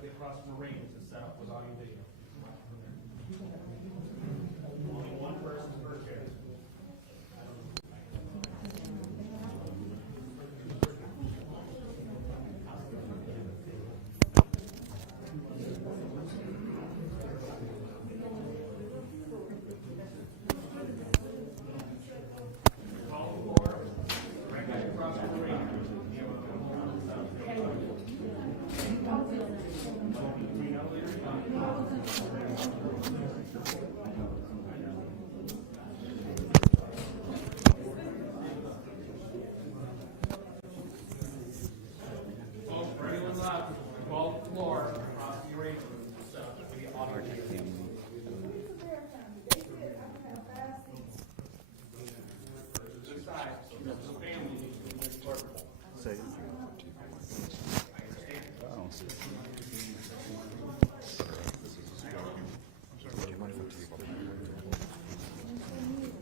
directly across from the range to set up with audio video. Only one person per chair.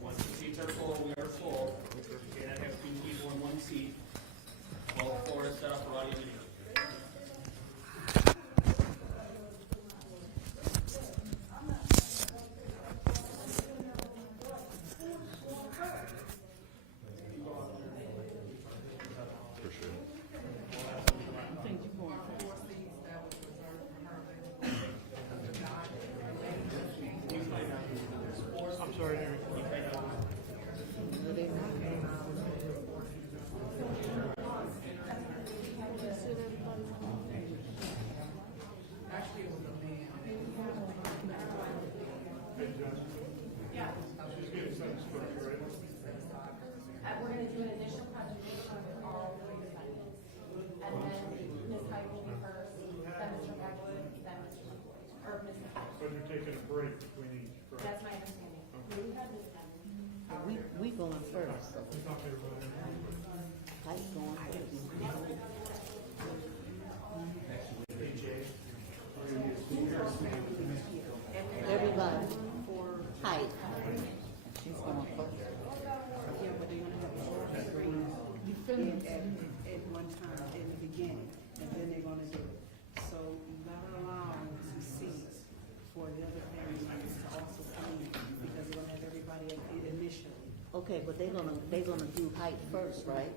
Once the seats are full, we are full. You can't have two people in one seat. Both floors set up for audio video. We're going to do an initial presentation with all three defendants. And then Ms. Hyde will be first, then Mr. McLoyd, then Mr. McLoyd, or Ms. McLoyd. But you're taking a break between each, correct? That's my understanding. We have this done. We going first. So. It's not fair, but- Height going first. Everybody. Height. She's going first. Yeah, but they're gonna have a short screen at one time in the beginning, and then they're gonna do it. So not allowing some seats for the other families to also come in, because we're gonna have everybody initially. Okay, but they're gonna do height first, right?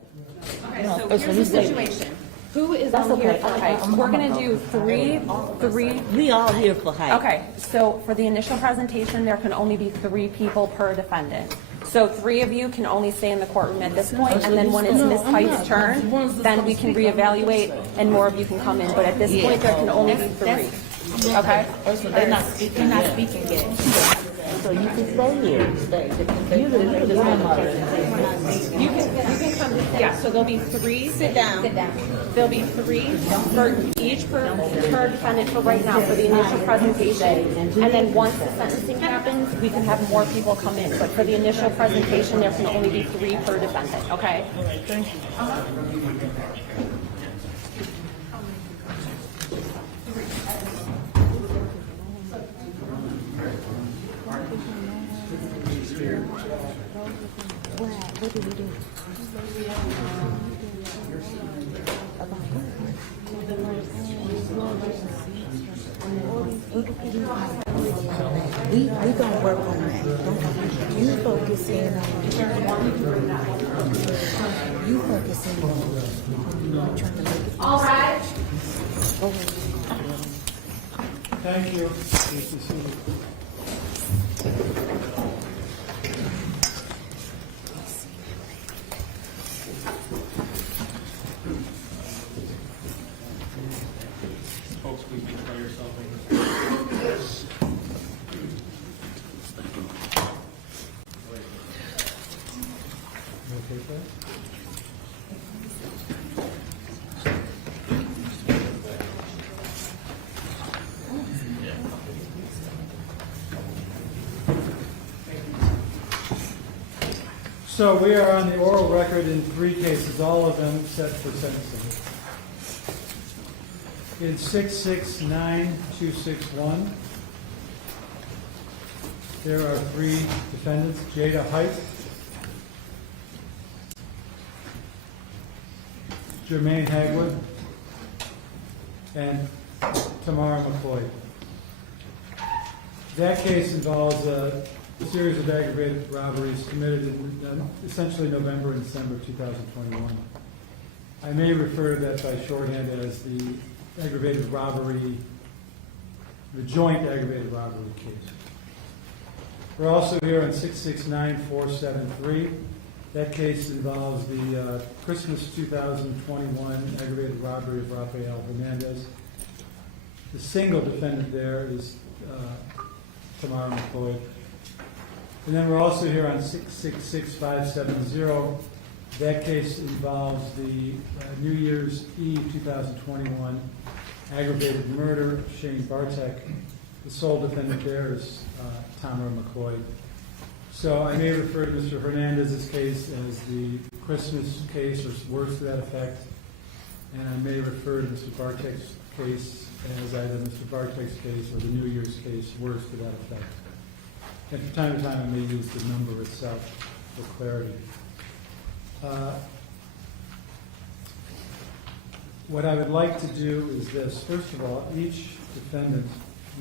Okay, so here's the situation. Who is on here for height? We're gonna do three. We all here for height. Okay, so for the initial presentation, there can only be 3 people per defendant. So 3 of you can only stay in the courtroom at this point, and then when it's Ms. Height's turn, then we can reevaluate and more of you can come in. But at this point, there can only be 3. Okay? They're not speaking yet. So you can stay here. You're the grandmother. You can come, yeah, so there'll be 3. Sit down. There'll be 3 for each per defendant for right now for the initial presentation. And then once the sentencing happens, we can have more people come in. But for the initial presentation, there can only be 3 per defendant, okay? All right, thank you. What do we do? We gonna work on that. You focus in on trying to make it. All right. Thank you. Good to see you. Folks, please declare yourself in. Okay, sir? So we are on the oral record in 3 cases, all of them set for sentencing. In 669-261, there are 3 defendants, Jada Height, Jermaine Hagwood, and Tamara McLoyd. That case involves a series of aggravated robberies committed in essentially November and December 2021. I may refer to that by shorthand as the aggravated robbery, the joint aggravated robbery case. We're also here on 669-473. That case involves the Christmas 2021 aggravated robbery of Rafael Hernandez. The single defendant there is Tamara McLoyd. And then we're also here on 666-570. That case involves the New Year's Eve 2021 aggravated murder of Shane Bartek. The sole defendant there is Tamara McLoyd. So I may refer to Mr. Hernandez's case as the Christmas case or words to that effect, and I may refer to Mr. Bartek's case as either Mr. Bartek's case or the New Year's case, words to that effect. And from time to time I may use the number itself for clarity. What I would like to do is this. First of all, each defendant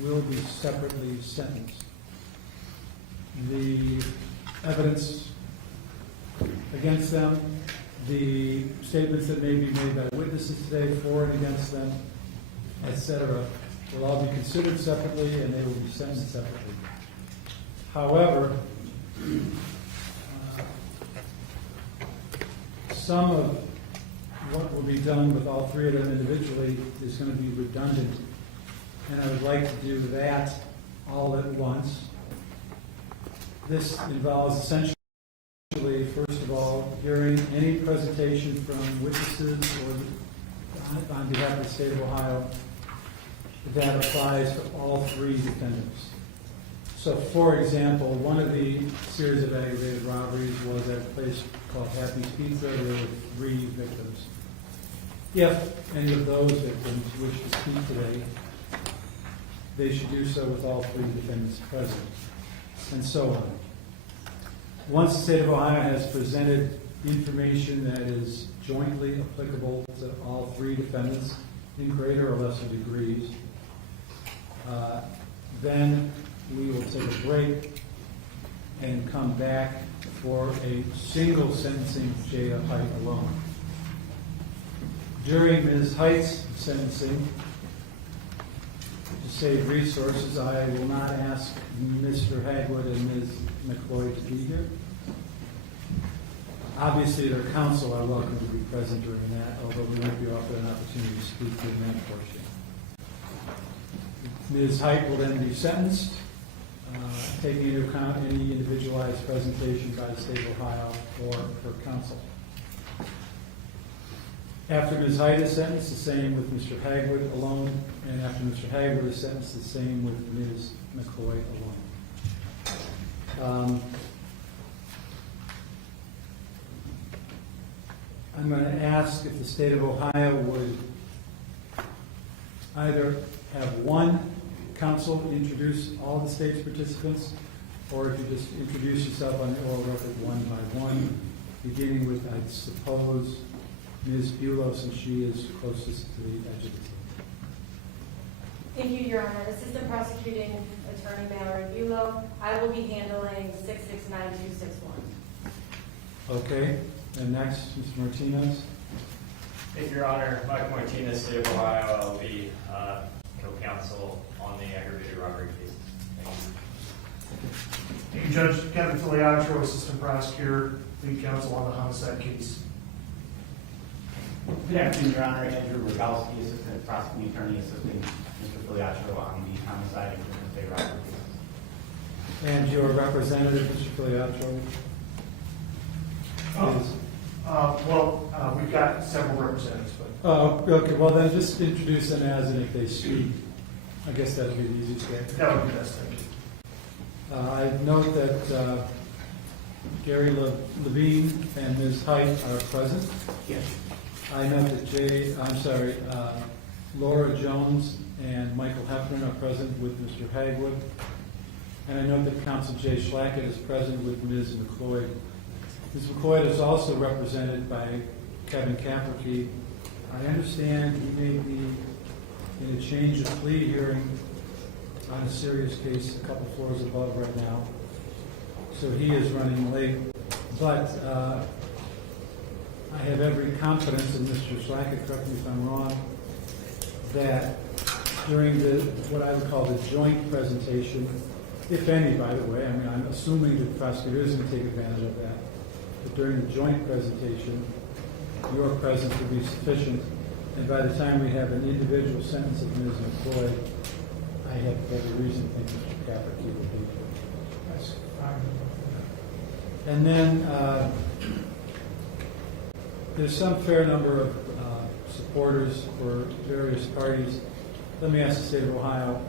will be separately sentenced. The evidence against them, the statements that may be made by witnesses today for and against them, etc., will all be considered separately and they will be sentenced separately. However, some of what will be done with all three of them individually is going to be redundant, and I would like to do that all at once. This involves essentially, first of all, hearing any presentation from witnesses or on behalf of the state of Ohio that applies to all three defendants. So, for example, one of the series of aggravated robberies was at a place called Happy's Pizza. There were 3 victims. If any of those victims wish to speak today, they should do so with all 3 defendants present, and so on. Once the state of Ohio has presented information that is jointly applicable to all 3 defendants in greater or lesser degrees, then we will take a break and come back for a single sentencing of Jada Height alone. During Ms. Height's sentencing, to save resources, I will not ask Mr. Hagwood and Ms. McLoyd to be here. Obviously, their counsel are welcome to be present during that, although we might be offered an opportunity to speak during that portion. Ms. Height will then be sentenced, taking into account any individualized presentation by the state of Ohio or her counsel. After Ms. Height is sentenced, the same with Mr. Hagwood alone, and after Mr. Hagwood is sentenced, the same with Ms. McLoyd alone. I'm going to ask if the state of Ohio would either have one counsel introduce all the state's participants, or if you just introduce yourself on the oral record one by one, beginning with, I suppose, Ms. Bulow, since she is closest to the edge of the table. Thank you, Your Honor. Assistant Prosecuting Attorney Mallory Bulow. I will be handling 669-261. Okay, and next, Mr. Martinez. Thank you, Your Honor. Mike Martinez, State of Ohio. I'll be co-counsel on the aggravated robbery case. Thank you. Judge Kevin Filiatro, Assistant Prosecutor, Lead Counsel on the homicide case. Good afternoon, Your Honor. Andrew Rogalski, Assistant Prosecuting Attorney, assisting Mr. Filiatro on the homicide and state robbery case. And your representative, Mr. Filiatro. We've got several representatives, but Okay, well then just introduce them as and if they speak. I guess that would be the easiest way. that would be best. Thank you. I note that Gary Levine and Ms. Height are present. Yes. I note that Laura Jones and Michael Heffernan are present with Mr. Hagwood. And I note that Counsel Jay Schlackett is present with Ms. McLoyd. Ms. McLoyd is also represented by Kevin Caperkey. I understand he may be in a change of plea hearing on a serious case a couple floors above right now. So he is running late. But I have every confidence in Mr. Slackett, correct me if I'm wrong, that during what I would call the joint presentation, if any, by the way, I mean, I'm assuming that the prosecutor is going to take advantage of that, but during the joint presentation, your presence will be sufficient, and by the time we have an individual sentence of Ms. McLoyd, I have every reason to think Mr. Caprick will be. That's fine. And then there's some fair number of supporters for various parties. Let me ask the state of Ohio,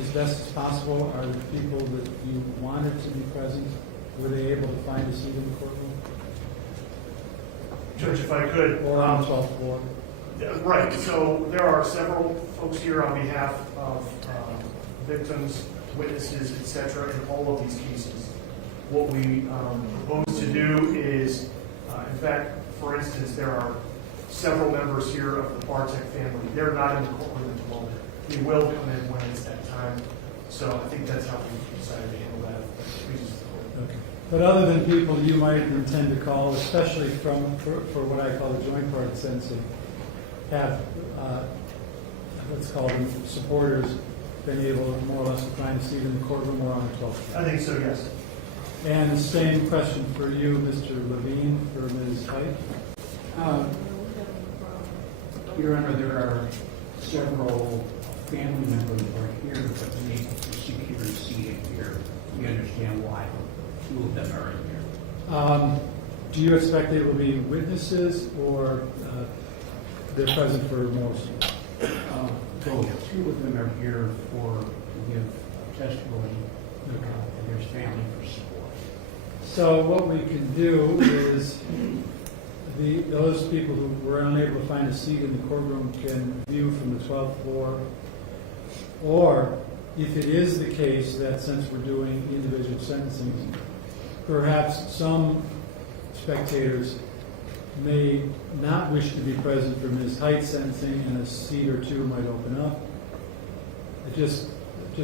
as best as possible, are the people that you wanted to be present, were they able to find a seat in the courtroom? Judge, if I could. Or on the 12th floor? Right, so there are several folks here on behalf of victims, witnesses, et cetera, in all of these cases. What we propose to do is, in fact, for instance, there are several members here of the Bartek family. They're not in the courtroom at the moment. We will come in when it's that time. So I think that's how we decided to handle that. Okay. But other than people you might intend to call, especially for what I call the joint part sentencing, have, let's call them supporters, been able more or less to find a seat in the courtroom or on the 12th? I think so, yes. And the same question for you, Mr. Levine, for Ms. Height. Your Honor, there are several family members who are here, but they secure a seat here. We understand why two of them are in here. Do you expect they will be witnesses or they're present for remorse? Both. Two of them are here to give testimony, and there's family for support. So what we can do is those people who were unable to find a seat in the courtroom can view from the 12th floor. Or if it is the case that since we're doing individual sentencing, perhaps some spectators may not wish to be present for Ms. Height's sentencing and a seat or two might open up. Just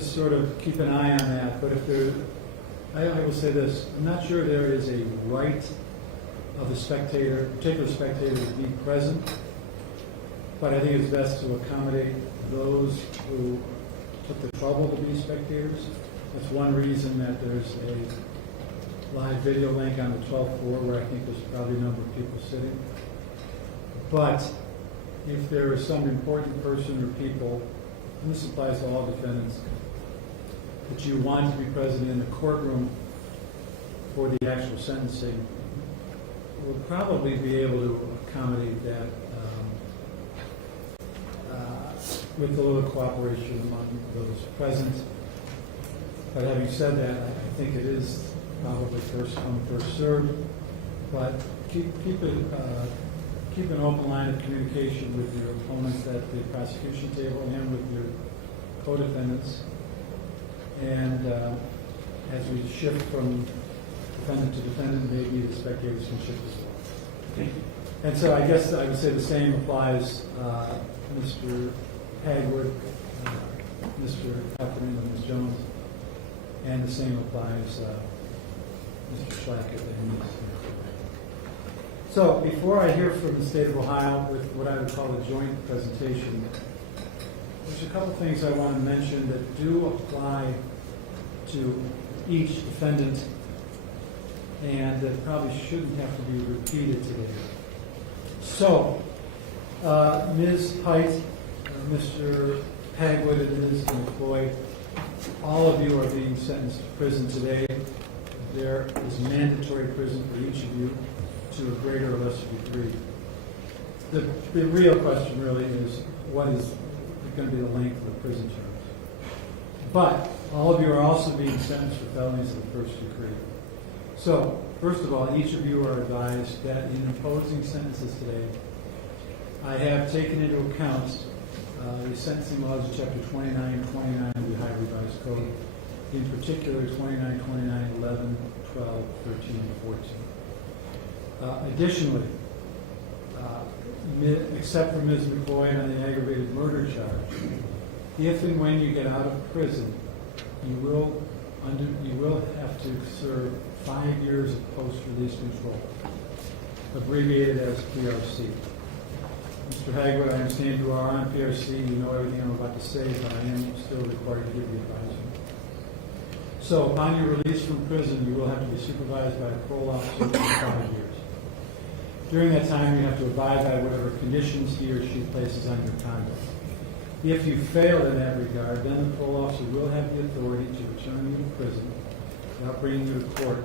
sort of keep an eye on that. But if there, I will say this, I'm not sure there is a right of a spectator, particular spectator, to be present, but I think it's best to accommodate those who took the trouble to be spectators. That's one reason that there's a live video link on the 12th floor where I think there's probably a number of people sitting. But if there is some important person or people, and this applies to all defendants, that you want to be present in the courtroom for the actual sentencing, we'll probably be able to accommodate that with a little cooperation among those present. But having said that, I think it is probably first come, first served. But keep an open line of communication with your opponents at the prosecution table and with your co-defendants. And as we shift from defendant to defendant, maybe the spectators can shift as well. Thank you. And so I guess I would say the same applies Mr. Hagwood, Mr. Heffernan, and Ms. Jones, and the same applies Mr. Schlackett and Ms. So before I hear from the state of Ohio with what I would call a joint presentation, there's a couple things I want to mention that do apply to each defendant and that probably shouldn't have to be repeated today. So, Ms. Height, Mr. Hagwood, and Ms. McLoyd, all of you are being sentenced to prison today. There is mandatory prison for each of you to a greater or lesser degree. The real question really is what is going to be the length of the prison terms. But all of you are also being sentenced for felonies of the first degree. So, first of all, each of you are advised that in imposing sentences today, I have taken into account the sentencing laws of Chapter 29 and 29 of the Ohio Revised Code, in particular 29, 29, 11, 12, 13, and 14. Additionally, except for Ms. McLoyd on the aggravated murder charge, if and when you get out of prison, you will have to serve 5 years of post-release control, abbreviated as PRC. Mr. Hagwood, I understand you are on PRC. You know everything I'm about to say, but I am still required to give you advisement. So upon your release from prison, you will have to be supervised by a parole officer for 5 years. During that time, you have to abide by whatever conditions he or she places on your conduct. If you fail in that regard, then the parole officer will have the authority to return you to prison without bringing you to court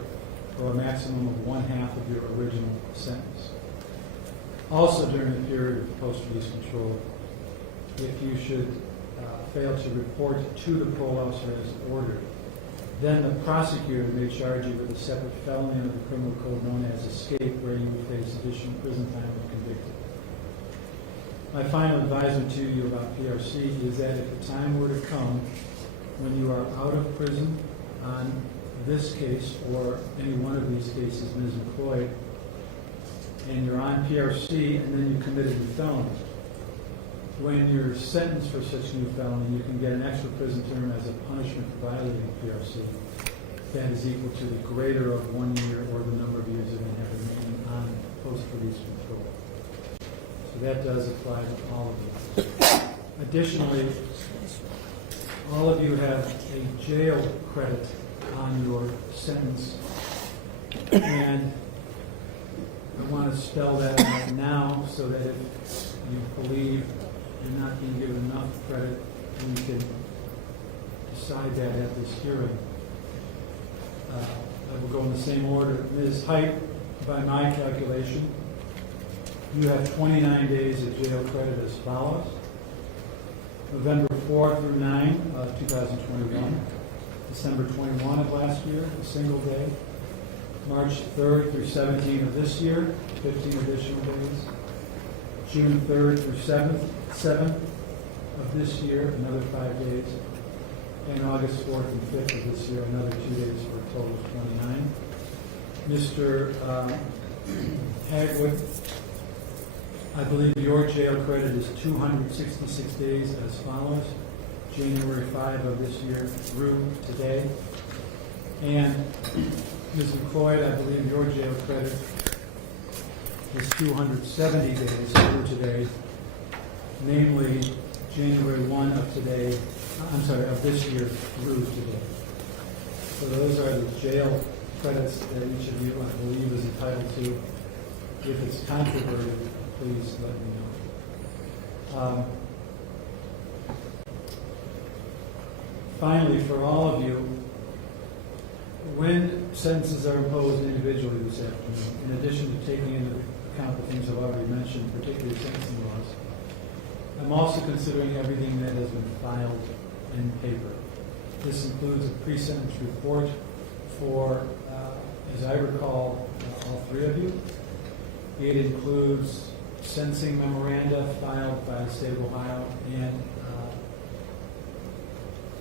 for a maximum of 1/2 of your original sentence. Also, during the period of post-release control, if you should fail to report to the parole officer as ordered, then the prosecutor may charge you with a separate felony under the criminal code known as escape, where you will face additional prison time if convicted. My final advisement to you about PRC is that if the time were to come when you are out of prison on this case or any one of these cases, Ms. McLoyd, and you're on PRC and then you committed a felony, when you're sentenced for such new felony, you can get an extra prison term as a punishment for violating PRC that is equal to the greater of 1 year or the number of years you're going to have remaining on post-release control. So that does apply to all of you. Additionally, all of you have a jail credit on your sentence, and I want to spell that out now so that if you believe you're not being given enough credit, we can decide that at this hearing. I will go in the same order. Ms. Height, by my calculation, you have 29 days of jail credit as follows. November 4 through 9 of 2021, December 21 of last year, a single day, March 3rd through 17 of this year, 15 additional days, June 3rd through 7th of this year, another 5 days, and August 4th and 5th of this year, another 2 days for a total of 29. Mr. Hagwood, I believe your jail credit is 266 days as follows, January 5 of this year through today. And Ms. McLoyd, I believe your jail credit is 270 days through today, namely January 1 of today, of this year through today. So those are the jail credits that each of you, I believe, is entitled to. If it's controverted, please let me know. Finally, for all of you, when sentences are imposed individually this afternoon, in addition to taking into account the things I've already mentioned, particularly sentencing laws, I'm also considering everything that has been filed in paper. This includes a pre-sentence report for, as I recall, all three of you. It includes sentencing memoranda filed by the state of Ohio, and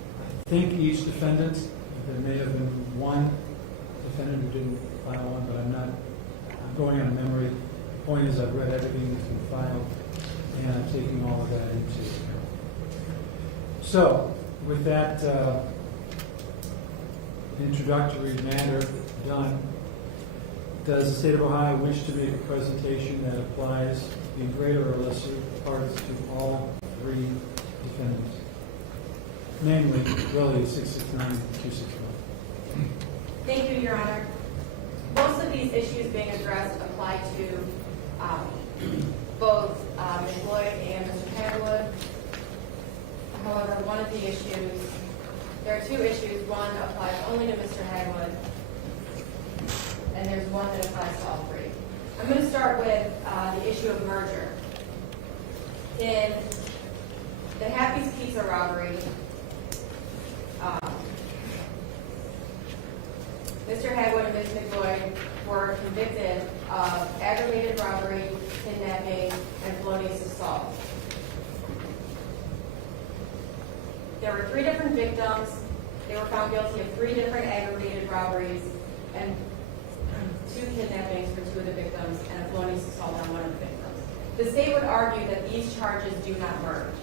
I think each defendant, there may have been one defendant who didn't file one, but I'm going on memory. The point is I've read everything that's been filed, and I'm taking all of that into account. So, with that introductory matter done, does the state of Ohio wish to make a presentation that applies in greater or lesser parts to all three defendants? Namely, really 669 and 261. Thank you, Your Honor. Most of these issues being addressed apply to both Ms. Lloyd and Mr. Hagwood. However, one of the issues, there are two issues. One applies only to Mr. Hagwood, and there's one that applies to all three. I'm going to start with the issue of merger. In the Happy's Pizza robbery, Mr. Hagwood and Ms. McLoyd were convicted of aggravated robbery, kidnapping, and felonious assault. There were 3 different victims. They were found guilty of 3 different aggravated robberies and 2 kidnappings for 2 of the victims and a felonious assault on one of the victims. The state would argue that these charges do not merge.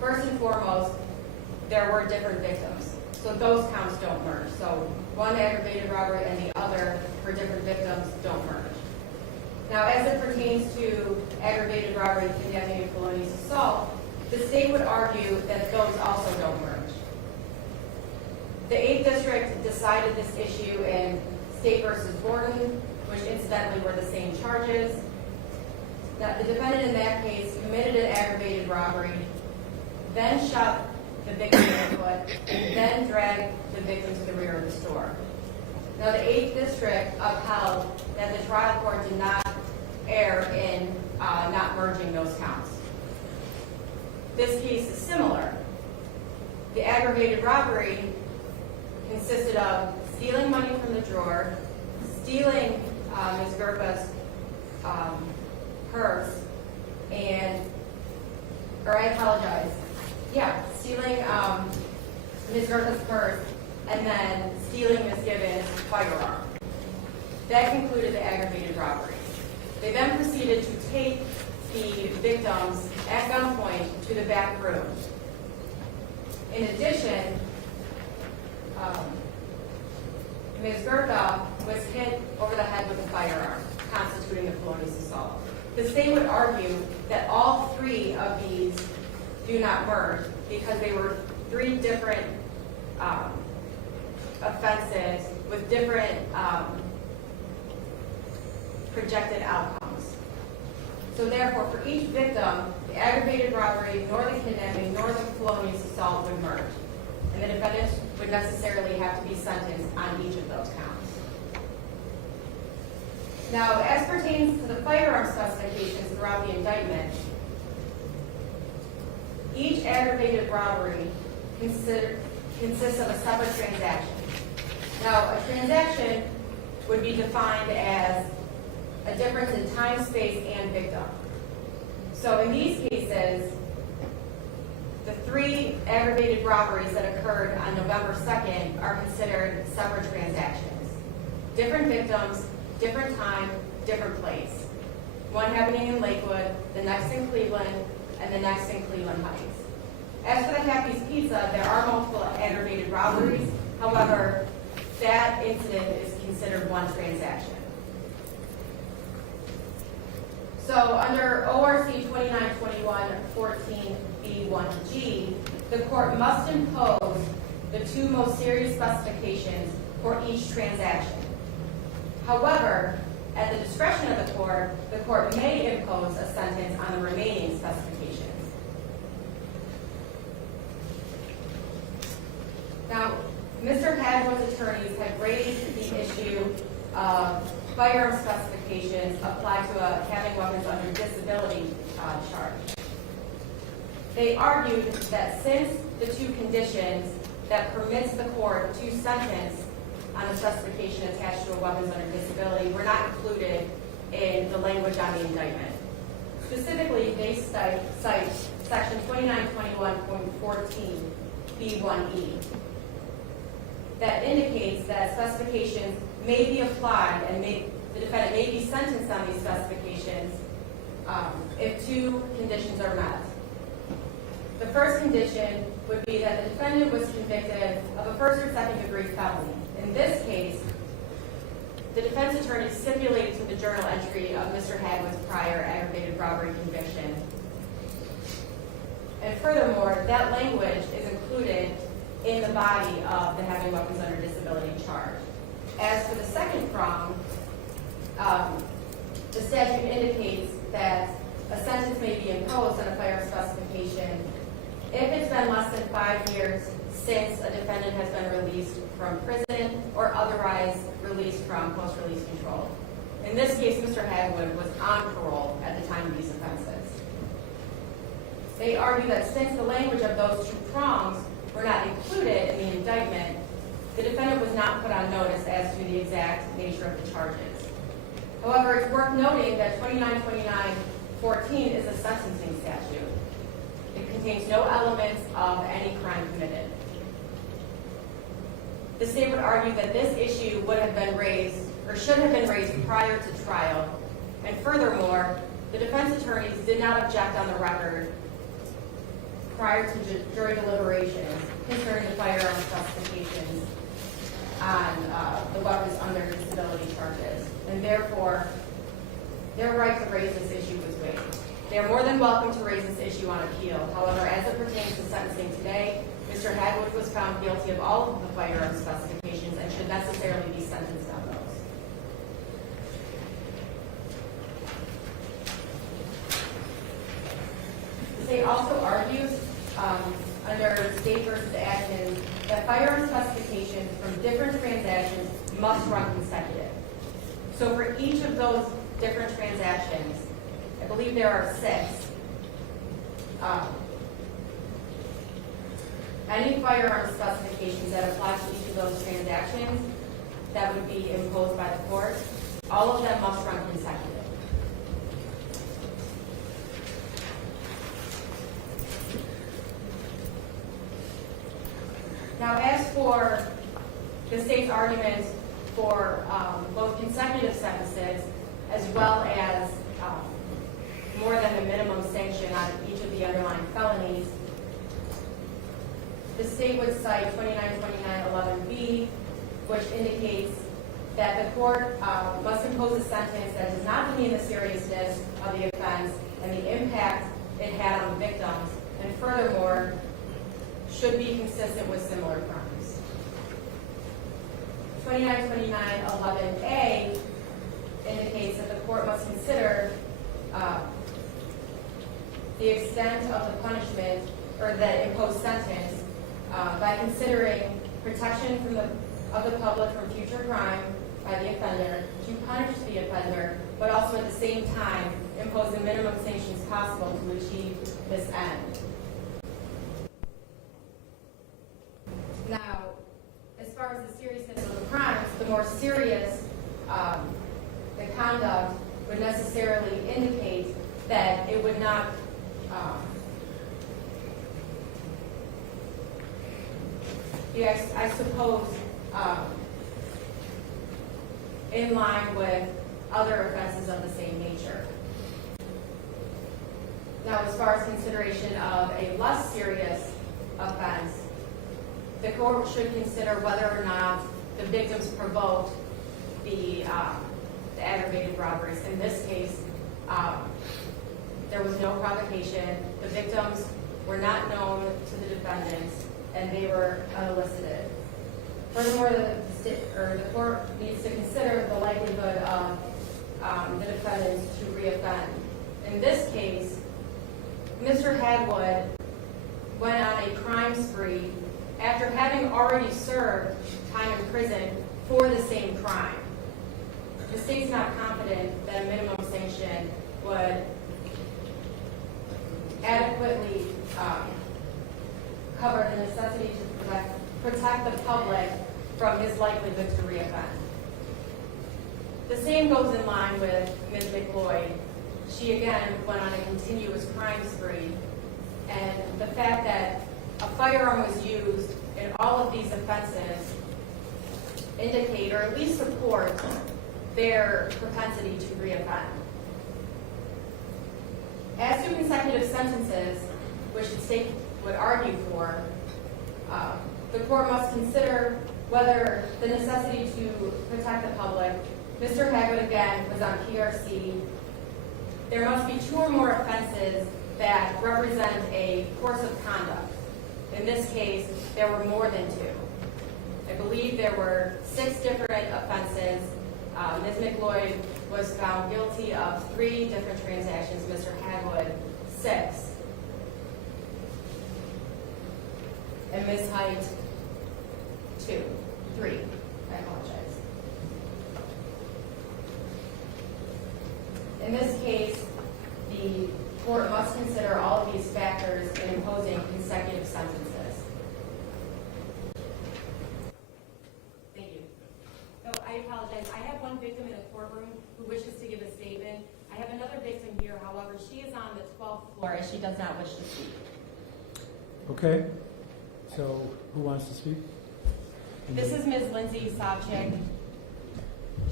First and foremost, there were different victims, so those counts don't merge. So one aggravated robbery and the other for different victims don't merge. Now, as it pertains to aggravated robbery, kidnapping, and felonious assault, the state would argue that those also don't merge. The 8th District decided this issue in State versus Gordon, which incidentally were the same charges. Now, the defendant in that case committed an aggravated robbery, then shot the victim in the foot, then dragged the victim to the rear of the store. Now, the 8th District upheld that the trial court did not err in not merging those counts. This case is similar. The aggravated robbery consisted of stealing money from the drawer, stealing Ms. Gerpa's purse, stealing Ms. Gerpa's purse, and then stealing Ms. Gibbons' firearm. That concluded the aggravated robbery. They then proceeded to take the victims at gunpoint to the back room. In addition, Ms. Gerpa was hit over the head with a firearm, constituting a felonious assault. The state would argue that all three of these do not merge because they were three different offenses with different projected outcomes. So therefore, for each victim, the aggravated robbery, nor the kidnapping, nor the felonious assault would merge. And the defendant would necessarily have to be sentenced on each of those counts. Now, as pertains to the firearm specifications throughout the indictment, each aggravated robbery consists of a separate transaction. Now, a transaction would be defined as a difference in time, space, and victim. So in these cases, the three aggravated robberies that occurred on November 2nd are considered separate transactions. Different victims, different time, different place. One happening in Lakewood, the next in Cleveland, and the next in Cleveland Heights. As for the Happy's Pizza, there are multiple aggravated robberies. However, that incident is considered one transaction. So under ORC 2921-14B1G, the court must impose the two most serious specifications for each transaction. However, at the discretion of the court may impose a sentence on the remaining specifications. Now, Mr. Hadwood's attorneys had raised the issue of firearm specifications applied to a having weapons under disability charge. They argued that since the two conditions that permits the court to sentence on a specification attached to a weapons under disability were not included in the language on the indictment. Specifically, they cite section 2921.14B1E that indicates that specifications may be applied and the defendant may be sentenced on these specifications if two conditions are met. The first condition would be that the defendant was convicted of a first or second degree felony. In this case, the defense attorney stipulated to the journal entry of Mr. Hadwood's prior aggravated robbery conviction. And furthermore, that language is included in the body of the having weapons under disability charge. As for the second prong, the statute indicates that a sentence may be imposed on a firearm specification if it's been less than 5 years since a defendant has been released from prison or otherwise released from post-release control. In this case, Mr. Hadwood was on parole at the time of these offenses. They argue that since the language of those two prongs were not included in the indictment, the defendant was not put on notice as to the exact nature of the charges. However, it's worth noting that 2929.14 is a sentencing statute. It contains no elements of any crime committed. The state would argue that this issue would have been raised, or should have been raised prior to trial, and furthermore, The defense attorneys did not object on the record prior to jury deliberations concerning the firearm specifications on the weapons under disability charges, and therefore their right to raise this issue was waived. They are more than welcome to raise this issue on appeal. However, as it pertains to sentencing today, Mr. Hagwood was found guilty of all of the firearm specifications and should necessarily be sentenced on those. The state also argues under State versus Atkins that firearm specifications from different transactions must run consecutive. So for each of those different transactions, I believe there are 6. Any firearm specifications that apply to each of those transactions that would be imposed by the court, all of them must run consecutive. Now, as for the state's argument for both consecutive sentences as well as more than the minimum sanction on each of the underlying felonies, the state would cite 292911B, which indicates that the court must impose a sentence that does not demean the seriousness of the offense and the impact it had on the victims, and furthermore, should be consistent with similar crimes. 292911A indicates that the court must consider the extent of the punishment or the imposed sentence by considering protection of the public from future crime by the offender, to punish the offender, but also at the same time impose the minimum sanctions possible to achieve this end. Now, as far as the seriousness of the crimes, the more serious the conduct would necessarily indicate that it would not be, I suppose, in line with other offenses of the same nature. Now, as far as consideration of a less serious offense, the court should consider whether or not the victims provoked the aggravated robberies. In this case, there was no provocation. The victims were not known to the defendants, and they were unelicited. Furthermore, the court needs to consider the likelihood of the defendants to reoffend. In this case, Mr. Hagwood went on a crime spree after having already served time in prison for the same crime. The state's not confident that a minimum sanction would adequately cover the necessity to protect the public from his likelihood to reoffend. The same goes in line with Ms. McLoyd. She again went on a continuous crime spree, and the fact that a firearm was used in all of these offenses indicate, or at least support, their propensity to reoffend. As to consecutive sentences, which the state would argue for, the court must consider whether the necessity to protect the public. Mr. Hagwood, again, was on PRC. There must be 2 or more offenses that represent a course of conduct. In this case, there were more than 2. I believe there were 6 different offenses. Ms. McLoyd was found guilty of 3 different transactions, Mr. Hagwood 6. And Ms. Height 3. I apologize. In this case, the court must consider all of these factors in imposing consecutive sentences. Thank you. So I apologize. I have one victim in the courtroom who wishes to give a statement. I have another victim here, however, she is on the 12th floor and she does not wish to speak. Okay, so who wants to speak? This is Ms. Lindsay Savchik.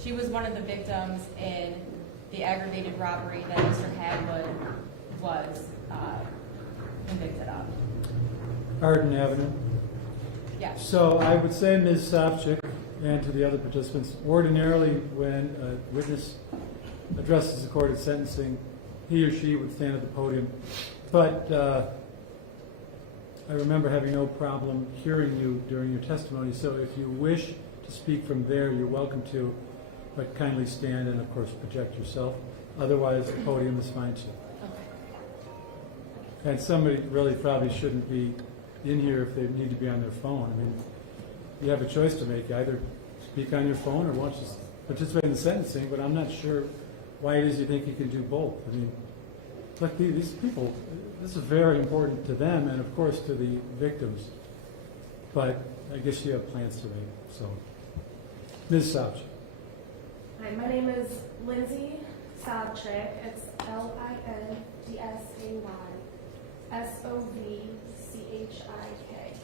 She was one of the victims in the aggravated robbery that Mr. Hagwood was convicted of. Arden Avenue. Yes. So I would say, Ms. Sopcich, and to the other participants, ordinarily when a witness addresses the court at sentencing, he or she would stand at the podium. But I remember having no problem hearing you during your testimony, so if you wish to speak from there, you're welcome to, but kindly stand and, of course, project yourself. Otherwise, the podium is fine too. Okay. And somebody really probably shouldn't be in here if they need to be on their phone. I mean, you have a choice to make. Either speak on your phone or watch this, participate in the sentencing, but I'm not sure why it is you think you can do both. I mean, look, these people, this is very important to them and, of course, to the victims. But I guess you have plans to make, so. Ms. Sopcich. Hi, my name is Lindsay Sopcich. It's Lindsay Sovchik.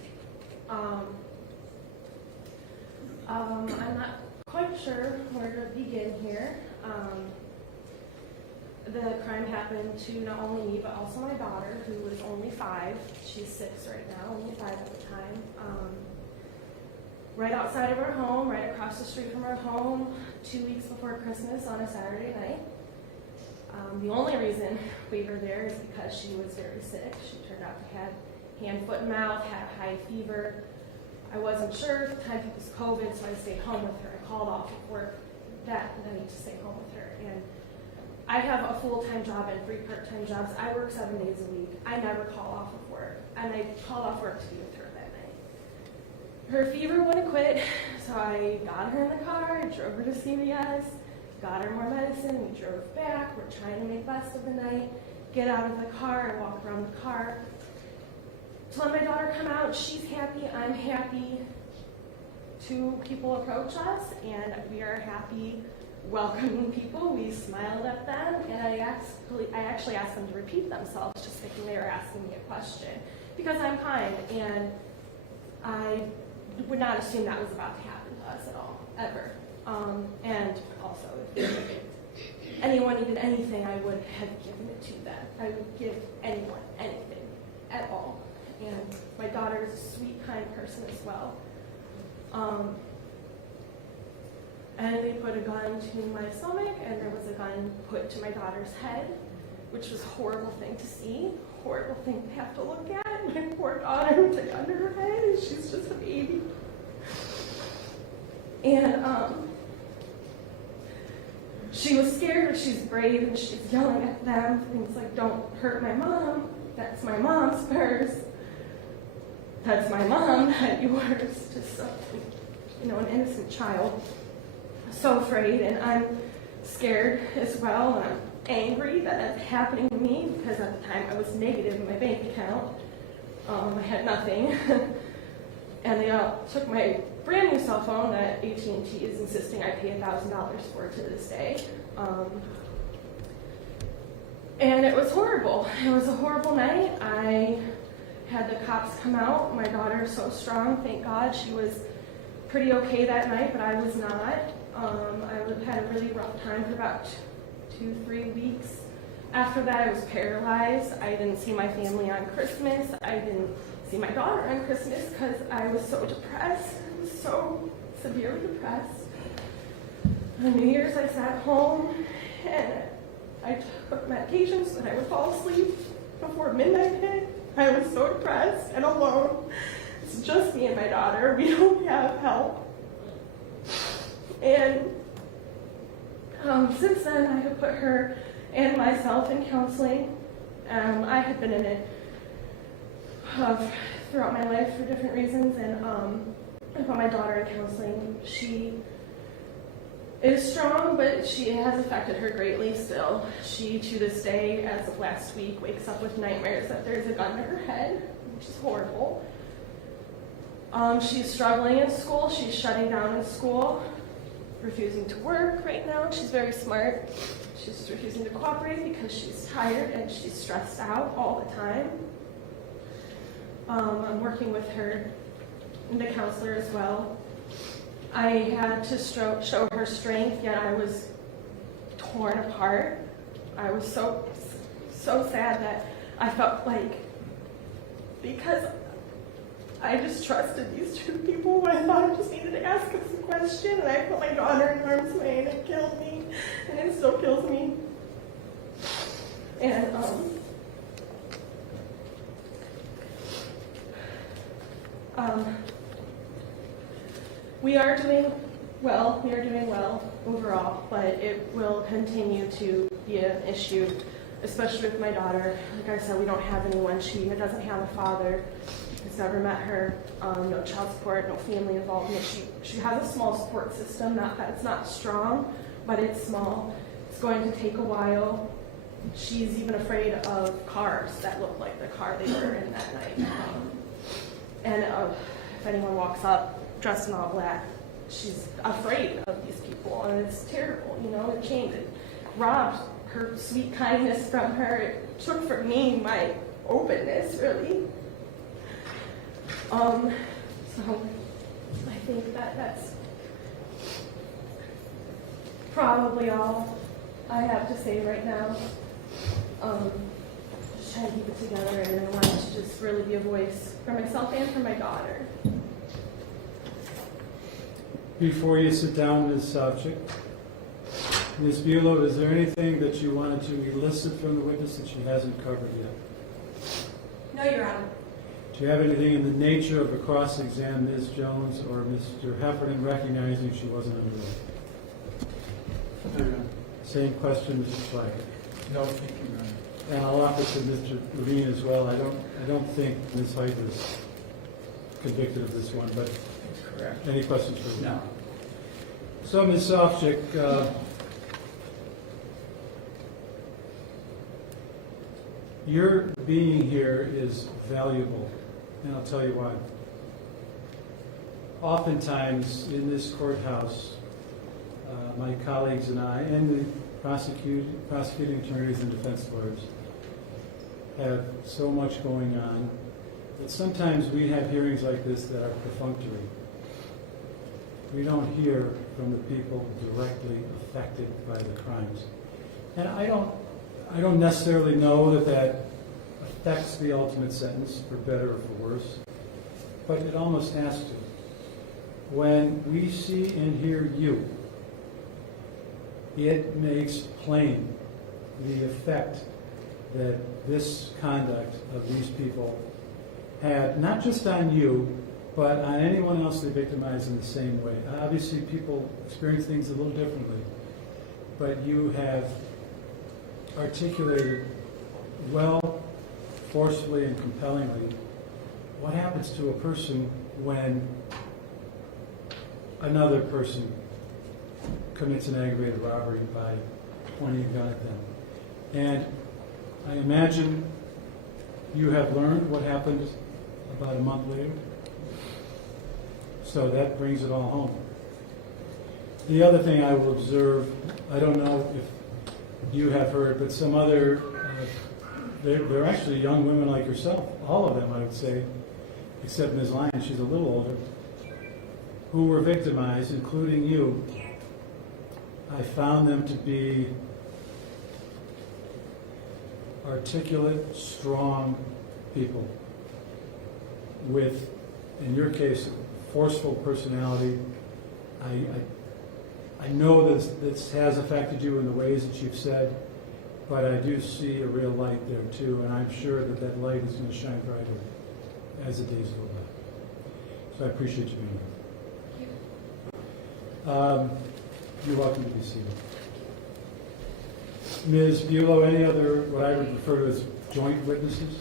I'm not quite sure where to begin here. The crime happened to not only me, but also my daughter, who was only 5. She's 6 right now, only 5 at the time. Right outside of our home, right across the street from our home, 2 weeks before Christmas on a Saturday night. The only reason we were there is because she was very sick. She turned out to have hand, foot, and mouth, had a high fever. I wasn't sure at the time if it was COVID, so I stayed home with her. I called off of work that night to stay home with her. And I have a full-time job and 3 part-time jobs. I work 7 days a week. I never call off of work. And I called off work to be with her that night. Her fever wouldn't quit, so I got her in the car, I drove her to CVS, got her more medicine, we drove back. We're trying to make best of the night, get out of the car and walk around the car. To let my daughter come out, she's happy, I'm happy. 2 people approach us, and we are happy welcoming people. We smiled at them, and I actually asked them to repeat themselves, just thinking they were asking me a question, because I'm kind, and I would not assume that was about to happen to us at all, ever. And also, if anyone needed anything, I would have given it to them. I would give anyone anything at all. And my daughter is a sweet, kind person as well. And they put a gun to my stomach, and there was a gun put to my daughter's head, which was a horrible thing to see, horrible thing to have to look at. My poor daughter with a gun to her head, and she's just a baby. And she was scared, but she's brave, and she's yelling at them, things like, "Don't hurt my mom, that's my mom's purse. That's my mom, not yours." Just an innocent child. So afraid, and I'm scared as well, and I'm angry that that's happening to me, because at the time I was negative in my bank account. I had nothing. And they took my brand new cell phone that AT&T is insisting I pay $1,000 for to this day. And it was horrible. It was a horrible night. I had the cops come out. My daughter is so strong, thank God. She was pretty okay that night, but I was not. I had a really rough time for about 2-3 weeks. After that, I was paralyzed. I didn't see my family on Christmas. I didn't see my daughter on Christmas because I was so depressed. I was so severely depressed. On New Year's, I sat home and I took medication so that I would fall asleep before midnight hit. I was so depressed and alone. It's just me and my daughter. We don't have help. And since then, I have put her and myself in counseling. I had been in it throughout my life for different reasons, and I put my daughter in counseling. She is strong, but she has affected her greatly still. She, to this day, as of last week, wakes up with nightmares that there's a gun to her head, which is horrible. She's struggling in school. She's shutting down in school, refusing to work right now. She's very smart. She's just refusing to cooperate because she's tired and she's stressed out all the time. I'm working with her, the counselor as well. I had to show her strength, yet I was torn apart. I was so sad that I felt like, because I just trusted these two people, I thought I just needed to ask them some question, and I put my daughter in harm's way, and it killed me, and it still kills me. And we are doing well overall, but it will continue to be an issue, especially with my daughter. Like I said, we don't have anyone. She doesn't have a father. Has never met her. No child support, no family involvement. She has a small support system. Not that it's not strong, but it's small. It's going to take a while. She's even afraid of cars that look like the car they were in that night. And if anyone walks up dressed in all black, she's afraid of these people, and it's terrible. You know, it robbed her sweet kindness from her. It took from me my openness, really. So I think that's probably all I have to say right now. Just trying to keep it together, and I wanted to just really be a voice for myself and for my daughter. Before you sit down, Ms. Savchik, Ms. Bulow, is there anything that you wanted to elicit from the witness that she hasn't covered yet? No, Your Honor. Do you have anything in the nature of a cross-exam Ms. Jones or Mr. Heffernan, recognizing she wasn't under oath? No, Your Honor. Same question, Mr. Flagg. No, thank you, Your Honor. And I'll offer to Mr. Levine as well. I don't think Ms. Height was convicted of this one, but That's correct. any questions for me? No. So, Ms. Savchik, your being here is valuable, and I'll tell you why. Oftentimes in this courthouse, my colleagues and I, and the prosecuting attorneys and defense lawyers, have so much going on that sometimes we have hearings like this that are perfunctory. We don't hear from the people directly affected by the crimes. And I don't necessarily know that affects the ultimate sentence, for better or for worse, but it almost has to. When we see and hear you, it makes plain the effect that this conduct of these people had, not just on you, but on anyone else they victimize in the same way. Obviously, people experience things a little differently, but you have articulated well, forcefully, and compellingly what happens to a person when another person commits an aggravated robbery by pointing a gun at them. And I imagine you have learned what happened about a month later. So that brings it all home. The other thing I will observe, I don't know if you have heard, but some other, they're actually young women like yourself, all of them I would say, except Ms. Lyons, she's a little older, who were victimized, including you. I found them to be articulate, strong people with, in your case, forceful personality. I know this has affected you in the ways that you've said, but I do see a real light there too, and I'm sure that light is going to shine brighter as the days go by. So I appreciate you being here. You're welcome to be seated. Ms. Bulow, any other, what I would refer to as joint witnesses?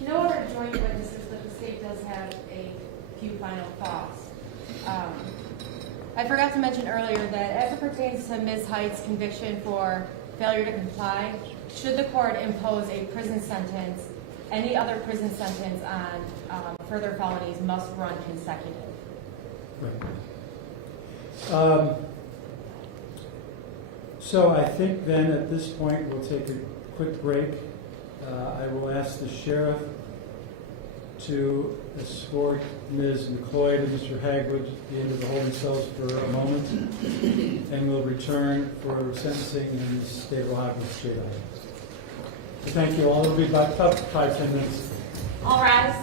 No other joint witnesses, but the state does have a few final thoughts. I forgot to mention earlier that as it pertains to Ms. Height's conviction for failure to comply, should the court impose a prison sentence, any other prison sentence on further felonies must run consecutive. Right. So I think then at this point we'll take a quick break. I will ask the sheriff to escort Ms. McLoyd and Mr. Hagwood into the holding cells for a moment, and we'll return for sentencing in the state of Ohio. Thank you all. It'll be about 5-10 minutes. All rise.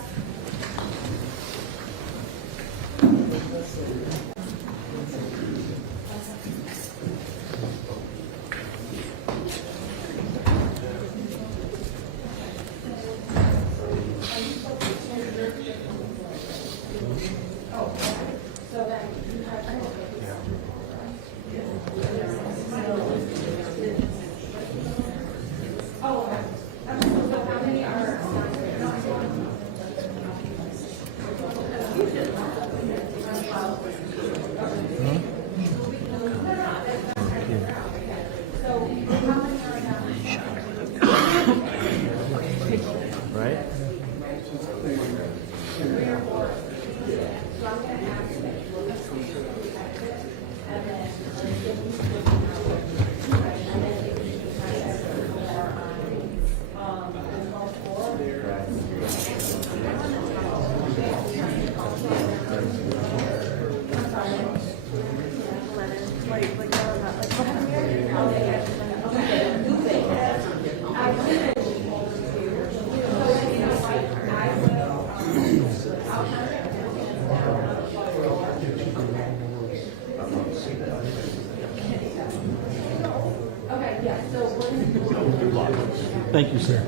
Thank you, sir.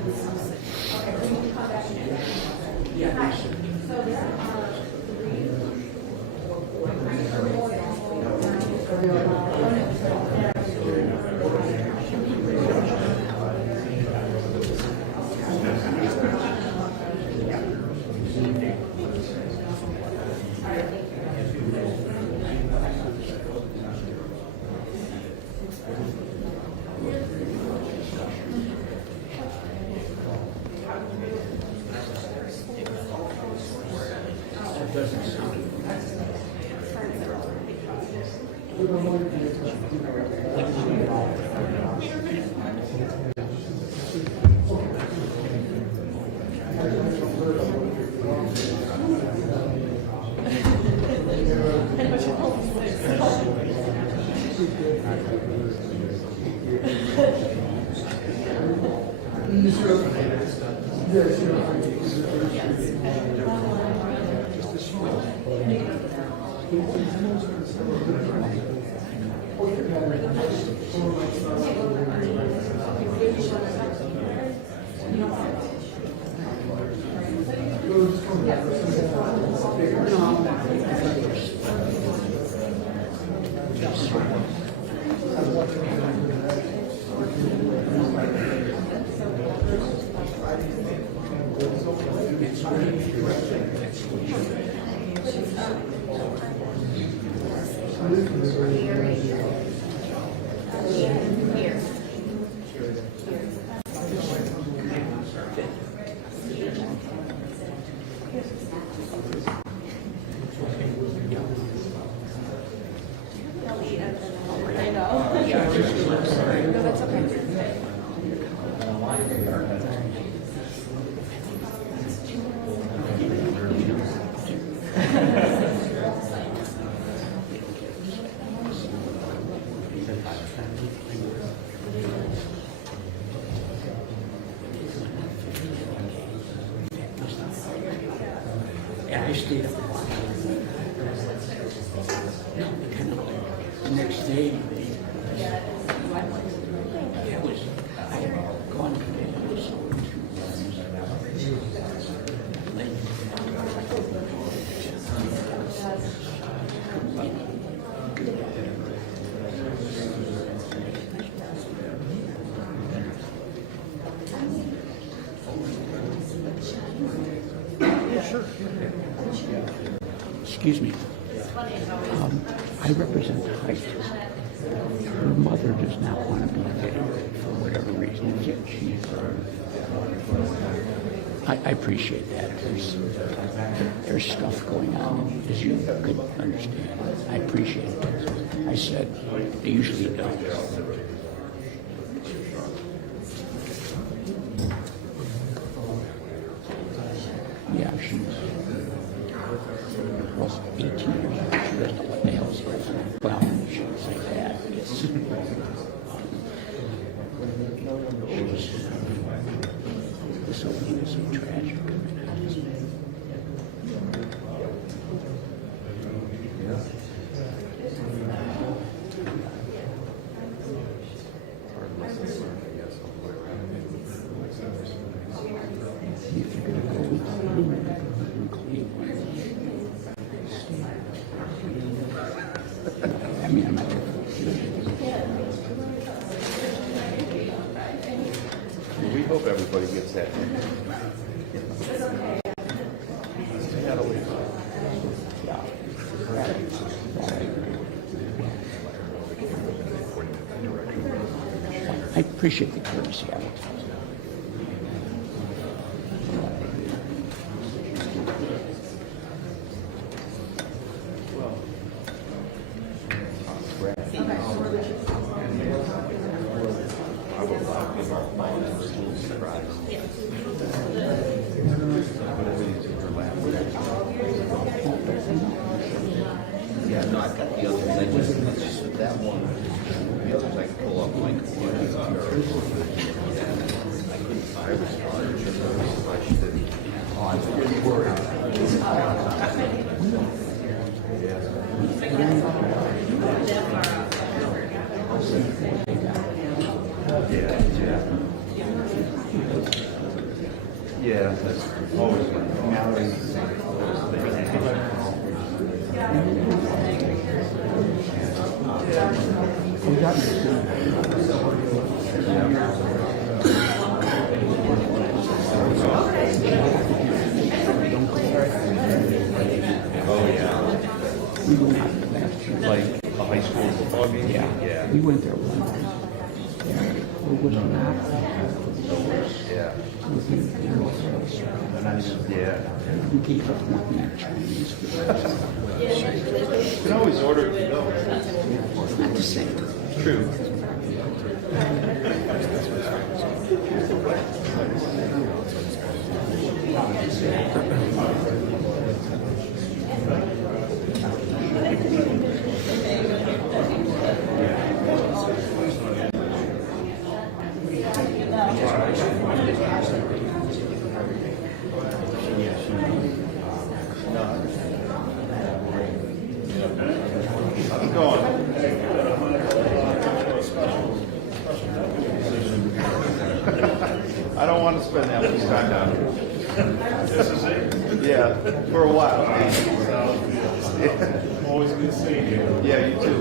I stayed up. The next day, I had gone to bed. I was so Excuse me. I represent Height. Her mother does not want to be there for whatever reason. I appreciate that. There's stuff going on, as you could understand. I appreciate it. I said, they usually don't. Yeah, she's plus 18 years. She doesn't know what the hell's well, she shouldn't say that. So tragic. I mean, I'm not. We hope everybody gets that. Stay out of way. I appreciate the courtesy, Alex. Yeah, no, I've got the others. It's just that one. The others I can pull up like. I couldn't find the charge or I should. Oh, I was really worried. Yeah, that's always Mallory. Oh yeah. We went out last year. Like a high school football game? Yeah. We went there once. It was not. Yeah. Yeah. We gave up one that Chinese food. You can always order it to go. Not the same. True. I'm going. I don't want to spend that much time down here. This is it? Yeah, for a while. Yeah. Always good seeing you. Yeah, you too.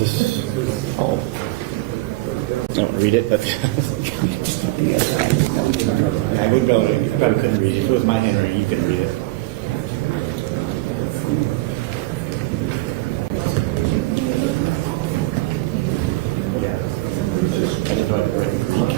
This, oh, I don't read it, but I would know it. You probably couldn't read it. If it was my handwriting, you couldn't read it. I didn't know I could write Greek.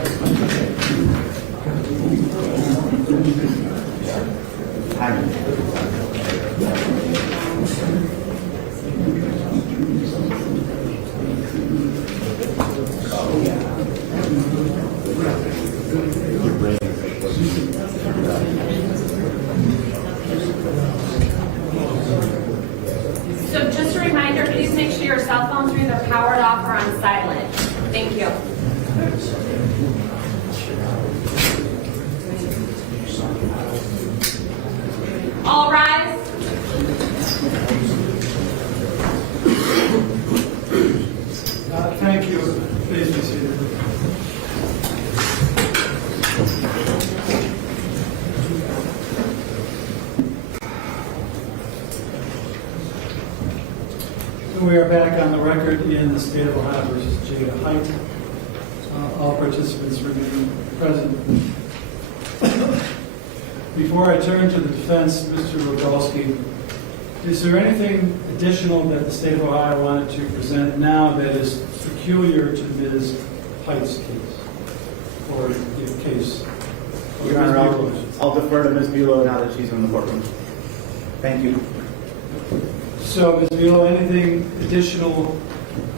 So just a reminder, please make sure your cell phones are either powered off or on silent. Thank you. All rise. Thank you. Please be seated. So we are back on the record in the state of Ohio versus Jada Height. All participants remain present. Before I turn to the defense, Mr. Rogalski, is there anything additional that the state of Ohio wanted to present now that is peculiar to Ms. Height's case? Or the case? Your Honor, I'll defer to Ms. Bulow now that she's in the courtroom. Thank you. So, Ms. Bulow, anything additional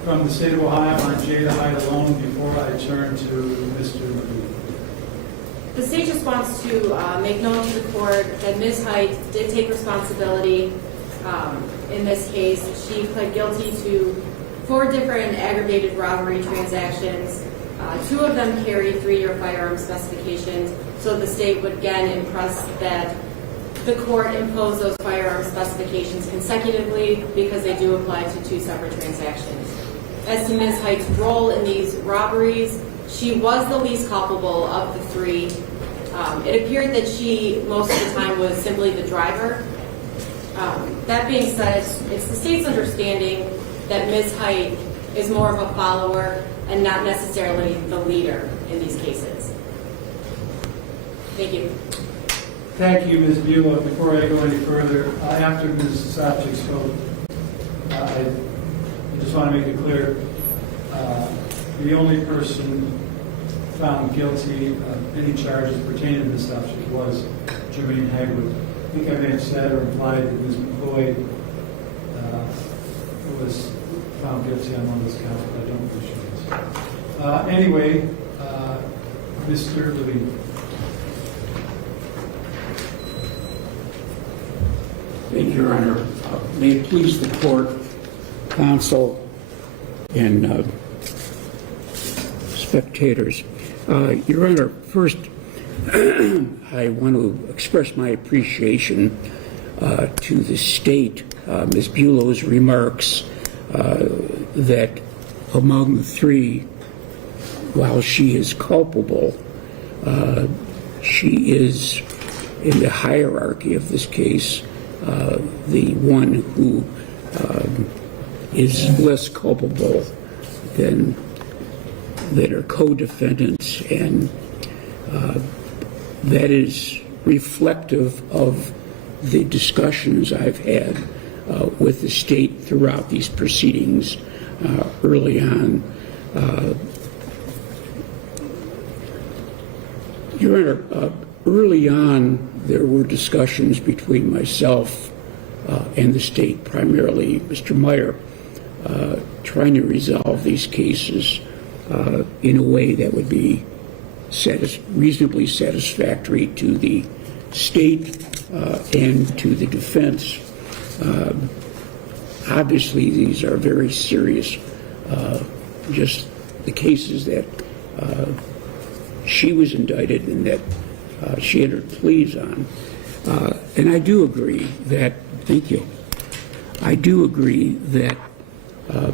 from the state of Ohio on Jada Height alone before I turn to Mr. McLoyd? The state just wants to make known to the court that Ms. Height did take responsibility in this case. She pled guilty to 4 different aggravated robbery transactions. 2 of them carry 3-year firearm specifications, so the state would again impress that the court impose those firearm specifications consecutively because they do apply to 2 separate transactions. As to Ms. Height's role in these robberies, she was the least culpable of the 3. It appeared that she, most of the time, was simply the driver. That being said, it's the state's understanding that Ms. Height is more of a follower and not necessarily the leader in these cases. Thank you. Thank you, Ms. Bulow. Before I go any further, after Ms. Sopcich spoke, I just want to make it clear, the only person found guilty of any charges pertaining to Ms. Sopcich was Jermaine Hagwood. I think I may have said or implied that Ms. McLoyd was found guilty on one of those counts, but I don't believe she was. Anyway, Mr. Levine. Thank you, Your Honor. May it please the court, counsel, and spectators. Your Honor, first, I want to express my appreciation to the state, Ms. Bulow's remarks that among the 3, while she is culpable, she is in the hierarchy of this case the one who is less culpable than that are co-defendants, and that is reflective of the discussions I've had with the state throughout these proceedings early on. Your Honor, early on there were discussions between myself and the state, primarily Mr. Meyer, trying to resolve these cases in a way that would be reasonably satisfactory to the state and to the defense. Obviously, these are very serious, just the cases that she was indicted and that she entered pleas on. And I do agree that, thank you, I do agree that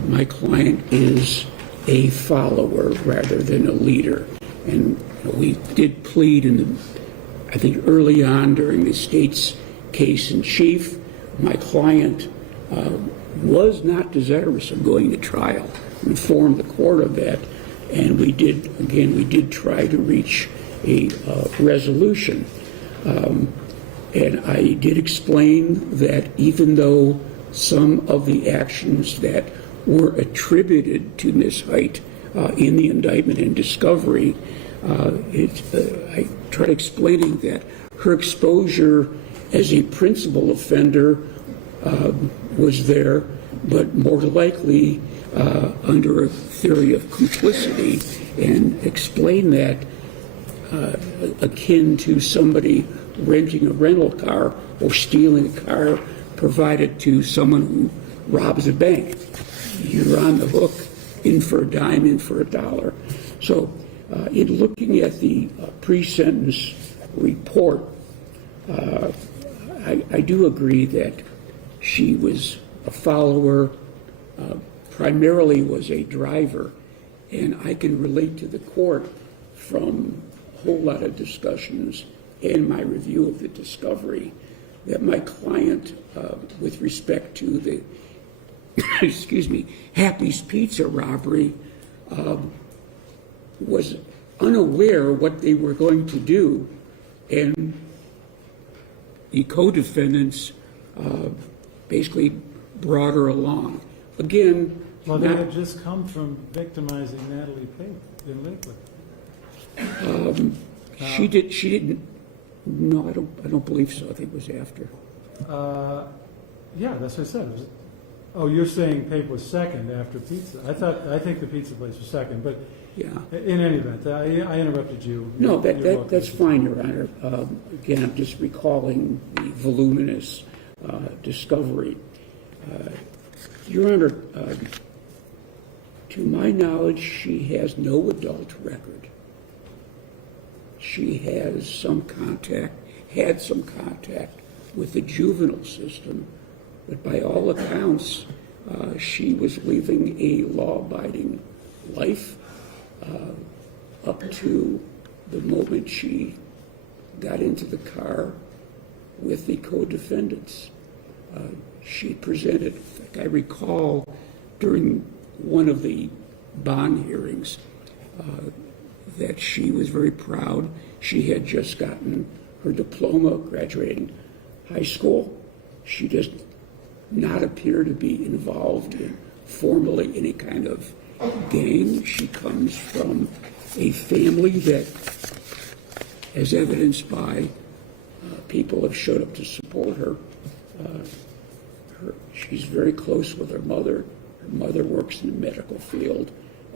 my client is a follower rather than a leader. And we did plead I think early on during the state's case in chief, my client was not desirous of going to trial. We informed the court of that, and we did try to reach a resolution. And I did explain that even though some of the actions that were attributed to Ms. Height in the indictment and discovery, I tried explaining that her exposure as a principal offender was there, but more likely under a theory of complicity, and explain that akin to somebody renting a rental car or stealing a car provided to someone who robs a bank. You're on the hook, in for a dime, in for a dollar. So in looking at the pre-sentence report, I do agree that she was a follower, primarily was a driver, and I can relate to the court from a whole lot of discussions and my review of the discovery that my client, with respect to the Happy's Pizza robbery, was unaware what they were going to do, and the co-defendants basically brought her along. Again, well, they had just come from victimizing Natalie Pape in Lakewood. She didn't. No, I don't believe so. I think it was after. Yeah, that's what I said. Oh, you're saying Pape was second after pizza. I think the pizza place was second, but yeah. In any event, I interrupted you. No, that's fine, Your Honor. Again, I'm just recalling the voluminous discovery. Your Honor, to my knowledge, she has no adult record. She has had some contact with the juvenile system, but by all accounts, she was living a law-abiding life up to the moment she got into the car with the co-defendants. She presented, I recall, during one of the bond hearings, that she was very proud. She had just gotten her diploma, graduating high school. She does not appear to be involved in formally any kind of gang. She comes from a family that, as evidenced by people have showed up to support her. She's very close with her mother. Her mother works in the medical field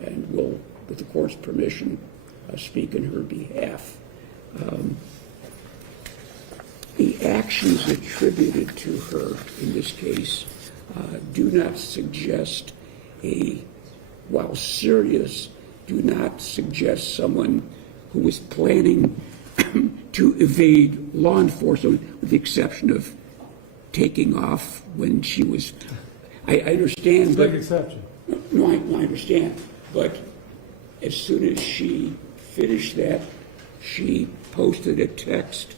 and will, with the court's permission, speak in her behalf. The actions attributed to her in this case do not suggest while serious, do not suggest someone who was planning to evade law enforcement, with the exception of taking off when she was. I understand. Big exception. No, I understand. But as soon as she finished that, she posted a text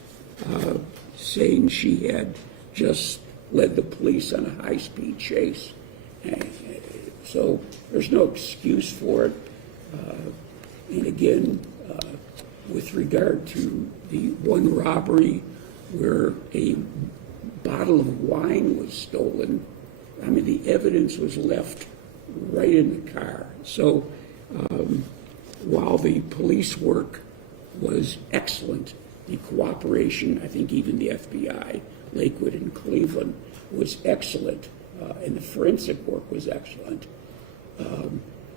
saying she had just led the police on a high-speed chase. So there's no excuse for it. And again, with regard to the one robbery where a bottle of wine was stolen, I mean, the evidence was left right in the car. So while the police work was excellent, the cooperation, I think even the FBI, Lakewood and Cleveland, was excellent, and the forensic work was excellent.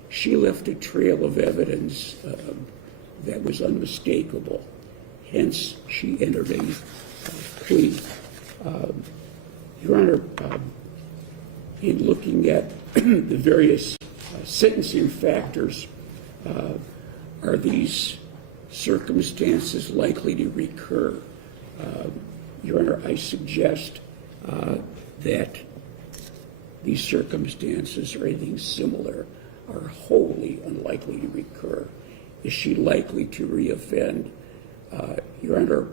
She left a trail of evidence that was unmistakable. Hence, she entered a plea. Your Honor, in looking at the various sentencing factors, are these circumstances likely to recur? Your Honor, I suggest that these circumstances or anything similar are wholly unlikely to recur. Is she likely to reoffend? Your Honor,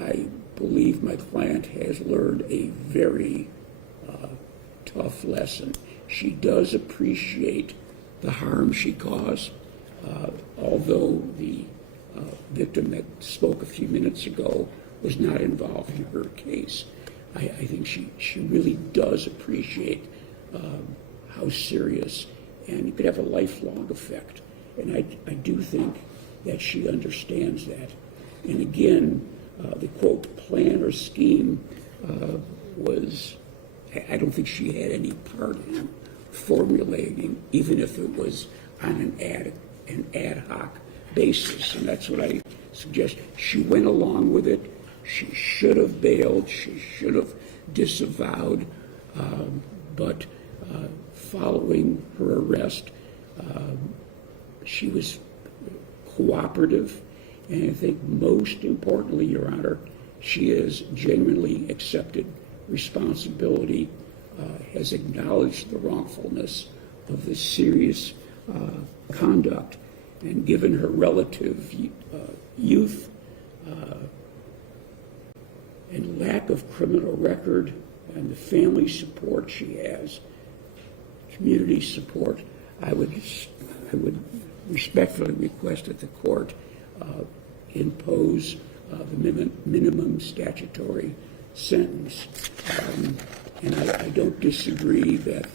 I believe my client has learned a very tough lesson. She does appreciate the harm she caused, although the victim that spoke a few minutes ago was not involved in her case. I think she really does appreciate how serious, and it could have a lifelong effect. And I do think that she understands that. And again, the quote, plan or scheme was, I don't think she had any part in formulating, even if it was on an ad hoc basis. And that's what I suggest. She went along with it. She should have bailed. She should have disavowed. But following her arrest, she was cooperative. And I think most importantly, Your Honor, she has genuinely accepted responsibility, has acknowledged the wrongfulness of this serious conduct, and given her relative youth and lack of criminal record and the family support she has, community support, I would respectfully request that the court impose the minimum statutory sentence. And I don't disagree that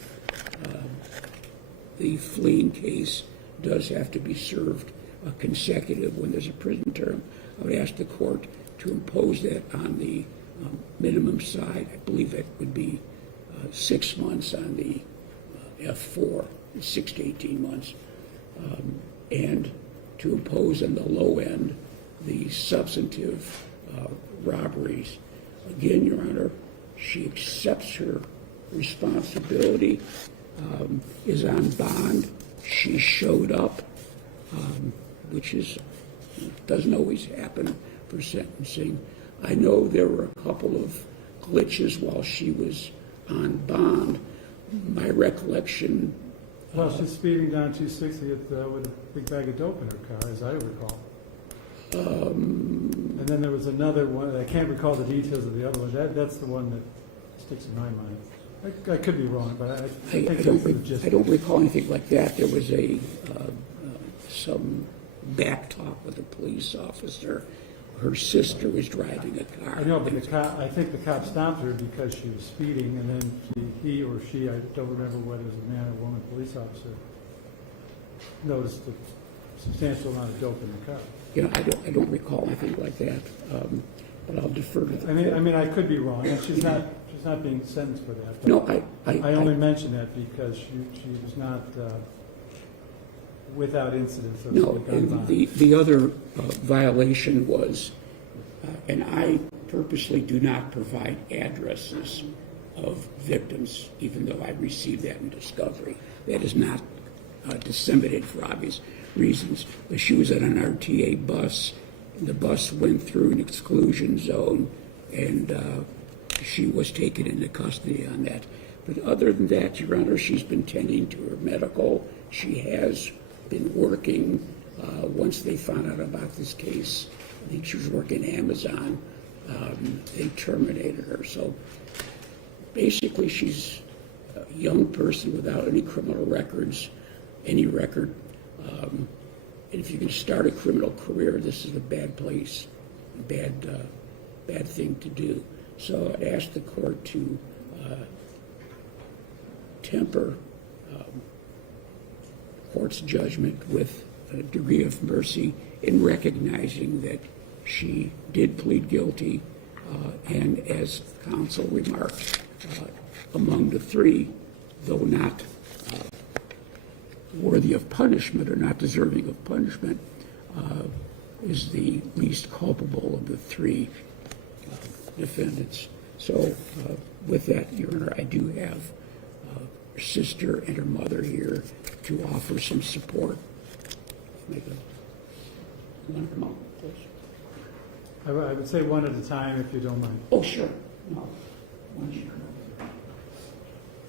the fleeing case does have to be served consecutive when there's a prison term. I would ask the court to impose that on the minimum side. I believe that would be 6 months on the F4, 6 to 18 months. And to impose on the low end the substantive robberies. Again, Your Honor, she accepts her responsibility, is on bond. She showed up, which doesn't always happen for sentencing. I know there were a couple of glitches while she was on bond. My recollection... Well, she's speeding down 260 with a big bag of dope in her car, as I recall. And then there was another one. I can't recall the details of the other one. That's the one that sticks in my mind. I could be wrong, but I think that's the gist. I don't recall anything like that. There was some back talk with a police officer. Her sister was driving a car. I know, but I think the cop stopped her because she was speeding, and then he or she, I don't remember whether it was a man or woman police officer, noticed a substantial amount of dope in the car. Yeah, I don't recall anything like that, but I'll defer to the I mean, I could be wrong, and she's not being sentenced for that. But no, I only mention that because she was not without incident. So no, and the other violation was, and I purposely do not provide addresses of victims, even though I received that in discovery. That is not disseminated for obvious reasons. But she was at an RTA bus, and the bus went through an exclusion zone, and she was taken into custody on that. But other than that, Your Honor, she's been tending to her medical. She has been working. Once they found out about this case, I think she was working Amazon. They terminated her. So basically, she's a young person without any criminal records, any record. And if you can start a criminal career, this is a bad place, bad thing to do. So I'd ask the court to temper court's judgment with a degree of mercy in recognizing that she did plead guilty, and as counsel remarked, among the three, though not worthy of punishment or not deserving of punishment, is the least culpable of the three defendants. So with that, Your Honor, I do have her sister and her mother here to offer some support. You want to come up, please? I would say one at a time, if you don't mind. Oh, sure. No. Why don't you come over?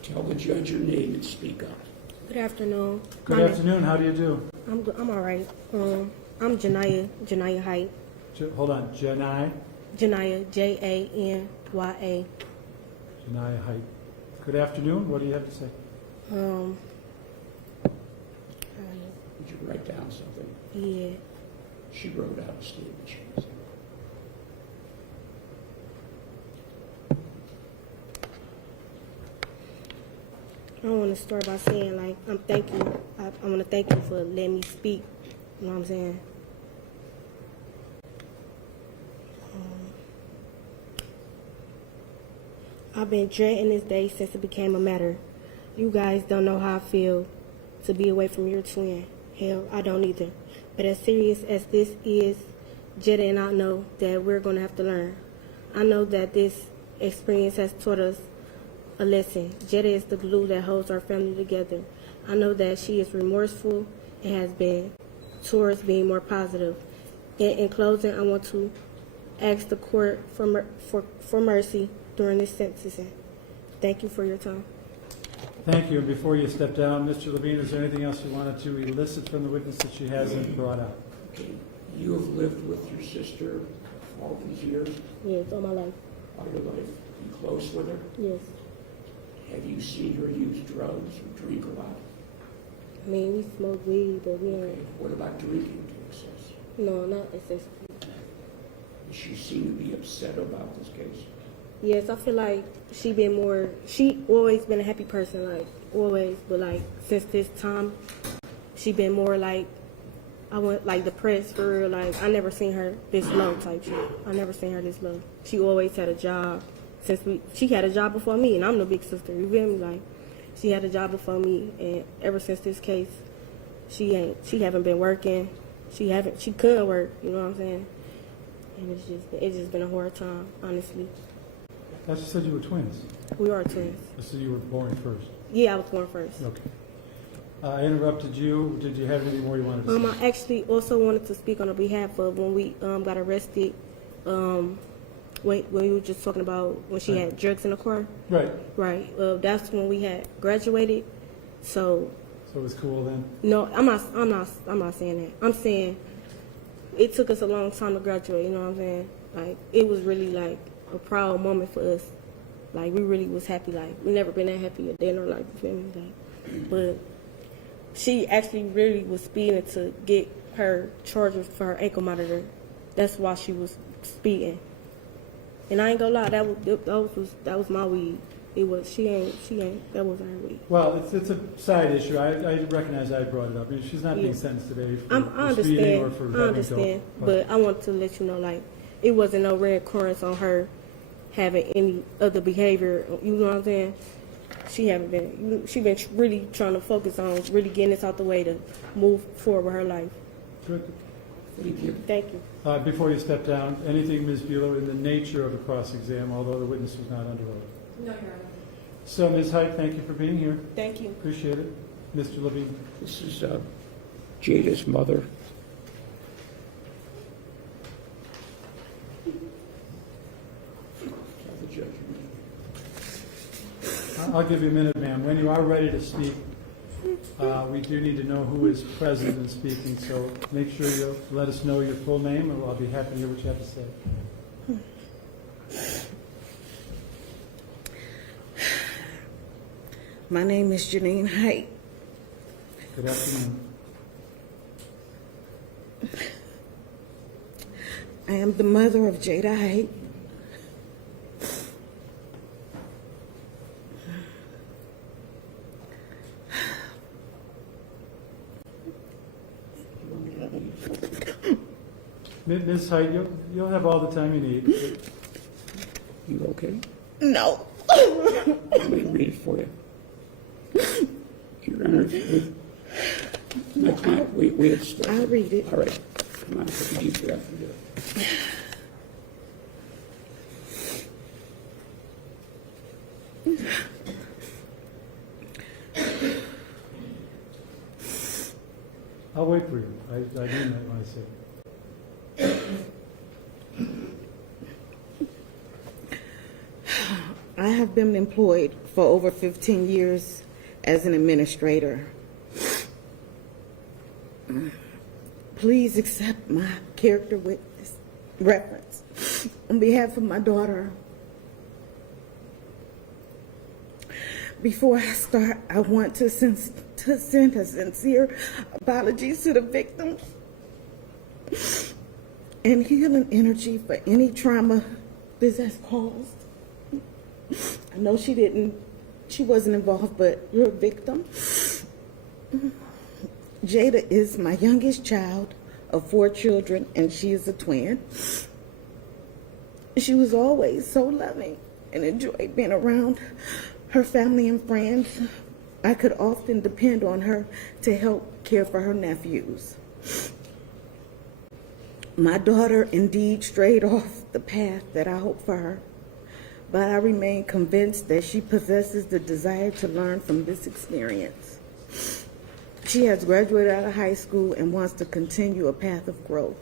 Tell the judge your name and speak up. Good afternoon. Good afternoon. How do you do? I'm all right. I'm Janaya Height. Hold on. Janaya? Janaya, Janya. Janaya Height. Good afternoon. What do you have to say? Did you write down something? Yeah. She wrote out a statement. She was- I want to start by saying, like, I'm thanking. I want to thank you for letting me speak. You know what I'm saying? I've been dreading this day since it became a matter. You guys don't know how I feel to be away from your twin. Hell, I don't either. But as serious as this is, Jetta and I know that we're going to have to learn. I know that this experience has taught us a lesson. Jetta is the glue that holds our family together. I know that she is remorseful and has been towards being more positive. In closing, I want to ask the court for mercy during this sentencing. Thank you for your time. Thank you. And before you step down, Mr. Levine, is there anything else you wanted to elicit from the witness that she hasn't brought out? Okay, you have lived with your sister all these years, Yes, all my life. all your life. You close with her? Yes. Have you seen her use drugs or drink a lot? I mean, we smoke weed, but we Okay, don't. what about drinking to excess? No, not excessively. Does she seem to be upset about this case? Yes, I feel like she always been a happy person, like, always, but, like, since this time, she been more, like, I went, like, depressed for real, like, I never seen her this low type shit. I never seen her this low. She always had a job, she had a job before me, and I'm the big sister, you feel me, like, she had a job before me, and ever since this case, she haven't been working, she couldn't work, you know what I'm saying, and it's just been a horrible time, honestly. I thought you said you were twins. We are twins. So you were born first. Yeah, I was born first. Okay. I interrupted you. Did you have anything more you wanted to say? I actually also wanted to speak on the behalf of when we got arrested, when we were just talking about when she had drugs in the car. Right. Right. That's when we had graduated. So it was cool then? No, I'm not saying that. I'm saying it took us a long time to graduate, you know what I'm saying? Like, it was really like a proud moment for us. Like, we really was happy. Like, we never been that happy a day in our life, you feel me? Like, but she actually really was speeding to get her charger for her ankle monitor. That's why she was speeding. And I ain't gonna lie, that was my weed. It was she ain't that wasn't her weed. Well, it's a side issue. I recognize I brought it up. I mean, she's not being sentenced today for speeding or for having I understand, dope, but I want to let you know, like, it wasn't no reoccurrence on her having any other behavior. You know what I'm saying? She been really trying to focus on really getting this out the way to move forward with her life. Good. Thank you. Thank you. Before you step down, anything, Ms. Bueller, in the nature of a cross-exam, although the witness was not under oath? No, Your Honor. So, Ms. Height, thank you for being here. Thank you. Appreciate it. Mr. Levine. This is Jada's mother. The judge. I'll give you a minute, ma'am. When you are ready to speak, we do need to know who is present and speaking, so make sure you let us know your full name, and I'll be happy to hear what you have to say. My name is Janine Height. Good afternoon. I am the mother of Jada Height. Ms. Height, you'll have all the time you need. You okay? No. Let me read it for you. Your Honor, we had started. I'll read it. All right. Come on, take a deep breath and do it. I'll wait for you. I mean that when I say it. I have been employed for over 15 years as an administrator. Please accept my character witness reference on behalf of my daughter. Before I start, I want to send a sincere apologies to the victims and healing energy for any trauma this has caused. I know she wasn't involved, but you're a victim. Jada is my youngest child of 4 children, and she is a twin. She was always so loving and enjoyed being around her family and friends. I could often depend on her to help care for her nephews. My daughter indeed strayed off the path that I hoped for her, but I remain convinced that she possesses the desire to learn from this experience. She has graduated out of high school and wants to continue a path of growth.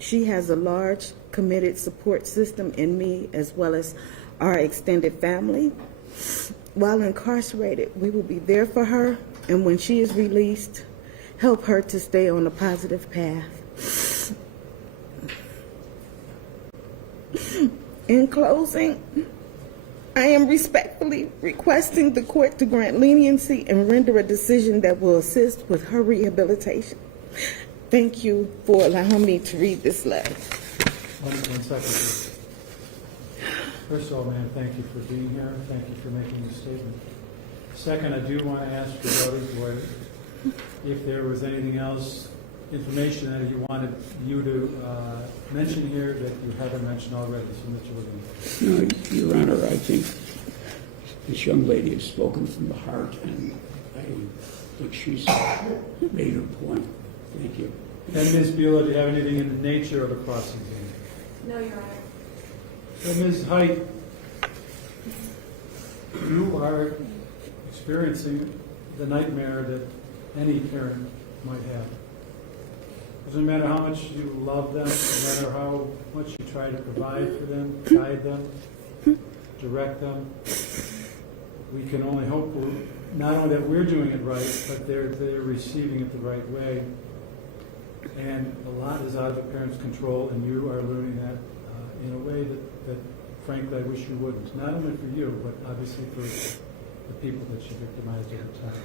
She has a large, committed support system in me as well as our extended family. While incarcerated, we will be there for her, and when she is released, help her to stay on a positive path. In closing, I am respectfully requesting the court to grant leniency and render a decision that will assist with her rehabilitation. Thank you for allowing me to read this letter. One second, please. First of all, ma'am, thank you for being here. Thank you for making this statement. Second, I do want to ask your daughter's lawyer if there was anything else, information that you wanted you to mention here that you haven't mentioned already. So, Mr. Levine. No, Your Honor, I think this young lady has spoken from the heart, and I think she's made her point. Thank you. And Ms. Beulah, do you have anything in the nature of a cross-examination? No, Your Honor. So, Ms. Height, you are experiencing the nightmare that any parent might have. Doesn't matter how much you love them, no matter how much you try to provide for them, guide them, direct them. We can only hope not only that we're doing it right, but they're receiving it the right way. And a lot is out of a parent's control, and you are learning that in a way that frankly I wish you wouldn't. Not only for you, but obviously for the people that you victimized at the time.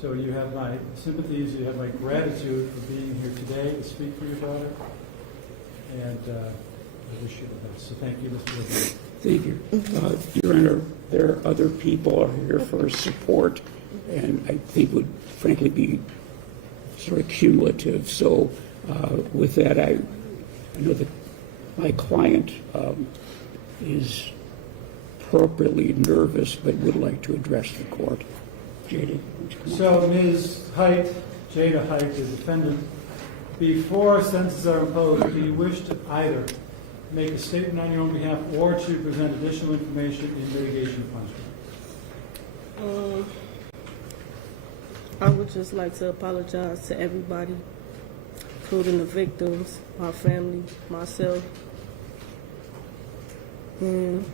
So you have my sympathies, you have my gratitude for being here today to speak for your daughter, and I wish you the best. So thank you, Mr. Levine. Thank you. Your Honor, there are other people are here for support, and I think would frankly be sort of cumulative. So with that, I know that my client is appropriately nervous, but would like to address the court. Jada, would you come on? So Ms. Height, Jada Height, the defendant, before sentences are imposed, do you wish to either make a statement on your own behalf or to present additional information in mitigation of punishment? I would just like to apologize to everybody, including the victims, my family, myself. And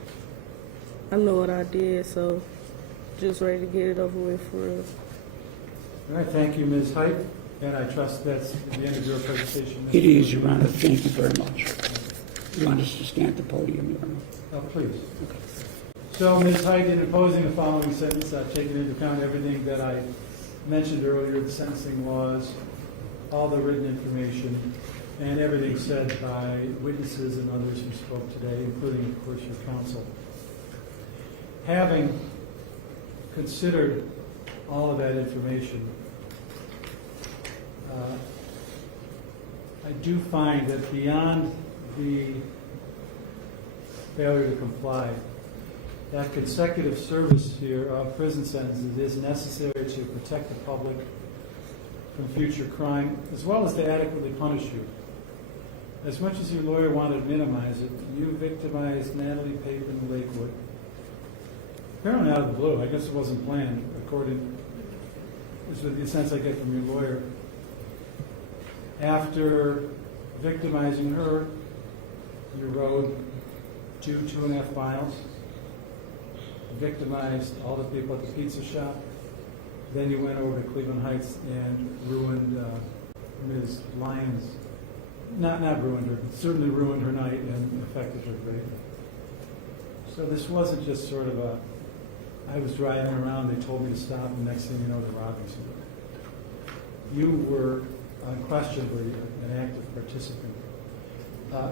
I know what I did, so just ready to get it over with for real. All right, thank you, Ms. Height, and I trust that's the end of your presentation. It is, Your Honor. Thank you very much. You want us to stand at the podium, Your Honor? Oh, please. Okay. So, Ms. Height, in imposing the following sentence, I've taken into account everything that I mentioned earlier, the sentencing laws, all the written information, and everything said by witnesses and others who spoke today, including, of course, your counsel. Having considered all of that information, I do find that beyond the failure to comply, that consecutive service here of prison sentences is necessary to protect the public from future crime, as well as to adequately punish you. As much as your lawyer wanted to minimize it, you victimized Natalie Papen Lakewood. Apparently out of the blue. I guess it wasn't planned, according to the sense I get from your lawyer. After victimizing her, you rode 2.5 miles, victimized all the people at the pizza shop. Then you went over to Cleveland Heights and ruined Ms. Lyons. Not ruined her, but certainly ruined her night and affected her greatly. So this wasn't just sort of a I was driving around, they told me to stop, and next thing you know, they're robbing somebody. You were unquestionably an active participant.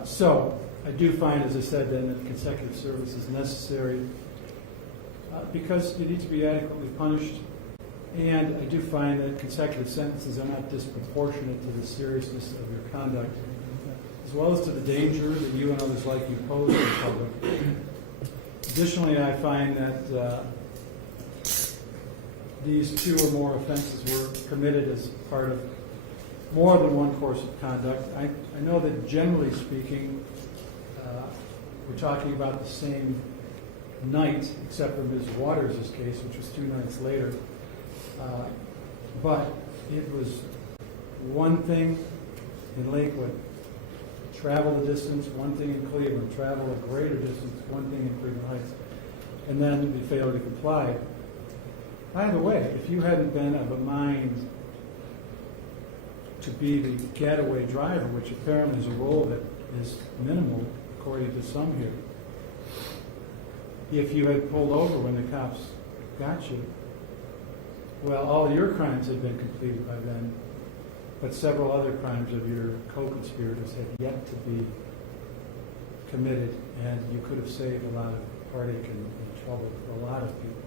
So I do find, as I said, then that consecutive service is necessary because you need to be adequately punished. And I do find that consecutive sentences are not disproportionate to the seriousness of your conduct, as well as to the danger that you and others like you pose to the public. Additionally, I find that these two or more offenses were committed as part of more than one course of conduct. I know that generally speaking, we're talking about the same night, except for Ms. Waters' case, which was 2 nights later. But it was one thing in Lakewood, travel the distance, one thing in Cleveland, travel a greater distance, one thing in Cleveland Heights, and then the failure to comply. By the way, if you hadn't been of a mind to be the getaway driver, which apparently is a role that is minimal, according to some here, if you had pulled over when the cops got you, well, all of your crimes had been completed by then, but several other crimes of your co-conspirators had yet to be committed, and you could have saved a lot of heartache and trouble for a lot of people.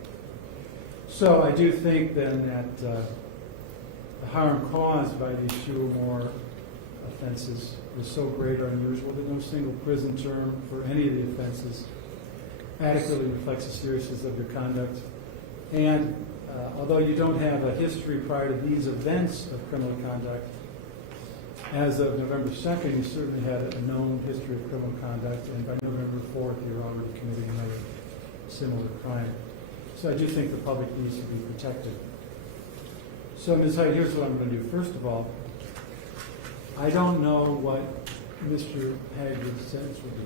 So I do think then that the harm caused by these 2 or more offenses was so great or unusual that no single prison term for any of the offenses adequately reflects the seriousness of your conduct. And although you don't have a history prior to these events of criminal conduct, as of November 2nd, you certainly had a known history of criminal conduct, and by November 4th, you're already committing another similar crime. So I do think the public needs to be protected. So, Ms. Height, here's what I'm going to do. First of all, I don't know what Mr. Haggard's sentence would be.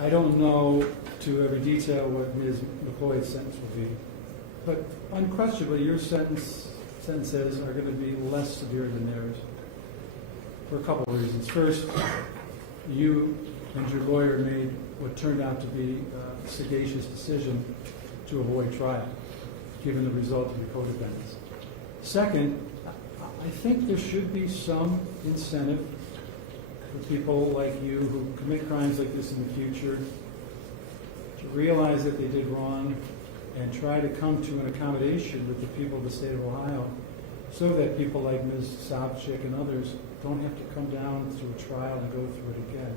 I don't know to every detail what Ms. McLoyd's sentence will be. But unquestionably, your sentences are going to be less severe than theirs for a couple of reasons. First, you and your lawyer made what turned out to be a sagacious decision to avoid trial, given the result of your co-defendants. Second, I think there should be some incentive for people like you who commit crimes like this in the future to realize that they did wrong and try to come to an accommodation with the people of the state of Ohio so that people like Ms. Sobchik and others don't have to come down through a trial and go through it again.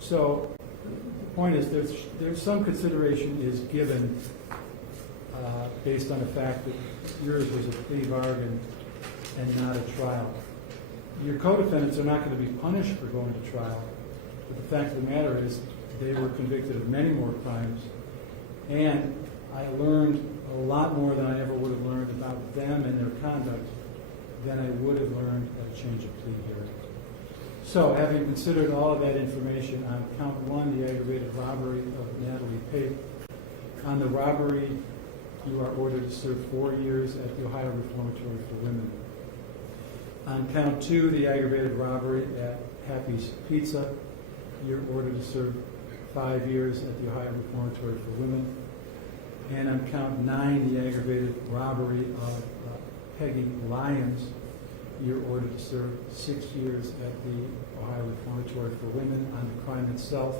So the point is there's some consideration is given based on the fact that yours was a plea bargain and not a trial. Your co-defendants are not going to be punished for going to trial, but the fact of the matter is they were convicted of many more crimes, and I learned a lot more than I ever would have learned about them and their conduct than I would have learned at a change of plea hearing. So, having considered all of that information, on count 1, the aggravated robbery of Natalie Pape, on the robbery, you are ordered to serve 4 years at the Ohio Reformatory for Women. On count 2, the aggravated robbery at Happy's Pizza, you're ordered to serve 5 years at the Ohio Reformatory for Women. And on count 9, the aggravated robbery of Peggy Lyons, you're ordered to serve 6 years at the Ohio Reformatory for Women on the crime itself,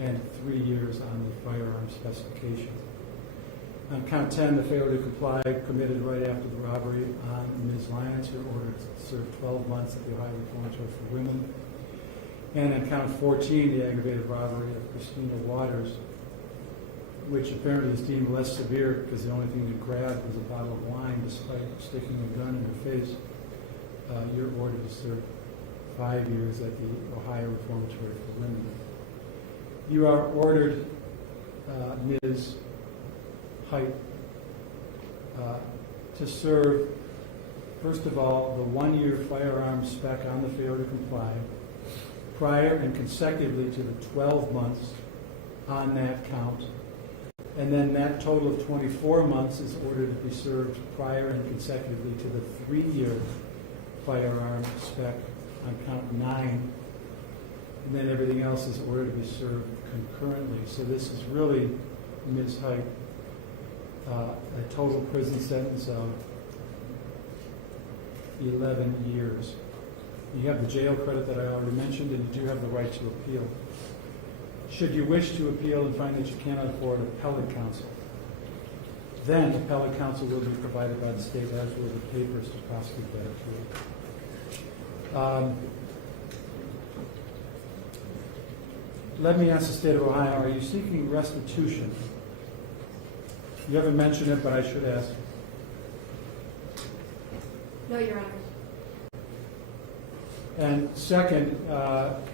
and 3 years on the Firearm Specifications. On count 10, the failure to comply committed right after the robbery on Ms. Lyons, you're ordered to serve 12 months at the Ohio Reformatory for Women. And on count 14, the aggravated robbery of Christina Waters, which apparently is deemed less severe because the only thing they grabbed was a bottle of wine despite sticking a gun in her face. You're ordered to serve 5 years at the Ohio Reformatory for Women. You are ordered, Ms. Height, to serve, first of all, the 1-year firearm spec on the failure to comply, prior and consecutively to the 12 months on that count. And then that total of 24 months is ordered to be served prior and consecutively to the 3-year firearm spec on count 9. And then everything else is ordered to be served concurrently. So this is really Ms. Height a total prison sentence of 11 years. You have the jail credit that I already mentioned, and you do have the right to appeal. Should you wish to appeal and find that you cannot afford appellate counsel, then appellate counsel will be provided by the state, as will the papers to prosecute that appeal. Let me ask the state of Ohio, are you seeking restitution? You haven't mentioned it, but I should ask. No, Your Honor. And second,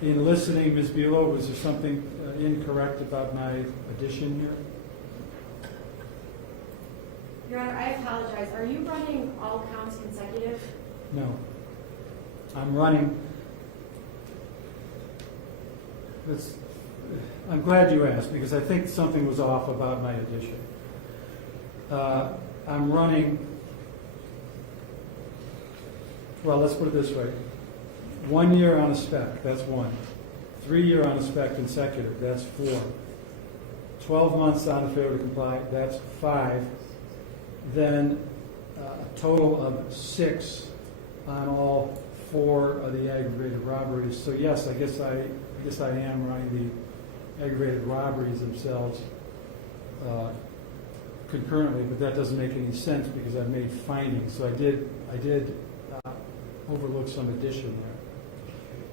in listening, Ms. Buelow, was there something incorrect about my addition here? Your Honor, I apologize. Are you running all counts consecutive? No. I'm running. I'm glad you asked, because I think something was off about my addition. I'm running, well, let's put it this way. 1 year on a spec, that's 1. 3 year on a spec consecutive, that's 4. 12 months on a failure to comply, that's 5. Then a total of 6 on all 4 of the aggravated robberies. So yes, I guess I am running the aggravated robberies themselves concurrently, but that doesn't make any sense because I've made findings. So I did overlook some addition there.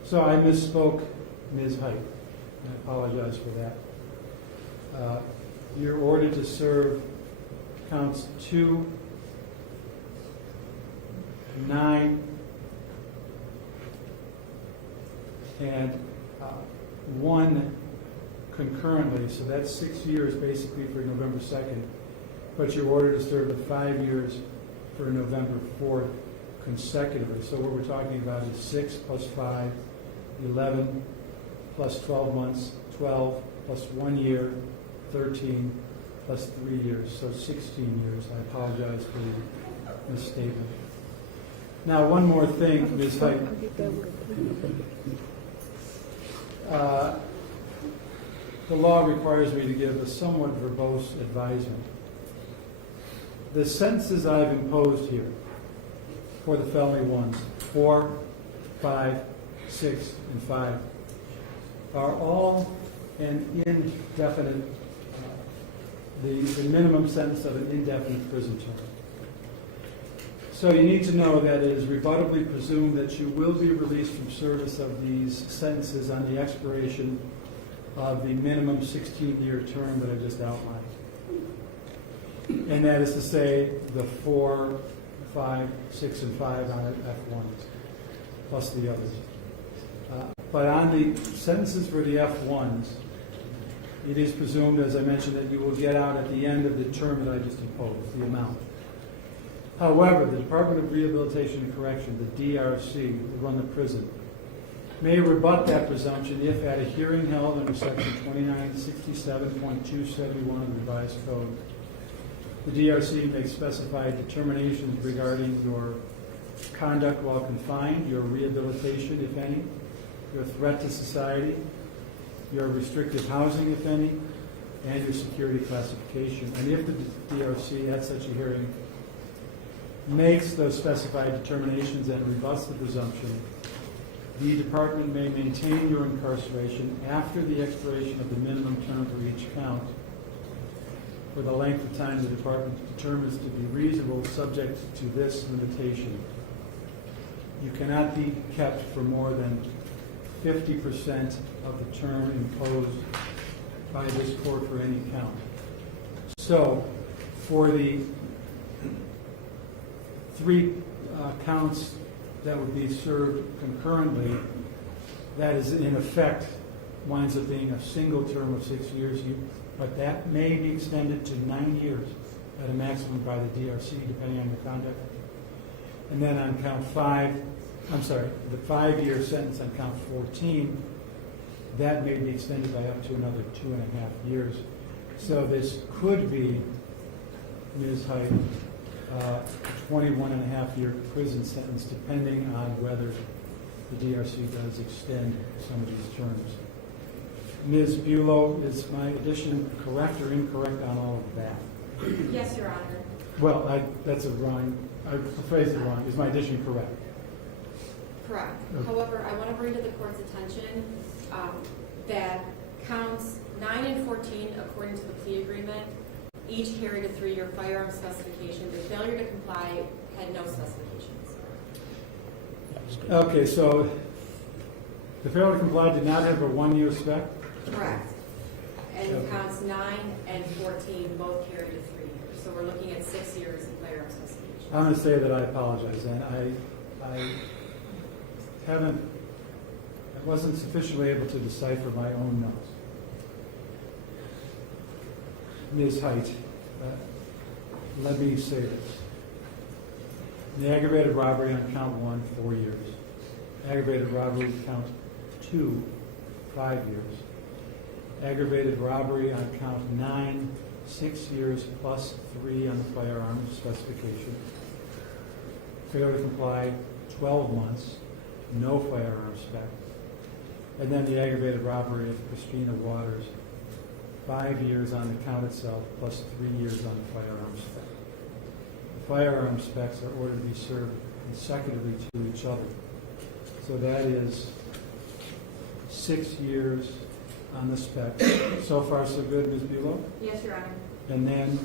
So I misspoke, Ms. Height, and I apologize for that. You're ordered to serve counts 2, 9, and 1 concurrently, so that's 6 years basically for November 2nd, but you're ordered to serve the 5 years for November 4th consecutively. So what we're talking about is 6 plus 5, 11 plus 12 months, 12 plus 1 year, 13 plus 3 years, so 16 years. I apologize for the misstatement. Now, one more thing, Ms. Height. The law requires me to give a somewhat verbose advisement. The sentences I've imposed here for the felony ones, 4, 5, 6, and 5, are all an indefinite, the minimum sentence of an indefinite prison term. So you need to know that it is rebuttably presumed that you will be released from service of these sentences on the expiration of the minimum 16-year term that I just outlined. And that is to say the 4, 5, 6, and 5 on F1, plus the others. But on the sentences for the F1s, it is presumed, as I mentioned, that you will get out at the end of the term that I just imposed, the amount. However, the Department of Rehabilitation and Correction, the DRC, who run the prison, may rebut that presumption if at a hearing held under Section 2967.271 of the revised code, the DRC may specify determinations regarding your conduct while confined, your rehabilitation, if any, your threat to society, your restrictive housing, if any, and your security classification. And if the DRC at such a hearing makes those specified determinations and rebuts the presumption, the department may maintain your incarceration after the expiration of the minimum term for each count for the length of time the department determines to be reasonable, subject to this limitation. You cannot be kept for more than 50% of the term imposed by this court for any count. So, for the 3 counts that would be served concurrently, that is in effect winds up being a single term of 6 years, but that may be extended to 9 years at a maximum by the DRC, depending on the conduct. And then on count 5, the 5-year sentence on count 14, that may be extended by up to another 2.5 years. So this could be, Ms. Height, 21.5-year prison sentence, depending on whether the DRC does extend some of these terms. Ms. Bulow, is my addition correct or incorrect on all of that? Yes, Your Honor. Well, that's a wrong, I phrased it wrong. Is my addition correct? Correct. Okay. However, I want to bring to the court's attention that counts 9 and 14, according to the plea agreement, each carried a 3-year firearm specification. The failure to comply had no specifications. Okay, so the failure to comply did not have a 1-year spec? Correct. And Okay. counts 9 and 14 both carried a 3 years. So we're looking at 6 years in firearm specifications. I'm going to say that I apologize, and I wasn't sufficiently able to decipher my own notes. Ms. Height, let me say this. The aggravated robbery on count 1, 4 years. Aggravated robbery count 2, 5 years. Aggravated robbery on count 9, 6 years plus 3 on the firearm specification. Failure to comply, 12 months, no firearm spec. And then the aggravated robbery of Christina Waters, 5 years on the count itself plus 3 years on the firearm spec. The firearm specs are ordered to be served consecutively to each other. So that is 6 years on the specs. So far, so good, Ms. Bulow? Yes, Your Honor. And then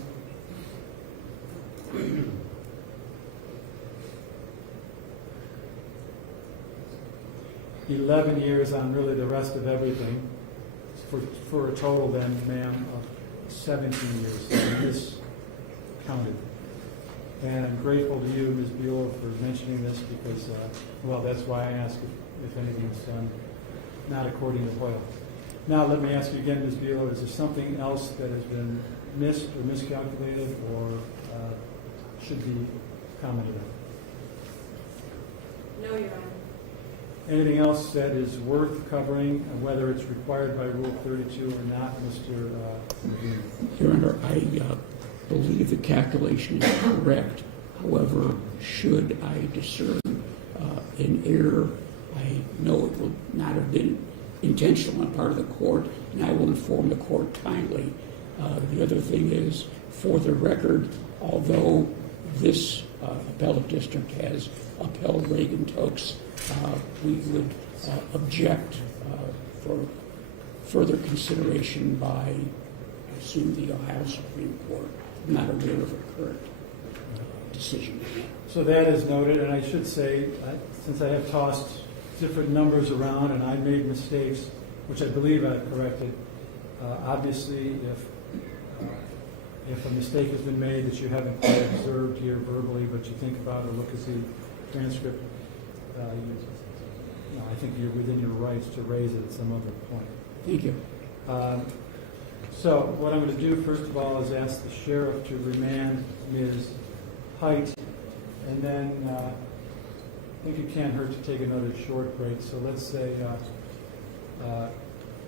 $11 years on really the rest of everything, for a total then, ma'am, of 17 years. So miscounted. And I'm grateful to you, Ms. Buell, for mentioning this because, well, that's why I asked if anything's done not according to Hoyle. Now, let me ask you again, Ms. Buell, is there something else that has been missed or miscalculated or should be commented on? No, Your Honor. Anything else that is worth covering, whether it's required by Rule 32 or not, Mr. Levine? Your Honor, I believe the calculation is correct. However, should I discern an error, I know it will not have been intentional on part of the court, and I will inform the court timely. The other thing is, for the record, although this appellate district has upheld Reagan-Tokes, we would object for further consideration by, I assume, the Ohio Supreme Court. I'm not aware of a current decision. So that is noted, and I should say, since I have tossed different numbers around and I made mistakes, which I believe I've corrected, obviously if a mistake has been made that you haven't quite observed here verbally, but you think about or look at the transcript, I think you're within your rights to raise it at some other point. Thank you. So what I'm going to do, first of all, is ask the sheriff to remand Ms. Height, and then I think it can't hurt to take another short break. So let's say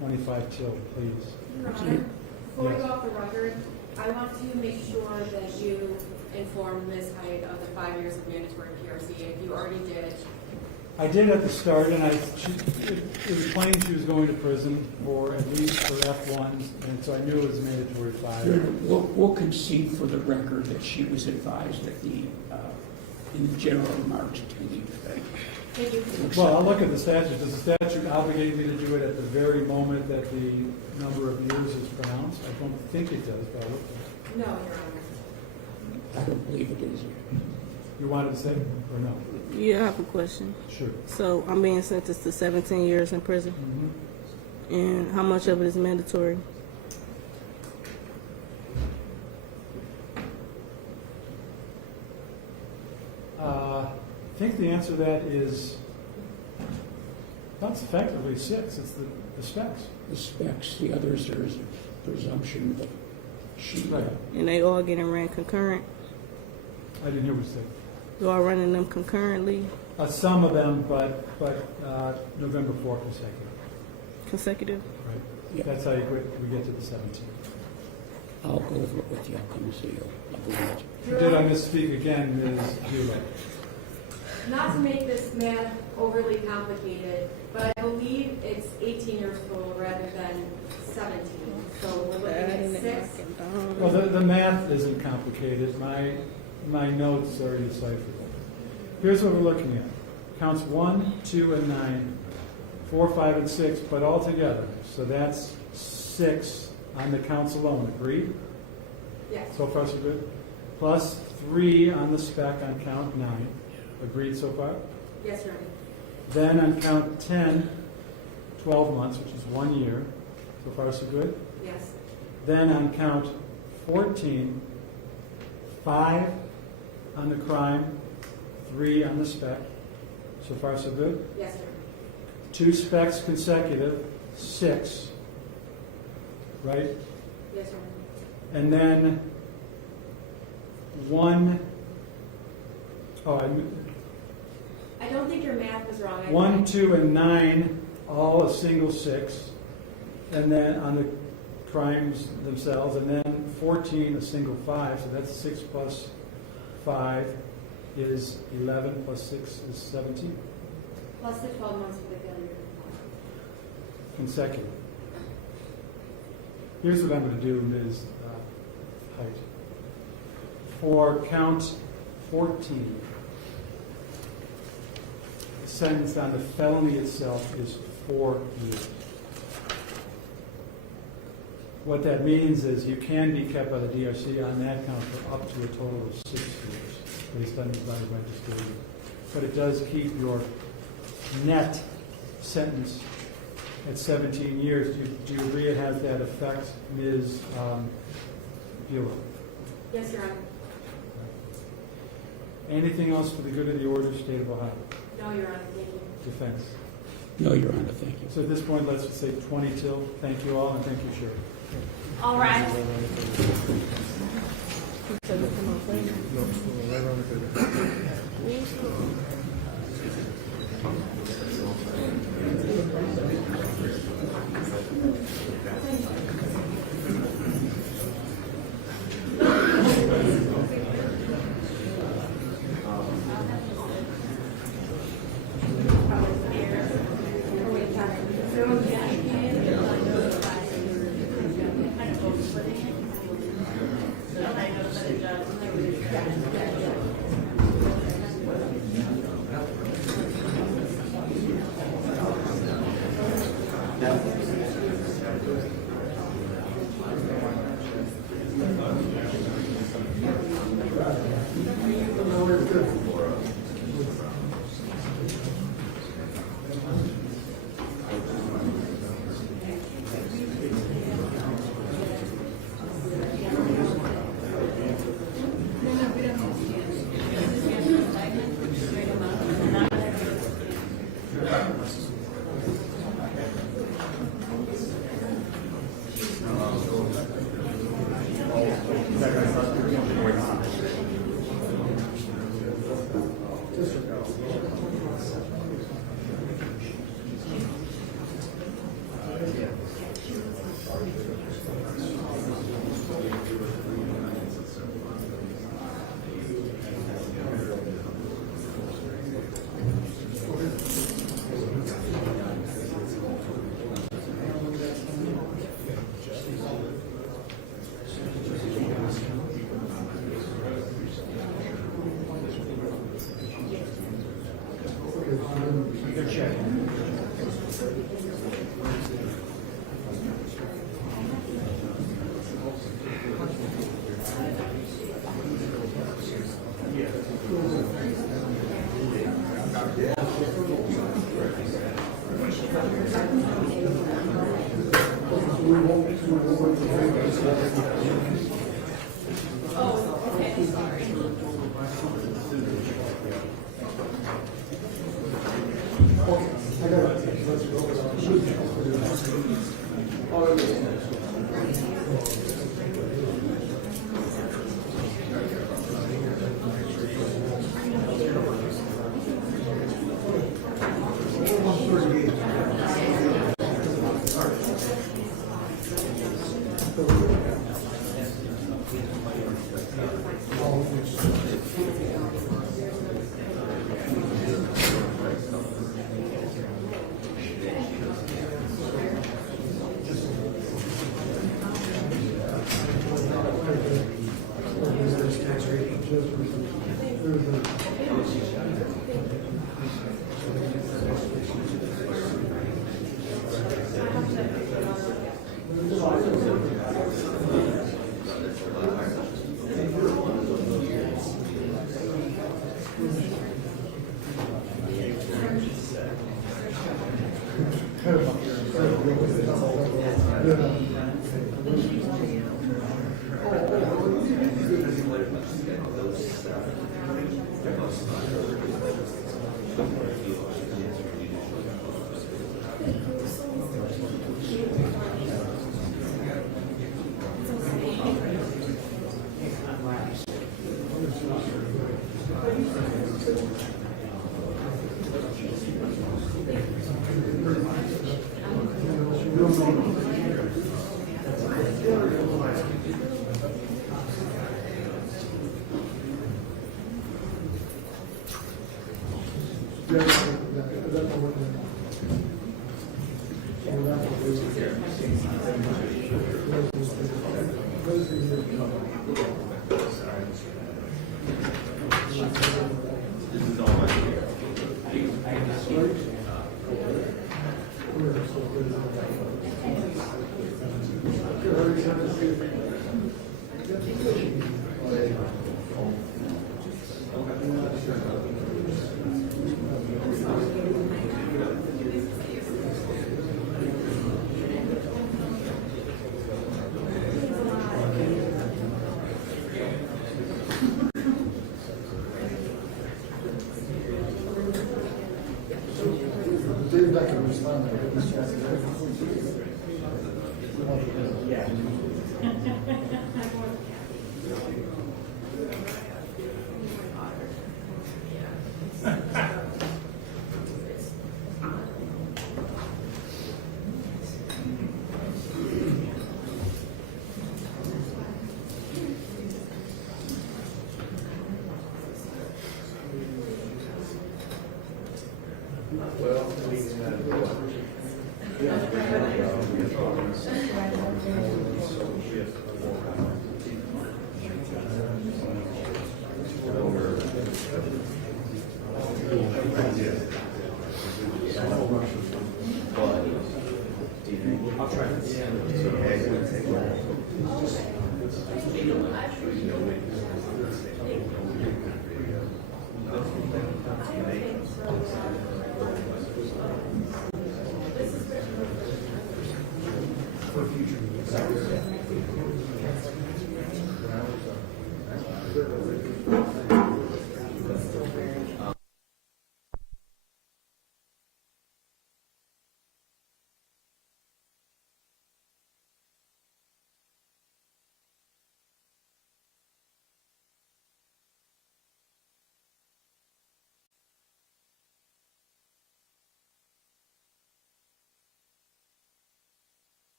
25 till, please. Your Honor, before we Yes. go off the record, I want to make sure that you inform Ms. Height of the 5 years of mandatory PRC. If you already did, I did at the start, and it was plain she was going to prison for at least for F1s, and so I knew it was mandatory 5. Your Honor, we'll concede for the record that she was advised at the in the general remarks to the effect. Thank you. Well, I'll look at the statute. Does the statute obligate me to do it at the very moment that the number of years is pronounced? I don't think it does, but I'll look at it. No, Your Honor. I don't believe it is. You wanted to say or no? Yeah, I have a question. Sure. So I'm being sentenced to 17 years in prison, and how much of it is mandatory? I think the answer to that is that's effectively 6. It's the specs. The specs, the others, there is a presumption that she... Right. And they all getting ran concurrent? I didn't hear what you said. You all running them concurrently? Some of them, but November 4th consecutive. Consecutive? Right. Yeah. That's how we get to the 17th. I'll go over it with you. I'll come and see you. I'll go with you. Did I misspeak again, Ms. Bueller? Not to make this math overly complicated, but I believe it's 18 years total rather than 17. So we're looking at 6. Well, the math isn't complicated. My notes are decipherable. Here's what we're looking at. Counts 1, 2, and 9, 4, 5, and 6, but all together. So that's 6 on the counts alone. Agreed? Yes. So far, so good? Plus 3 on the spec on count 9. Agreed so far? Yes, Your Honor. Then on count 10, 12 months, which is 1 year. So far, so good? Yes. Then on count 14, 5 on the crime, 3 on the spec. So far, so good? Yes, sir. 2 specs consecutive, 6. Right? Yes, Your Honor. And then 1, I don't think your math was wrong. 1, 2, and 9, all a single 6. And then on the crimes themselves, and then 14, a single 5. So that's 6 plus 5 is 11, plus 6 is 17. Plus the 12 months for the failure. Consecutive. Here's what I'm going to do, Ms. Height. For count 14, the sentence on the felony itself is 4 years. What that means is you can be kept by the DRC on that count for up to a total of 6 years, based on the environmental disclosure. But it does keep your net sentence at 17 years. Do you agree it has that effect, Ms. Bueller? Yes, Your Honor. Anything else for the good of the order, State of Ohio? No, Your Honor. Thank you. Defense. No, Your Honor, thank you. So at this point, let's just say 20 till. Thank you all, and thank you, Sheriff. All right.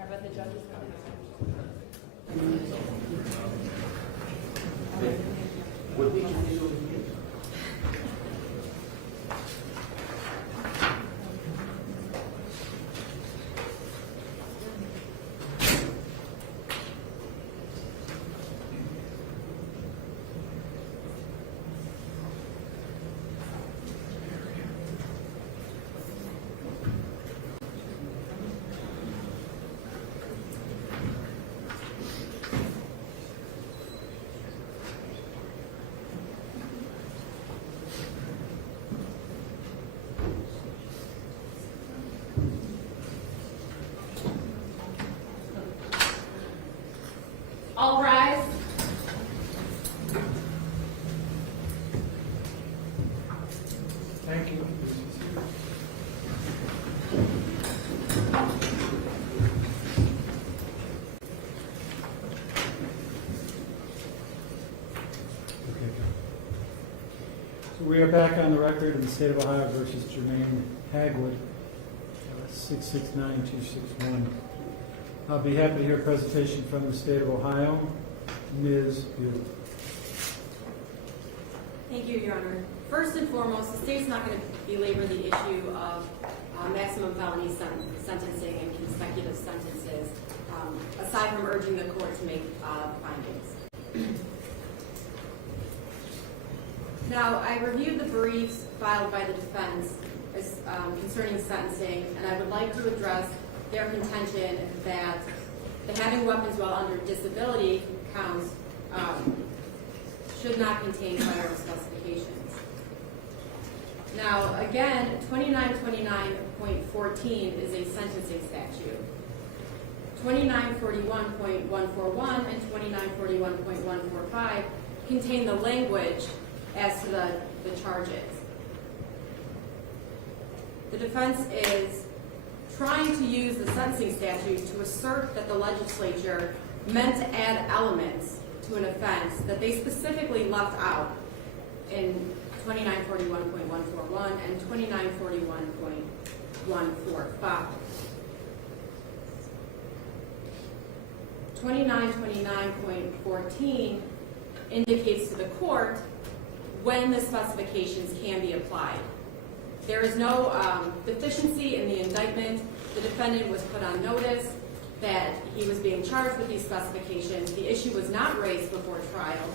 I bet the judge is coming. What did you do? All rise. Thank you. So we are back on the record in the state of Ohio versus Jermaine Hagwood, 669-261. I'll be happy to hear a presentation from the state of Ohio. Ms. Buell. Thank you, Your Honor. First and foremost, the state's not going to belabor the issue of maximum felony sentencing and consecutive sentences, aside from urging the court to make findings. Now, I reviewed the briefs filed by the defense concerning sentencing, and I would like to address their contention that the having weapons while under disability counts should not contain firearm specifications. Now, again, 2929.14 is a sentencing statute. 2941.141 and 2941.145 contain the language as to the charges. The defense is trying to use the sentencing statute to assert that the legislature meant to add elements to an offense that they specifically left out in 2941.141 and 2941.145. 2929.14 indicates to the court when the specifications can be applied. There is no deficiency in the indictment. The defendant was put on notice that he was being charged with these specifications. The issue was not raised before trial,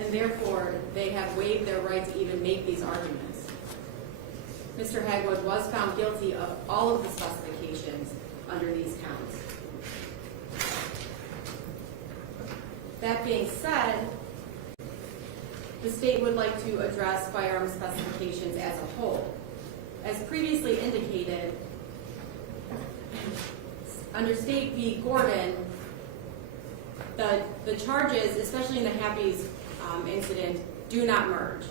and therefore they have waived their right to even make these arguments. Mr. Hagwood was found guilty of all of the specifications under these counts. That being said, the state would like to address firearm specifications as a whole. As previously indicated, under State v. Gordon, the charges, especially in the Happy's incident, do not merge.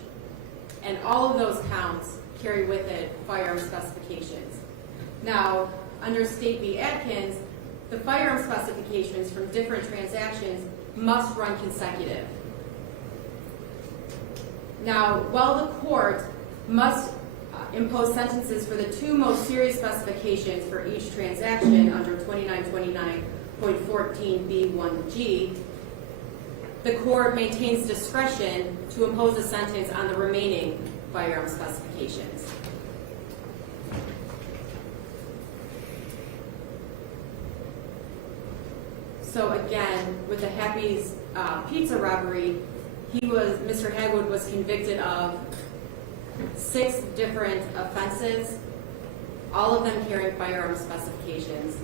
And all of those counts carry with it firearm specifications. Now, under State v. Atkins, the firearm specifications from different transactions must run consecutive. Now, while the court must impose sentences for the two most serious specifications for each transaction under 2929.14b1g, the court maintains discretion to impose a sentence on the remaining firearm specifications. So again, with the Happy's pizza robbery, Mr. Hagwood was convicted of 6 different offenses, all of them carrying firearm specifications.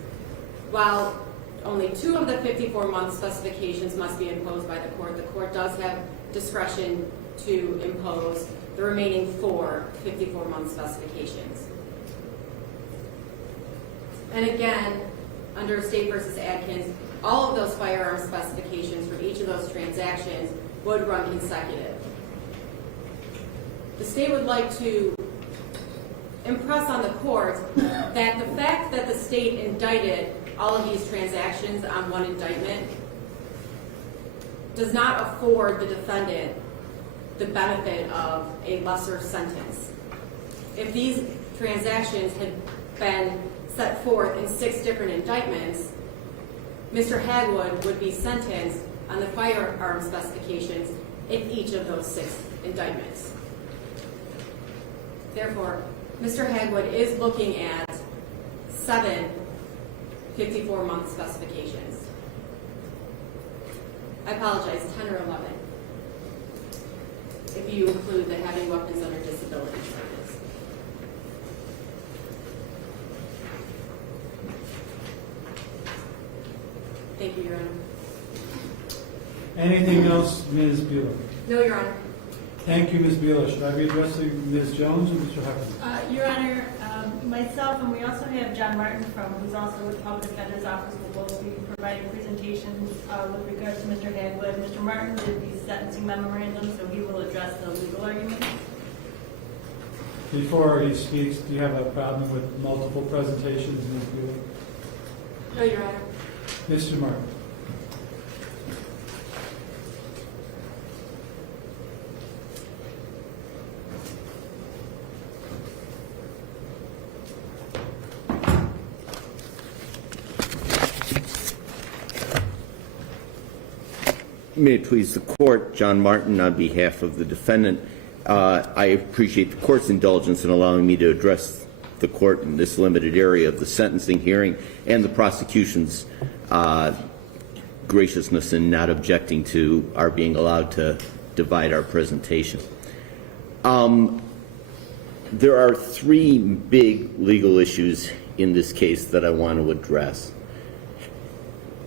While only 2 of the 54-month specifications must be imposed by the court does have discretion to impose the remaining 4 54-month specifications. And again, under State v. Atkins, all of those firearm specifications from each of those transactions would run consecutive. The state would like to impress on the court that the fact that the state indicted all of these transactions on one indictment does not afford the defendant the benefit of a lesser sentence. If these transactions had been set forth in 6 different indictments, Mr. Hagwood would be sentenced on the firearm specifications in each of those 6 indictments. Therefore, Mr. Hagwood is looking at 7 54-month specifications. I apologize, 10 or 11, if you include the having weapons under disability charges. Thank you, Your Honor. Anything else, Ms. Bueller? No, Your Honor. Thank you, Ms. Bueller. Should I be addressing Ms. Jones or Mr. Huffman? Your Honor, myself and we also have John Martin who's also with the Public Defender's Office will both be providing presentations with regards to Mr. Hagwood. Mr. Martin did the sentencing memorandum, so he will address the legal arguments. Before he speaks, do you have a problem with multiple presentations, Ms. Bueller? No, Your Honor. Mr. Martin? May it please the court, John Martin on behalf of the defendant. I appreciate the court's indulgence in allowing me to address the court in this limited area of the sentencing hearing and the prosecution's graciousness in not objecting to our being allowed to divide our presentation. There are 3 big legal issues in this case that I want to address.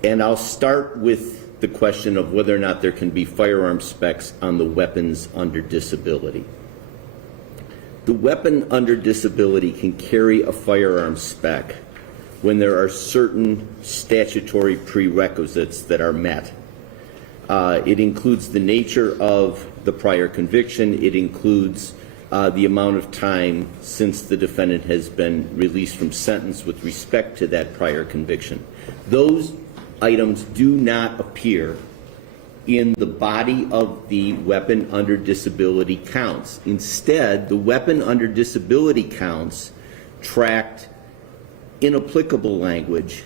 And I'll start with the question of whether or not there can be firearm specs on the weapons under disability. The weapon under disability can carry a firearm spec when there are certain statutory prerequisites that are met. It includes the nature of the prior conviction. It includes the amount of time since the defendant has been released from sentence with respect to that prior conviction. Those items do not appear in the body of the weapon under disability counts. Instead, the weapon under disability counts tracked inapplicable language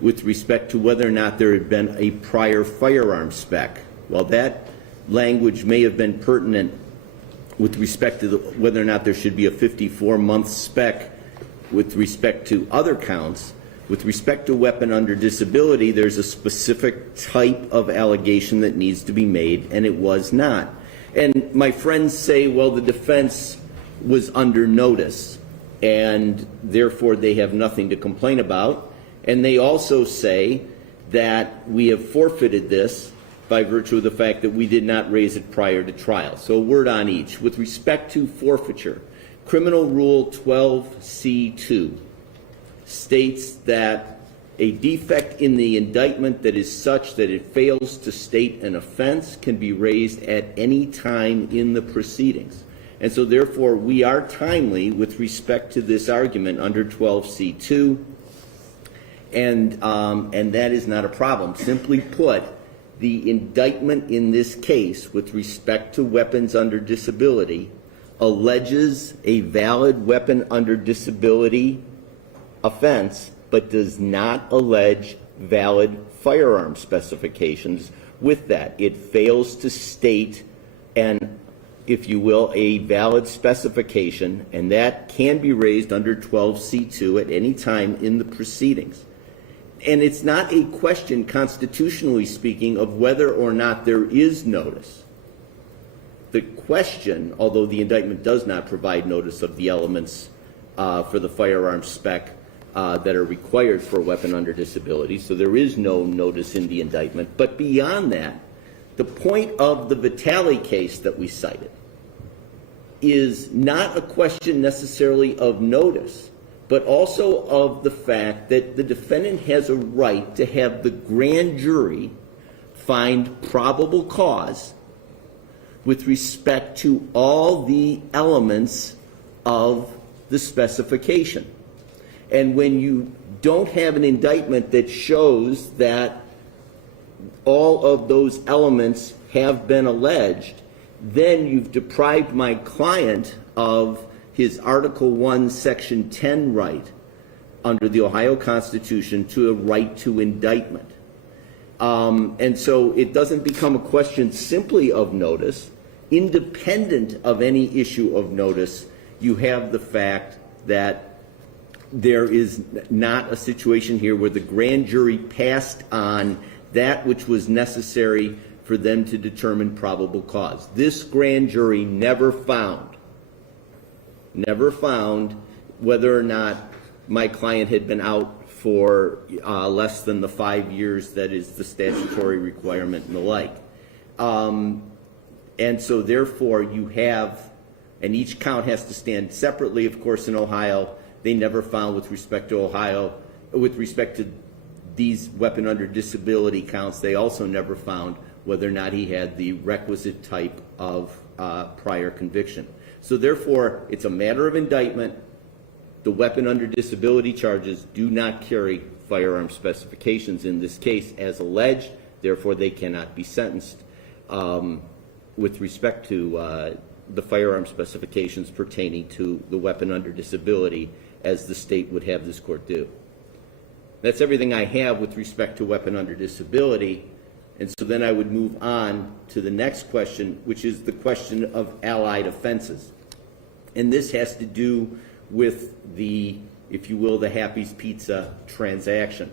with respect to whether or not there had been a prior firearm spec. While that language may have been pertinent with respect to whether or not there should be a 54-month spec with respect to other counts, with respect to weapon under disability, there's a specific type of allegation that needs to be made, and it was not. And my friends say, well, the defense was under notice, and therefore they have nothing to complain about. And they also say that we have forfeited this by virtue of the fact that we did not raise it prior to trial. So a word on each. With respect to forfeiture, Criminal Rule 12C2 states that a defect in the indictment that is such that it fails to state an offense can be raised at any time in the proceedings. And so therefore we are timely with respect to this argument under 12C2, and that is not a problem. Simply put, the indictment in this case with respect to weapons under disability alleges a valid weapon under disability offense, but does not allege valid firearm specifications with that. It fails to state an, if you will, a valid specification, and that can be raised under 12C2 at any time in the proceedings. And it's not a question, constitutionally speaking, of whether or not there is notice. The question, although the indictment does not provide notice of the elements for the firearm spec that are required for a weapon under disability, so there is no notice in the indictment. But beyond that, the point of the Vitale case that we cited is not a question necessarily of notice, but also of the fact that the defendant has a right to have the grand jury find probable cause with respect to all the elements of the specification. And when you don't have an indictment that shows that all of those elements have been alleged, then you've deprived my client of his Article 1, Section 10 right under the Ohio Constitution to a right to indictment. And so it doesn't become a question simply of notice. Independent of any issue of notice, you have the fact that there is not a situation here where the grand jury passed on that which was necessary for them to determine probable cause. This grand jury never found whether or not my client had been out for less than the 5 years that is the statutory requirement and the like. And so therefore you have, and each count has to stand separately, of course, in Ohio. They never found with respect to Ohio, with respect to these weapon under disability counts, they also never found whether or not he had the requisite type of prior conviction. So therefore, it's a matter of indictment. The weapon under disability charges do not carry firearm specifications in this case as alleged. Therefore, they cannot be sentenced with respect to the firearm specifications pertaining to the weapon under disability as the state would have this court do. That's everything I have with respect to weapon under disability. And so then I would move on to the next question, which is the question of allied offenses. And this has to do with the, if you will, the Happy's Pizza transaction.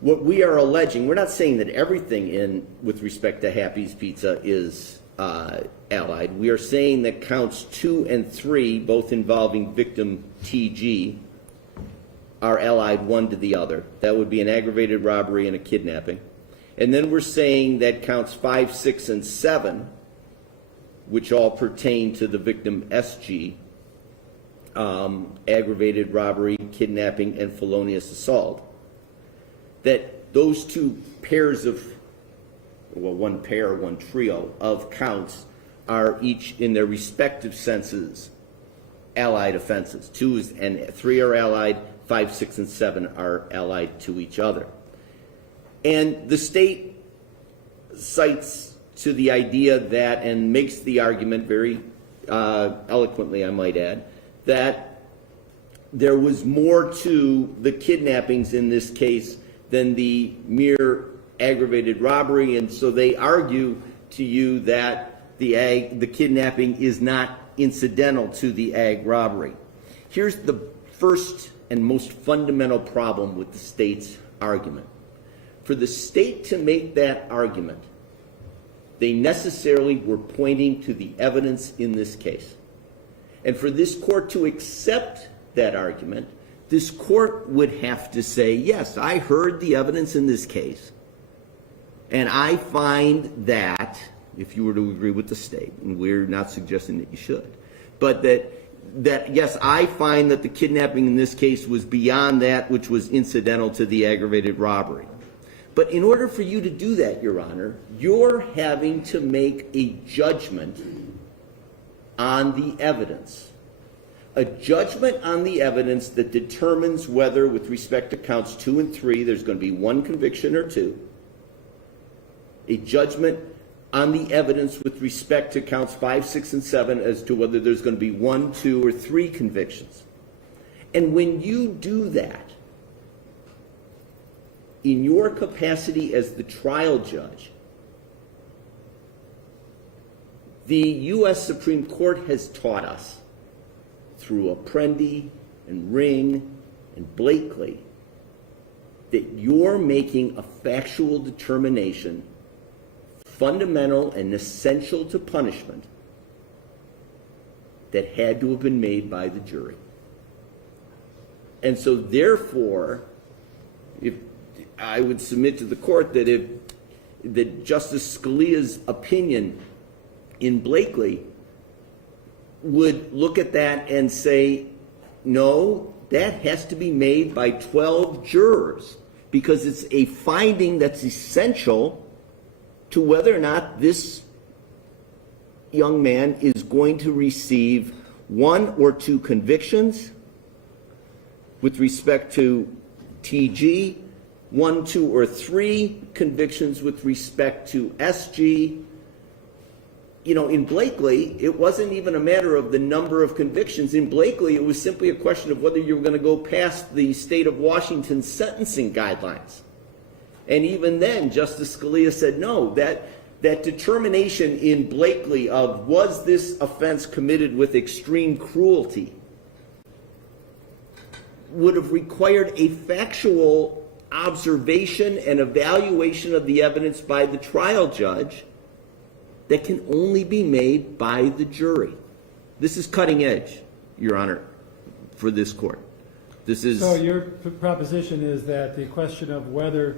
What we are alleging, we're not saying that everything in with respect to Happy's Pizza is allied. We are saying that counts 2 and 3, both involving victim TG, are allied one to the other. That would be an aggravated robbery and a kidnapping. And then we're saying that counts 5, 6, and 7, which all pertain to the victim SG, aggravated robbery, kidnapping, and felonious assault, that those two pairs of, well, one pair, one trio of counts are each in their respective senses allied offenses. 2 and 3 are allied, 5, 6, and 7 are allied to each other. And the state cites to the idea that, and makes the argument very eloquently, I might add, that there was more to the kidnappings in this case than the mere aggravated robbery, and so they argue to you that the kidnapping is not incidental to the ag robbery. Here's the first and most fundamental problem with the state's argument. For the state to make that argument, they necessarily were pointing to the evidence in this case. And for this court to accept that argument, this court would have to say, yes, I heard the evidence in this case, and I find that, if you were to agree with the state, and we're not suggesting that you should, but that yes, I find that the kidnapping in this case was beyond that which was incidental to the aggravated robbery. But in order for you to do that, Your Honor, you're having to make a judgment on the evidence. A judgment on the evidence that determines whether, with respect to counts 2 and 3, there's going to be 1 conviction or 2. A judgment on the evidence with respect to counts 5, 6, and 7 as to whether there's going to be 1, 2, or 3 convictions. And when you do that, in your capacity as the trial judge, the U.S. Supreme Court has taught us through Apprendi and Ring and Blakely that you're making a factual determination fundamental and essential to punishment that had to have been made by the jury. And so therefore, if I would submit to the court that Justice Scalia's opinion in Blakely would look at that and say, no, that has to be made by 12 jurors because it's a finding that's essential to whether or not this young man is going to receive 1 or 2 convictions with respect to TG, 1, 2, or 3 convictions with respect to SG, in Blakely, it wasn't even a matter of the number of convictions. In Blakely, it was simply a question of whether you were going to go past the state of Washington's sentencing guidelines. And even then, Justice Scalia said no, that determination in Blakely of was this offense committed with extreme cruelty would have required a factual observation and evaluation of the evidence by the trial judge that can only be made by the jury. This is cutting edge, Your Honor, for this court. This is... So your proposition is that the question of whether,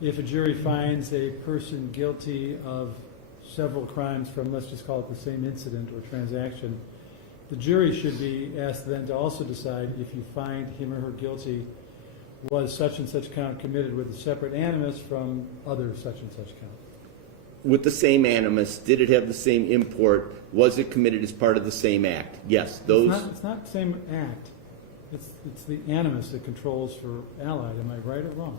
if a jury finds a person guilty of several crimes from, let's just call it the same incident or transaction, the jury should be asked then to also decide if you find him or her guilty, was such and such count committed with a separate animus from other such and such count? With the same animus, did it have the same import? Was it committed as part of the same act? Yes, those... It's not the same act. It's the animus that controls for Allied. Am I right or wrong?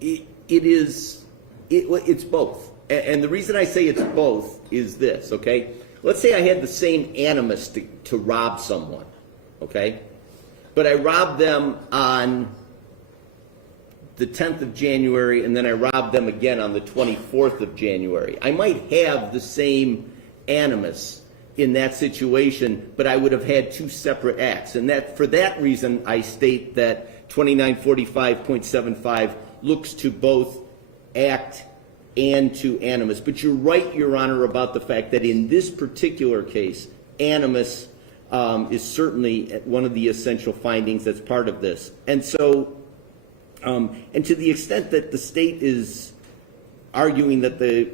It's both. And the reason I say it's both is this, okay? Let's say I had the same animus to rob someone, okay? But I robbed them on the 10th of January, and then I robbed them again on the 24th of January. I might have the same animus in that situation, but I would have had two separate acts. And that, for that reason, I state that 2945.75 looks to both act and to animus. But you're right, Your Honor, about the fact that in this particular case, animus is certainly one of the essential findings that's part of this. And so, and to the extent that the state is arguing that the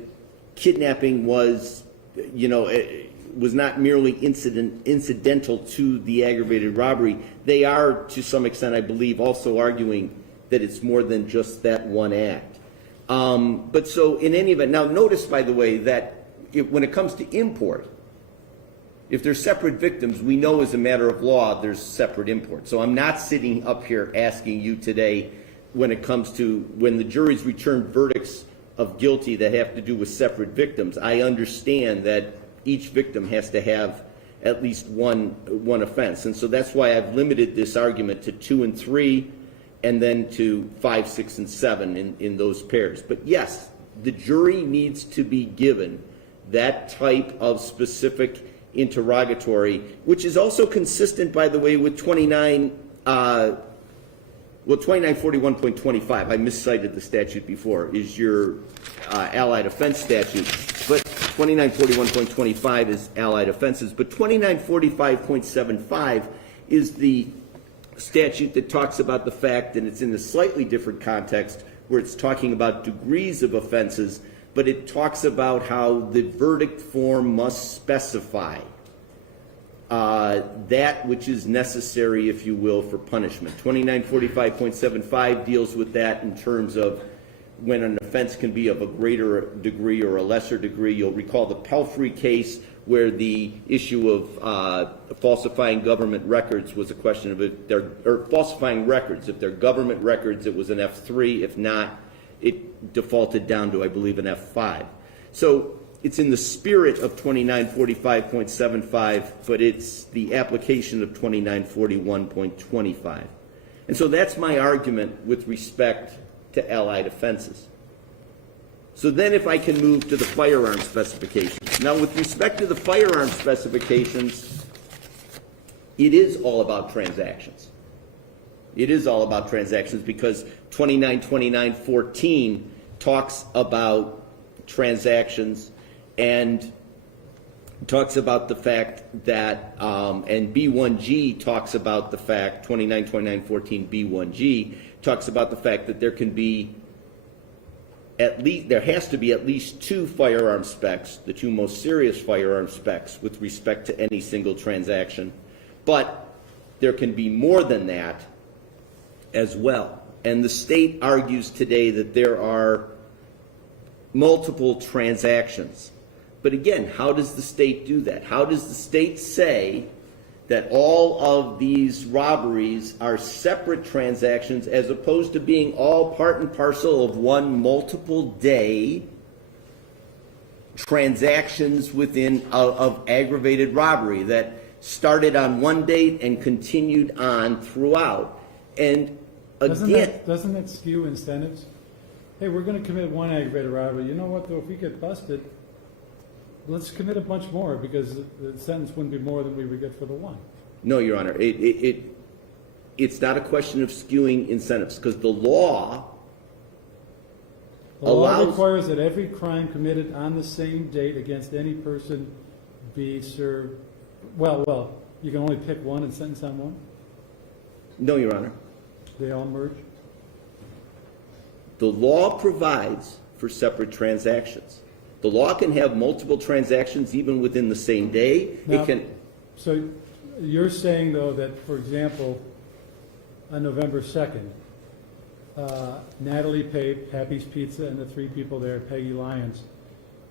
kidnapping was, was not merely incidental to the aggravated robbery, they are, to some extent, I believe, also arguing that it's more than just that one act. But so, in any event, now notice, by the way, that when it comes to import, if they're separate victims, we know as a matter of law there's separate import. So I'm not sitting up here asking you today, when it comes to when the juries return verdicts of guilty that have to do with separate victims, I understand that each victim has to have at least one offense. And so that's why I've limited this argument to 2 and 3, and then to 5, 6, and 7 in those pairs. But yes, the jury needs to be given that type of specific interrogatory, which is also consistent, by the way, with 2941.25. I miscited the statute before, is your allied offense statute. But 2941.25 is allied offenses. But 2945.75 is the statute that talks about the fact, and it's in a slightly different context, where it's talking about degrees of offenses, but it talks about how the verdict form must specify that which is necessary, if you will, for punishment. 2945.75 deals with that in terms of when an offense can be of a greater degree or a lesser degree. You'll recall the Pelfrey case, where the issue of falsifying government records was a question of or falsifying records. If they're government records, it was an F3. If not, it defaulted down to, I believe, an F5. So it's in the spirit of 2945.75, but it's the application of 2941.25. And so that's my argument with respect to allied offenses. So then if I can move to the firearm specifications. Now, with respect to the firearm specifications, it is all about transactions. It is all about transactions because 2929.14 talks about transactions and talks about the fact that, and B1G talks about the fact, 2929.14 B1G talks about the fact that there can be there has to be at least 2 firearm specs, the 2 most serious firearm specs with respect to any single transaction. But there can be more than that as well. And the state argues today that there are multiple transactions. But again, how does the state do that? How does the state say that all of these robberies are separate transactions as opposed to being all part and parcel of one multiple day transactions within of aggravated robbery that started on one date and continued on throughout. And again, Doesn't that skew incentives? Hey, we're gonna commit one aggravated robbery. You know what, though, if we get busted, let's commit a bunch more, because the sentence wouldn't be more than we would get for the one. no, Your Honor, it's not a question of skewing incentives, because the law The law allows. requires that every crime committed on the same date against any person be served, well, you can only pick one and sentence on one? No, Your Honor. They all merge? The law provides for separate transactions. The law can have multiple transactions even within the same day. Now, It can, So you're saying, though, that, for example, on November 2nd, Natalie Pape, Happy's Pizza, and the three people there, Peggy Lyons,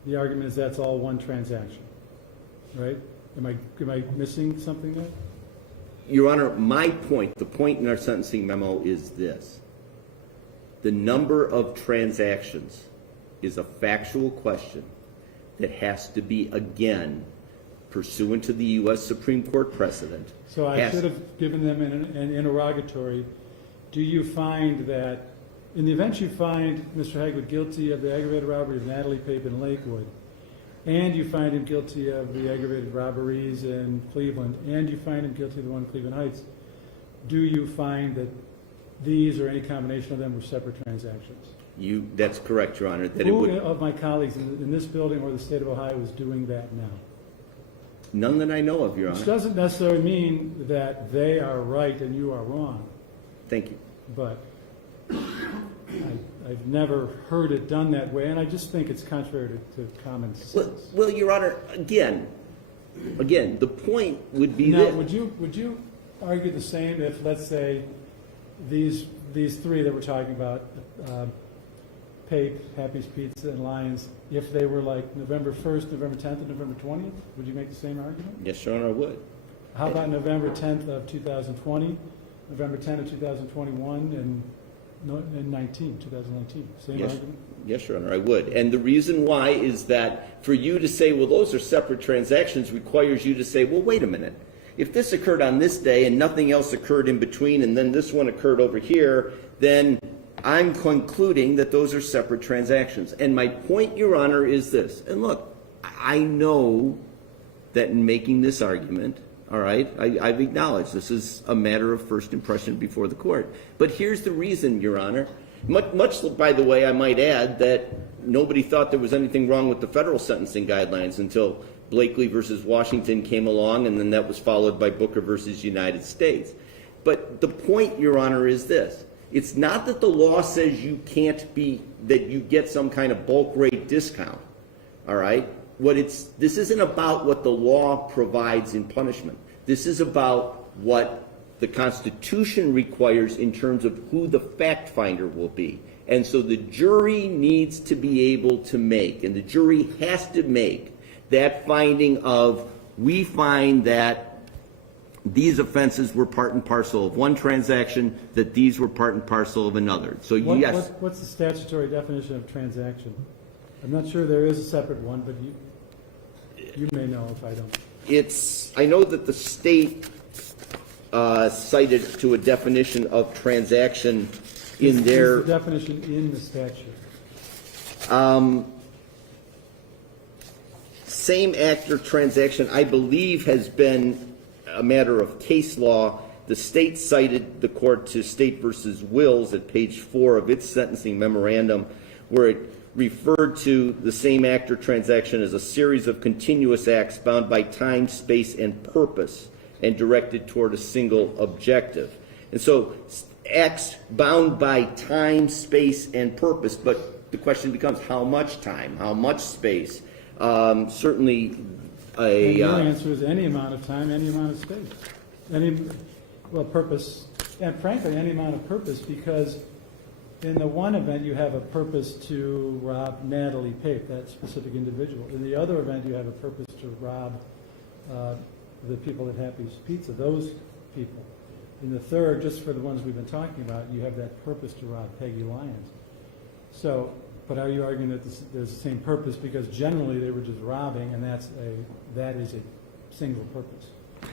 the argument is that's all one transaction, right? Am I missing something there? Your Honor, my point, the point in our sentencing memo is this. The number of transactions is a factual question that has to be, again, pursuant to the U.S. Supreme Court precedent. So I should have given them an interrogatory. Do you find that, in the event you find Mr. Hagwood guilty of the aggravated robbery of Natalie Pape in Lakewood, and you find him guilty of the aggravated robberies in Cleveland, and you find him guilty of the one in Cleveland Heights, do you find that these or any combination of them were separate transactions? That's correct, Your Honor. That Who of my colleagues in this building or the state of Ohio is doing that now? None that I know of, Your Which Honor. doesn't necessarily mean that they are right and you are wrong, Thank you. but I've never heard it done that way, and I just think it's contrary to common sense. Well, Your Honor, again, the point would be Now, that. would you argue the same if, let's say, these three that we're talking about, Pape, Happy's Pizza, and Lions, if they were like November 1st, November 10th, and November 20th, would you make the same argument? Yes, Your Honor, I would. How about November 10th of 2020, November 10th of 2021, and 2019? Same Yes. argument? Yes, Your Honor, I would. And the reason why is that for you to say, well, those are separate transactions, requires you to say, well, wait a minute. If this occurred on this day and nothing else occurred in between, and then this one occurred over here, then I'm concluding that those are separate transactions. And my point, Your Honor, is this. And look, I know that in making this argument, all right, I've acknowledged this is a matter of first impression before the court. But here's the reason, Your Honor. Much, by the way, I might add that nobody thought there was anything wrong with the federal sentencing guidelines until Blakely versus Washington came along, and then that was followed by Booker versus United States. But the point, Your Honor, is this. It's not that the law says you can't be, that you get some kind of bulk rate discount, all right? This isn't about what the law provides in punishment. This is about what the Constitution requires in terms of who the fact finder will be. And so the jury needs to be able to make, and the jury has to make, that finding of, we find that these offenses were part and parcel of one transaction, that these were part and parcel of another. So yes. What's the statutory definition of transaction? I'm not sure there is a separate one, but you may know if I don't. I know that the state cited to a definition of transaction in their. What's the definition in the statute? Same actor transaction, I believe, has been a matter of case law. The state cited the court to State versus Wills at page 4 of its sentencing memorandum, where it referred to the same actor transaction as a series of continuous acts bound by time, space, and purpose, and directed toward a single objective. And so acts bound by time, space, and purpose, but the question becomes how much time, how much space? Certainly And your answer is any amount of time, any amount of space. Purpose, and frankly, any amount of purpose, because in the one event you have a purpose to rob Natalie Pape, that specific individual. In the other event you have a purpose to rob the people at Happy's Pizza, those people. In the third, just for the ones we've been talking about, you have that purpose to rob Peggy Lyons. So But are you arguing that there's the same purpose because generally they were just robbing and that is a single purpose?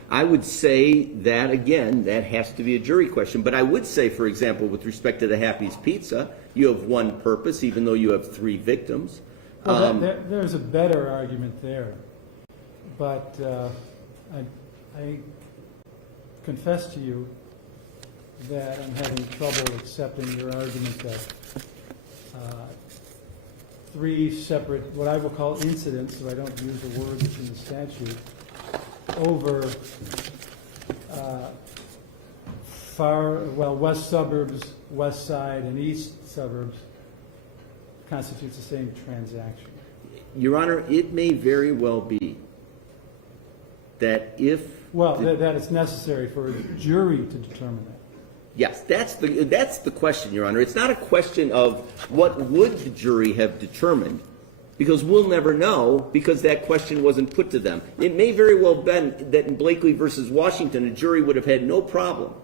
I would say that, again, that has to be a jury question. But I would say, for example, with respect to the Happy's Pizza, you have one purpose, even though you have 3 victims. Well, there's a better argument there. But I confess to you that I'm having trouble accepting your argument that 3 separate, what I will call incidents, so I don't use the word that's in the statute, over west suburbs, west side, and east suburbs constitutes the same transaction. Your Honor, it may very well be that if... Well, that it's necessary for a jury to determine that. Yes, that's the question, Your Honor. It's not a question of what would the jury have determined, because we'll never know, because that question wasn't put to them. It may very well have been that in Blakely versus Washington, a jury would have had no problem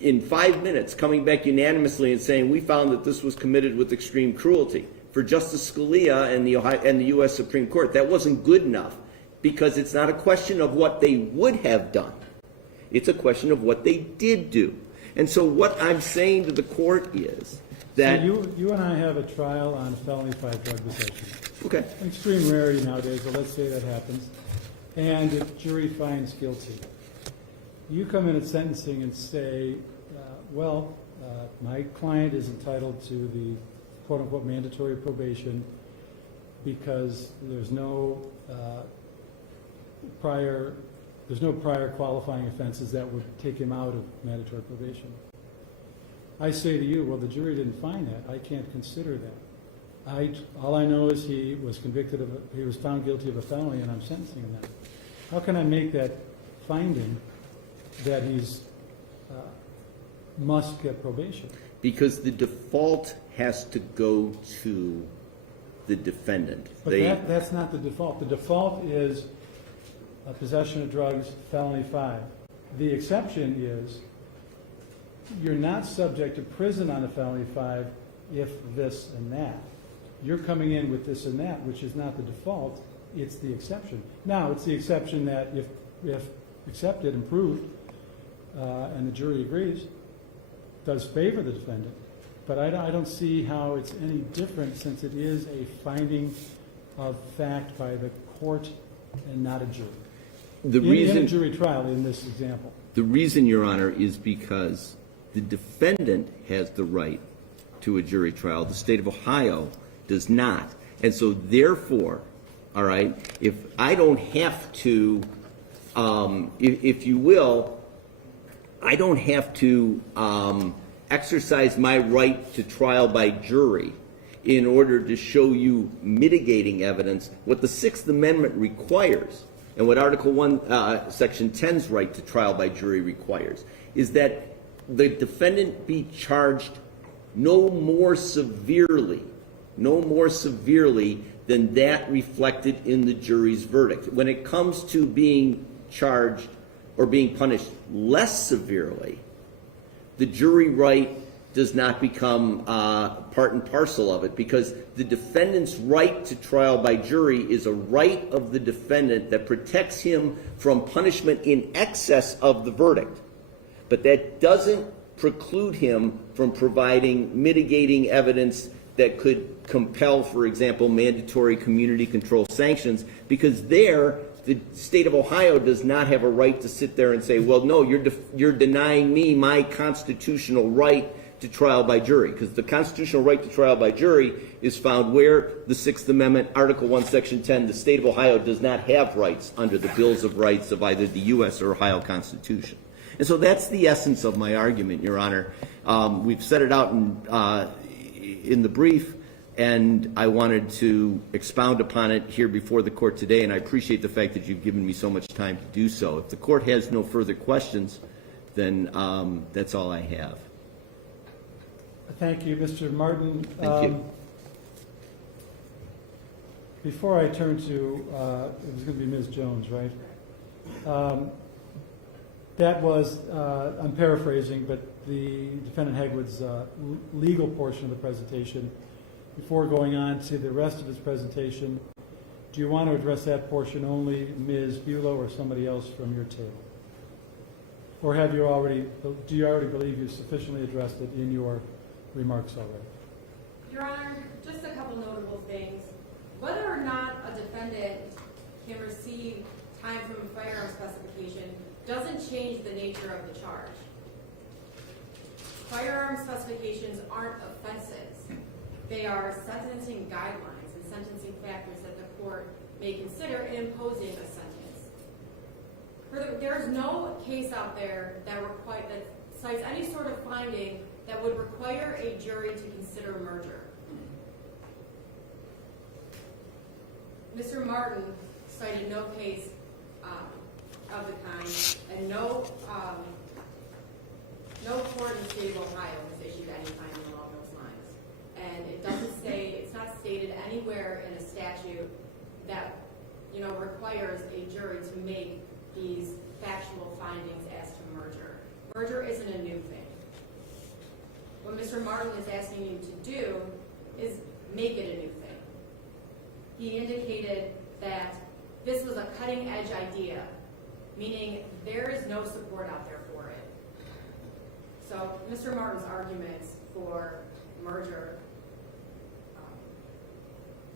in 5 minutes coming back unanimously and saying, we found that this was committed with extreme cruelty. For Justice Scalia and the U.S. Supreme Court, that wasn't good enough, because it's not a question of what they would have done. It's a question of what they did do. And so what I'm saying to the court is that... So you and I have a trial on felony 5 drug possession. Okay. Extreme rarity nowadays, but let's say that happens. And if jury finds guilty, you come in at sentencing and say, my client is entitled to the quote-unquote mandatory probation because there's no prior qualifying offenses that would take him out of mandatory probation. I say to you, well, the jury didn't find that. I can't consider that. All I know is he was found guilty of a felony, and I'm sentencing him that. How can I make that finding that he's must get probation? Because the default has to go to the defendant. But that's not the default. The default is possession of drugs, felony 5. The exception is you're not subject to prison on a felony 5 if this and that. You're coming in with this and that, which is not the default. It's the exception. Now, it's the exception that if accepted and proved, and the jury agrees, does favor the defendant. But I don't see how it's any different since it is a finding of fact by the court and not a jury. In a jury trial in this example. The reason, Your Honor, is because the defendant has the right to a jury trial. The state of Ohio does not. And so therefore, all right, if I don't have to, if you will, I don't have to exercise my right to trial by jury in order to show you mitigating evidence. What the Sixth Amendment requires, and what Article 1, Section 10's right to trial by jury requires, is that the defendant be charged no more severely than that reflected in the jury's verdict. When it comes to being charged or being punished less severely, the jury right does not become part and parcel of it, because the defendant's right to trial by jury is a right of the defendant that protects him from punishment in excess of the verdict. But that doesn't preclude him from providing mitigating evidence that could compel, for example, mandatory community control sanctions, because there, the state of Ohio does not have a right to sit there and say, well, no, you're denying me my constitutional right to trial by jury, because the constitutional right to trial by jury is found where the Sixth Amendment, Article 1, Section 10, the state of Ohio does not have rights under the Bills of Rights of either the U.S. or Ohio Constitution. And so that's the essence of my argument, Your Honor. We've set it out in the brief, and I wanted to expound upon it here before the court today, and I appreciate the fact that you've given me so much time to do so. If the court has no further questions, then that's all I have. Thank you, Mr. Martin. Thank you. Before I turn to, it was going to be Ms. Jones, right? That was, I'm paraphrasing, but the defendant Hagwood's legal portion of the presentation before going on to the rest of his presentation, do you want to address that portion only, Ms. Bulow, or somebody else from your table? Or do you already believe you've sufficiently addressed it in your remarks already? Your Honor, just a couple notable things. Whether or not a defendant can receive time from a firearm specification doesn't change the nature of the charge. Firearm specifications aren't offenses. They are sentencing guidelines and sentencing factors that the court may consider in imposing a sentence. There's no case out there that cites any sort of finding that would require a jury to consider merger. Mr. Martin cited no case of the kind, and no court in the state of Ohio has issued any finding along those lines. And it doesn't say, it's not stated anywhere in a statute that, requires a jury to make these factual findings as to merger. Merger isn't a new thing. What Mr. Martin is asking you to do is make it a new thing. He indicated that this was a cutting-edge idea, meaning there is no support out there for it. So Mr. Martin's arguments for merger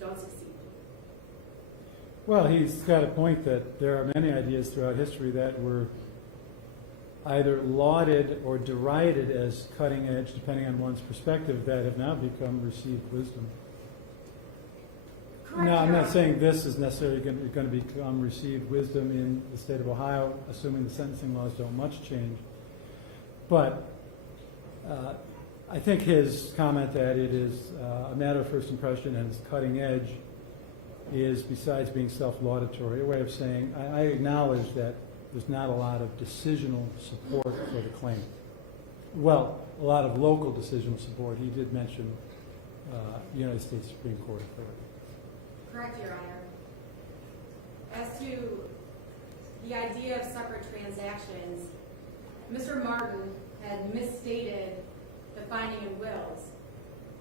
don't succeed. Well, he's got a point that there are many ideas throughout history that were either lauded or derided as cutting edge, depending on one's perspective, that have now become received wisdom. Correct, Now, I'm Your not Honor. saying this is necessarily going to become received wisdom in the state of Ohio, assuming the sentencing laws don't much change. But I think his comment that it is a matter of first impression and it's cutting edge is, besides being self-laudatory, a way of saying I acknowledge that there's not a lot of decisional support for the claim. Well, a lot of local decisional support. He did mention United States Supreme Court authority. Correct, Your Honor. As to the idea of separate transactions, Mr. Martin had misstated the finding in wills.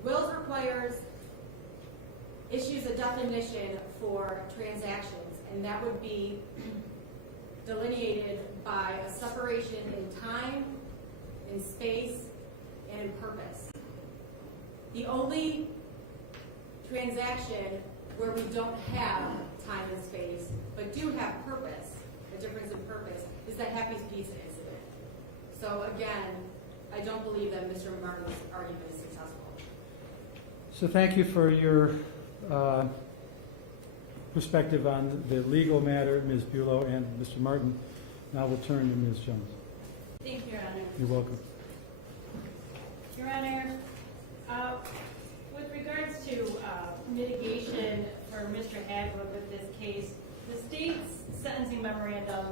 Wills issues a definition for transactions, and that would be delineated by a separation in time, in space, and in purpose. The only transaction where we don't have time and space, but do have purpose, a difference in purpose, is the Happy's Peace incident. So again, I don't believe that Mr. Martin's argument is successful. So thank you for your perspective on the legal matter, Ms. Bulow and Mr. Martin. Now we'll turn to Ms. Jones. Thank you, Your Honor. You're welcome. Your Honor, with regards to mitigation for Mr. Hagwood with this case, the state's sentencing memorandum,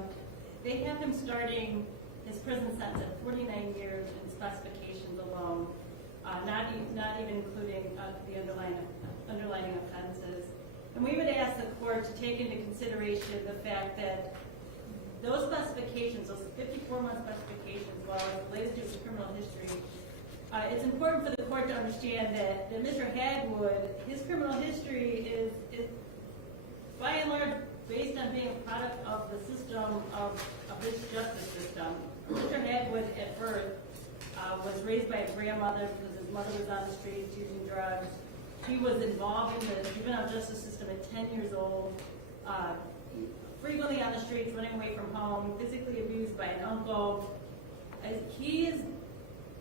they have him starting his prison sentence at 49 years in specifications alone, not even including the underlying offenses. And we would ask the court to take into consideration the fact that those specifications, those 54-month specifications, while related to his criminal history, it's important for the court to understand that Mr. Hagwood, his criminal history is by and large based on being a product of the system of this justice system. Mr. Hagwood at birth was raised by a grandmother because his mother was on the streets using drugs. He was involved in the juvenile justice system at 10 years old, frequently on the streets, running away from home, physically abused by an uncle. He has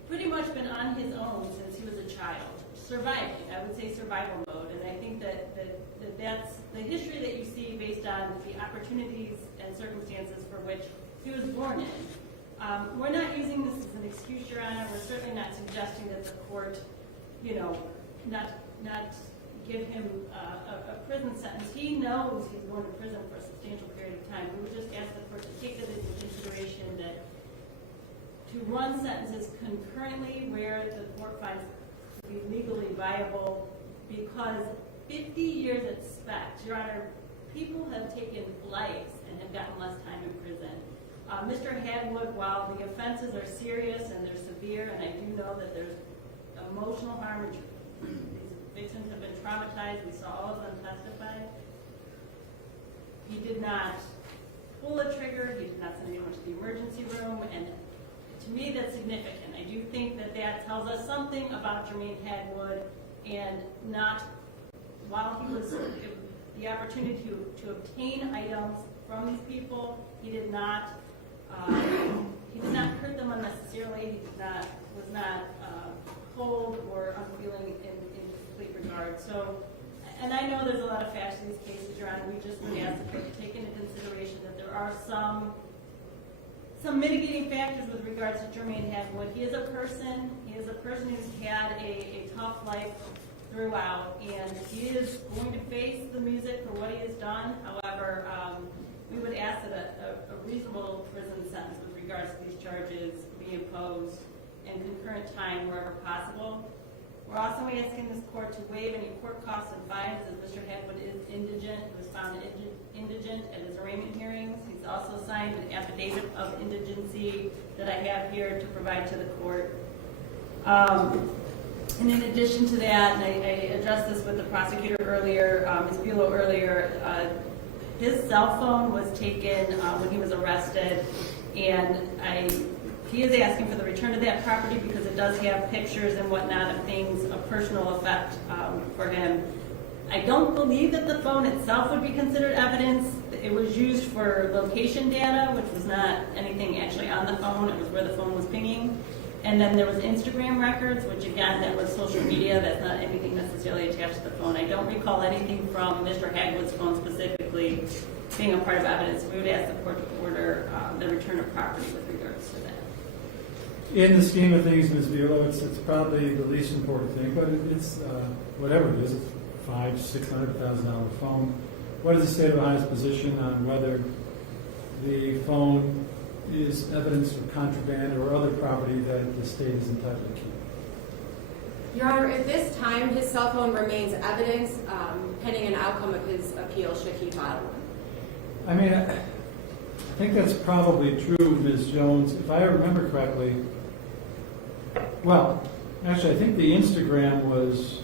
pretty much been on his own since he was a child, surviving. I would say survival mode, and I think that's the history that you see based on the opportunities and circumstances for which he was born in. We're not using this as an excuse, Your Honor. We're certainly not suggesting that the court, not give him a prison sentence. He knows he's going to prison for a substantial period of time. We would just ask the court to take that into consideration, that to run sentences concurrently where the court finds to be legally viable, because 50 years expect, Your Honor, people have taken lives and have gotten less time in prison. Mr. Hagwood, while the offenses are serious and they're severe, and I do know that there's emotional harm and victims have been traumatized. We saw all of them testify. He did not pull a trigger. He did not send anyone to the emergency room. And to me, that's significant. I do think that that tells us something about Jermaine Hagwood, and not, while he was given the opportunity to obtain items from these people, he did not hurt them unnecessarily. Was not cold or unfeeling in complete regard. So, and I know there's a lot of facts in these cases, Your Honor. We just would ask the court to take into consideration that there are some mitigating factors with regards to Jermaine Hagwood. He is a person who's had a tough life throughout, and he is going to face the music for what he has done. However, we would ask that a reasonable prison sentence with regards to these charges be imposed, and concurrent time wherever possible. We're also asking this court to waive any court costs and fines, as Mr. Hagwood is indigent. He was found indigent at his arraignment hearings. He's also signed an affidavit of indigency that I have here to provide to the court. And in addition to that, and I addressed this with the prosecutor earlier, Ms. Bulow earlier, his cell phone was taken when he was arrested, and he is asking for the return of that property because it does have pictures and whatnot of things of personal effect for him. I don't believe that the phone itself would be considered evidence. It was used for location data, which was not anything actually on the phone. It was where the phone was pinging. And then there was Instagram records, which again, that was social media. That's not anything necessarily attached to the phone. I don't recall anything from Mr. Hagwood's phone specifically being a part of evidence. We would ask the court to order the return of property with regards to that. In the scheme of things, Ms. Bulow, it's probably the least important thing, but it's whatever it is, it's $500,000-$600,000 phone. What is the state of Ohio's position on whether the phone is evidence of contraband or other property that the state is entitled to keep? Your Honor, at this time, his cell phone remains evidence pending an outcome of his appeal should he file one. I mean, I think that's probably true, Ms. Jones. If I remember correctly, well, actually, I think the Instagram was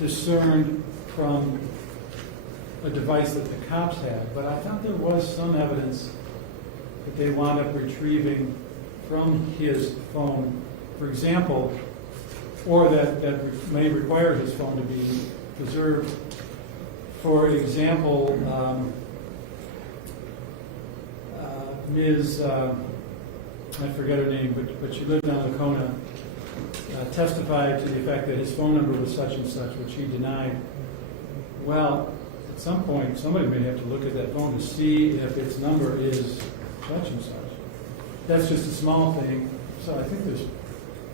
discerned from a device that the cops had, but I thought there was some evidence that they wound up retrieving from his phone, for example, or that may require his phone to be preserved. For example, Ms. I forget her name, but she lived on Lacona, testified to the effect that his phone number was such and such, which he denied. Well, at some point, somebody may have to look at that phone to see if its number is such and such. That's just a small thing. So I think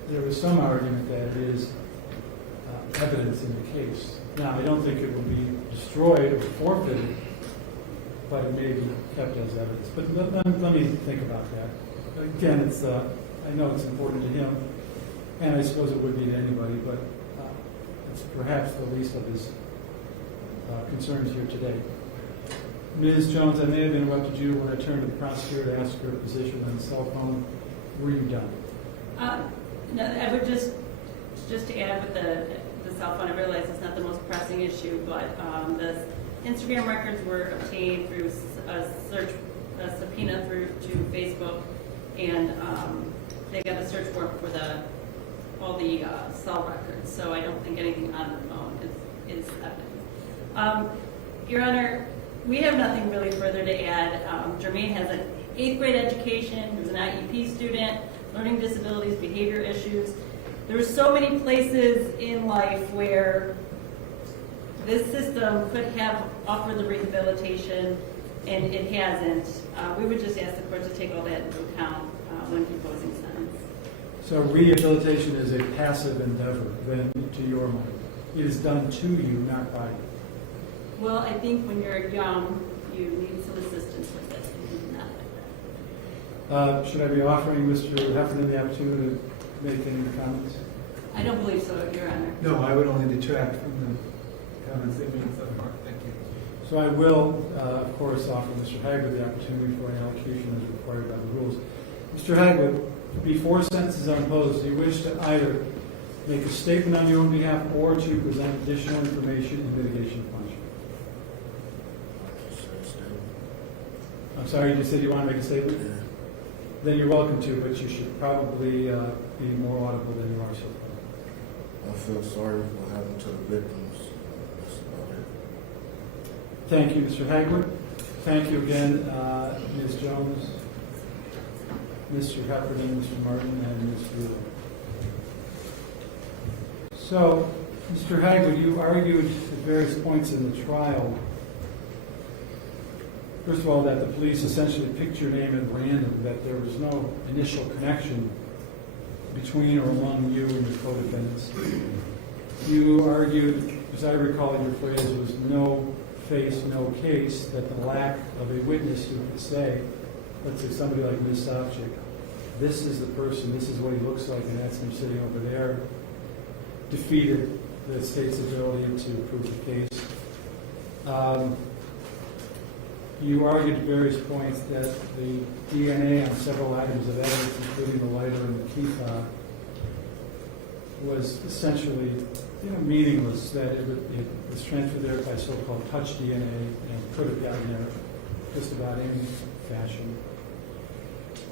there was some argument that it is evidence in the case. Now, I don't think it will be destroyed or forfeited, but it may be kept as evidence. But let me think about that. Again, I know it's important to him, and I suppose it would be to anybody, but it's perhaps the least of his concerns here today. Ms. Jones, I may have interrupted you when I turned to the prosecutor to ask her position on the cell phone. Were you done? No, I would just to add with the cell phone, I realize it's not the most pressing issue, but the Instagram records were obtained through a subpoena through to Facebook, and they got a search warrant for all the cell records. So I don't think anything on the phone is evidence. Your Honor, we have nothing really further to add. Jermaine has an 8th grade education. He was an IEP student, learning disabilities, behavior issues. There's so many places in life where this system could have offered the rehabilitation, and it hasn't. We would just ask the court to take all that into account when proposing sentence. So rehabilitation is a passive endeavor, then, to your mind. It is done to you, not by you. Well, I think when you're young, you need some assistance with this. Should I be offering Mr. Heffernan the opportunity to make any comments? I don't believe so, Your Honor. No, I would only detract from the comments that made so far. Thank you. So I will, of course, offer Mr. Hagwood the opportunity for an allocution as required by the rules. Mr. Hagwood, before sentence is imposed, do you wish to either make a statement on your own behalf, or to present additional information in mitigation of punishment. I'm sorry, you just said you want to make a statement? Yeah. Then you're welcome to, but you should probably be more audible than you are so far. I feel sorry for what happened to the victims. That's about it. Thank you, Mr. Hagwood. Thank you again, Ms. Jones, Mr. Heffernan, Mr. Martin, and Ms. Buell. So, Mr. Hagwood, you argued at various points in the trial, first of all, that the police essentially picked your name at random, that there was no initial connection between or among you and your co-defendants. You argued, as I recall your phrase, was no face, no case, that the lack of a witness who could say, let's say somebody like Ms. Sopcich, this is the person, this is what he looks like, and that's him sitting over there, defeated the state's ability to prove the case. You argued at various points that the DNA on several items of evidence, including the lighter and the key fob, was essentially meaningless, that it was transferred there by so-called touch DNA and could have gotten there just about any fashion.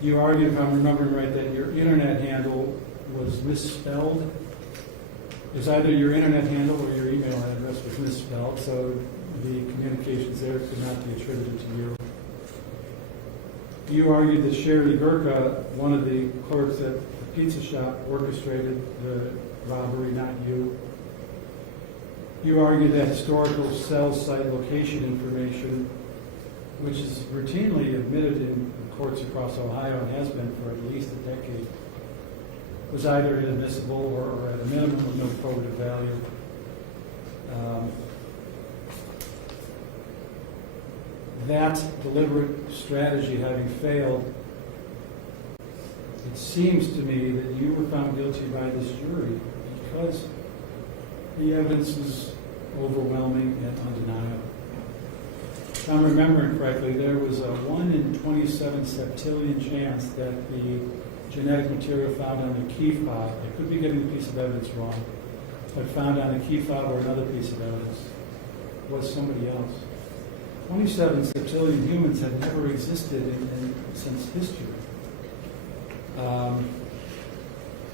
You argued, if I'm remembering right, that your internet handle was misspelled. It was either your internet handle or your email address was misspelled, so the communications there could not be attributed to you. You argued that Sherry Gurka, one of the clerks at the pizza shop, orchestrated the robbery, not you. You argued that historical cell site location information, which is routinely admitted in courts across Ohio and has been for at least a decade, was either inadmissible or at a minimum of no probative value. That deliberate strategy having failed, it seems to me that you were found guilty by this jury because the evidence was overwhelming and undeniable. If I'm remembering correctly, there was a 1 in 27 septillion chance that the genetic material found on the key fob, I could be getting the piece of evidence wrong, but found on the key fob or another piece of evidence was somebody else. 27 septillion humans have never existed since history.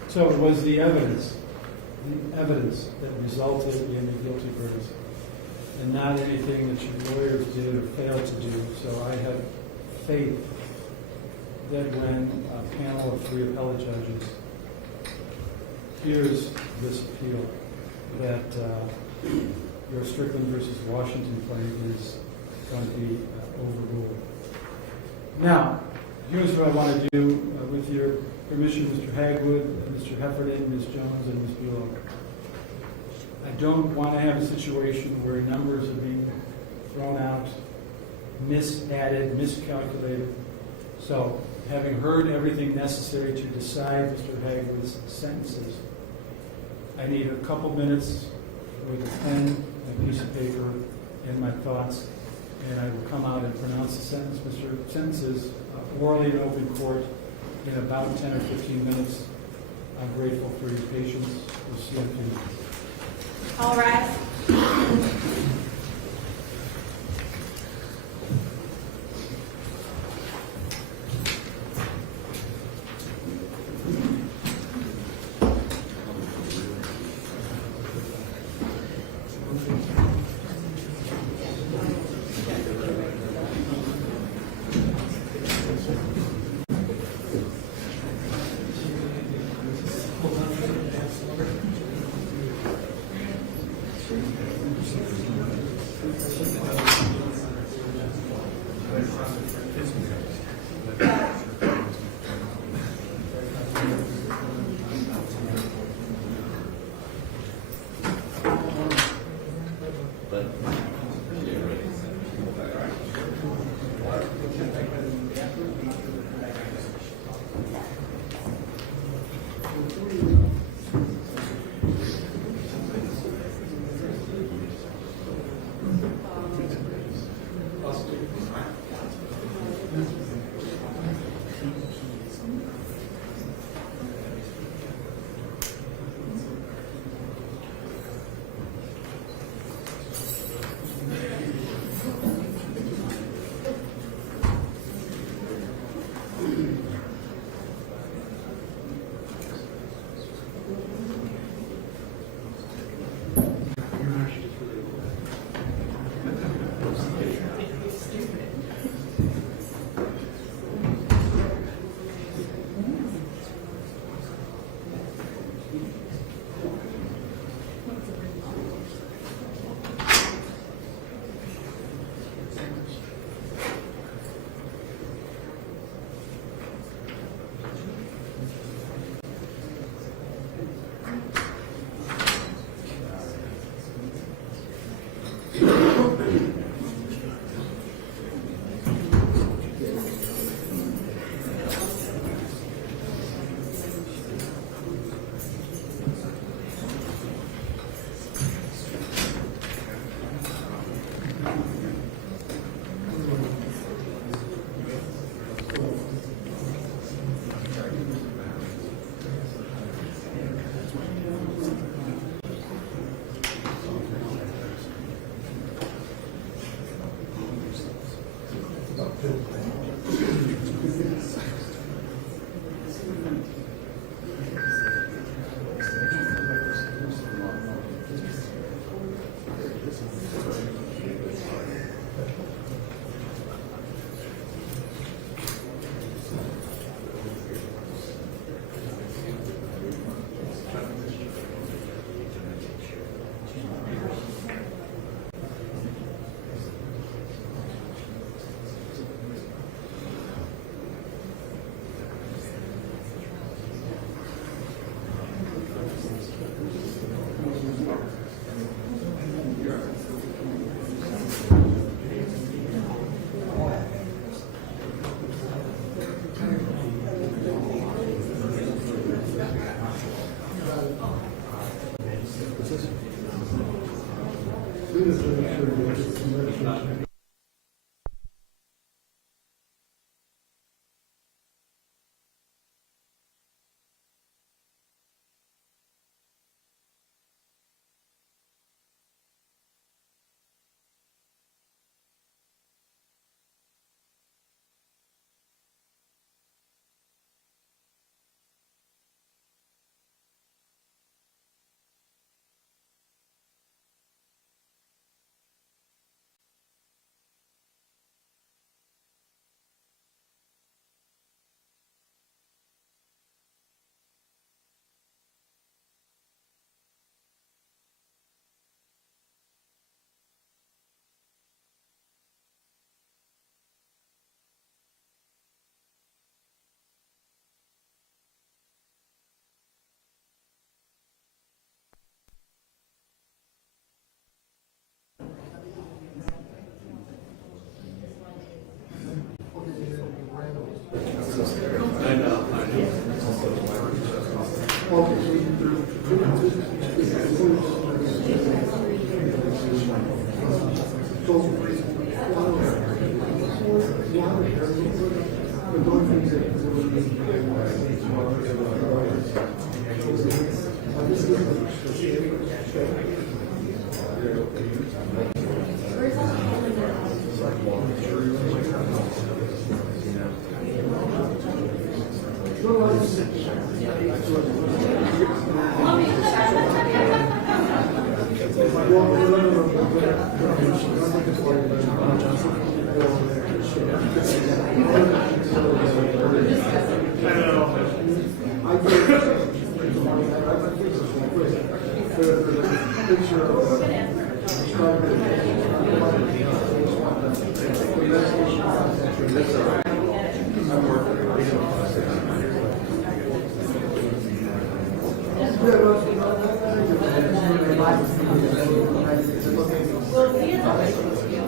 So it was the evidence that resulted in the guilty verdict, and not anything that your lawyers did or failed to do. So I have faith that when a panel of 3 appellate judges hears this appeal, that your Strickland versus Washington claim is going to be overruled. Now, here's what I want to do with your permission, Mr. Hagwood, Mr. Heffernan, Ms. Jones, and Ms. Buell. I don't want to have a situation where numbers are being thrown out, misadded, miscalculated. So, having heard everything necessary to decide Mr. Hagwood's sentences, I need a couple minutes with a pen and a piece of paper and my thoughts, and I will come out and pronounce the sentences orally in open court in about 10 or 15 minutes. I'm grateful for your patience. We'll see you in a few minutes. All rise.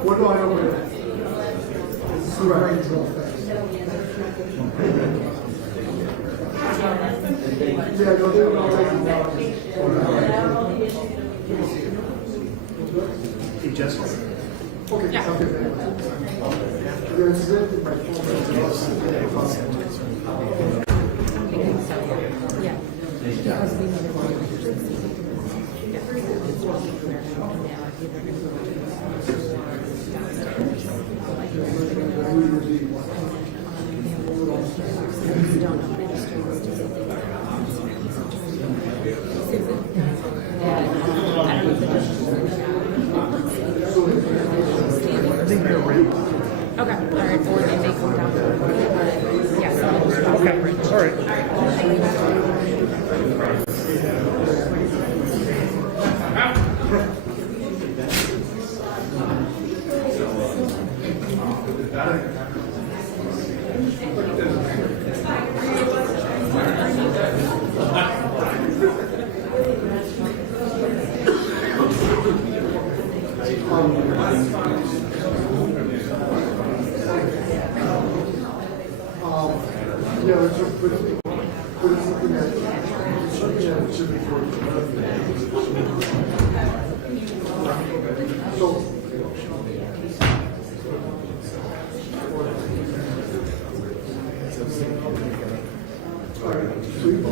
What do I open it? Yeah, no, they don't Hey, Jessica. Okay, Yeah. There's it. Okay, all right, or they may come down. Yes. Okay, all right. Yeah, it's just, but it's something that should be for. So. All right, sweet.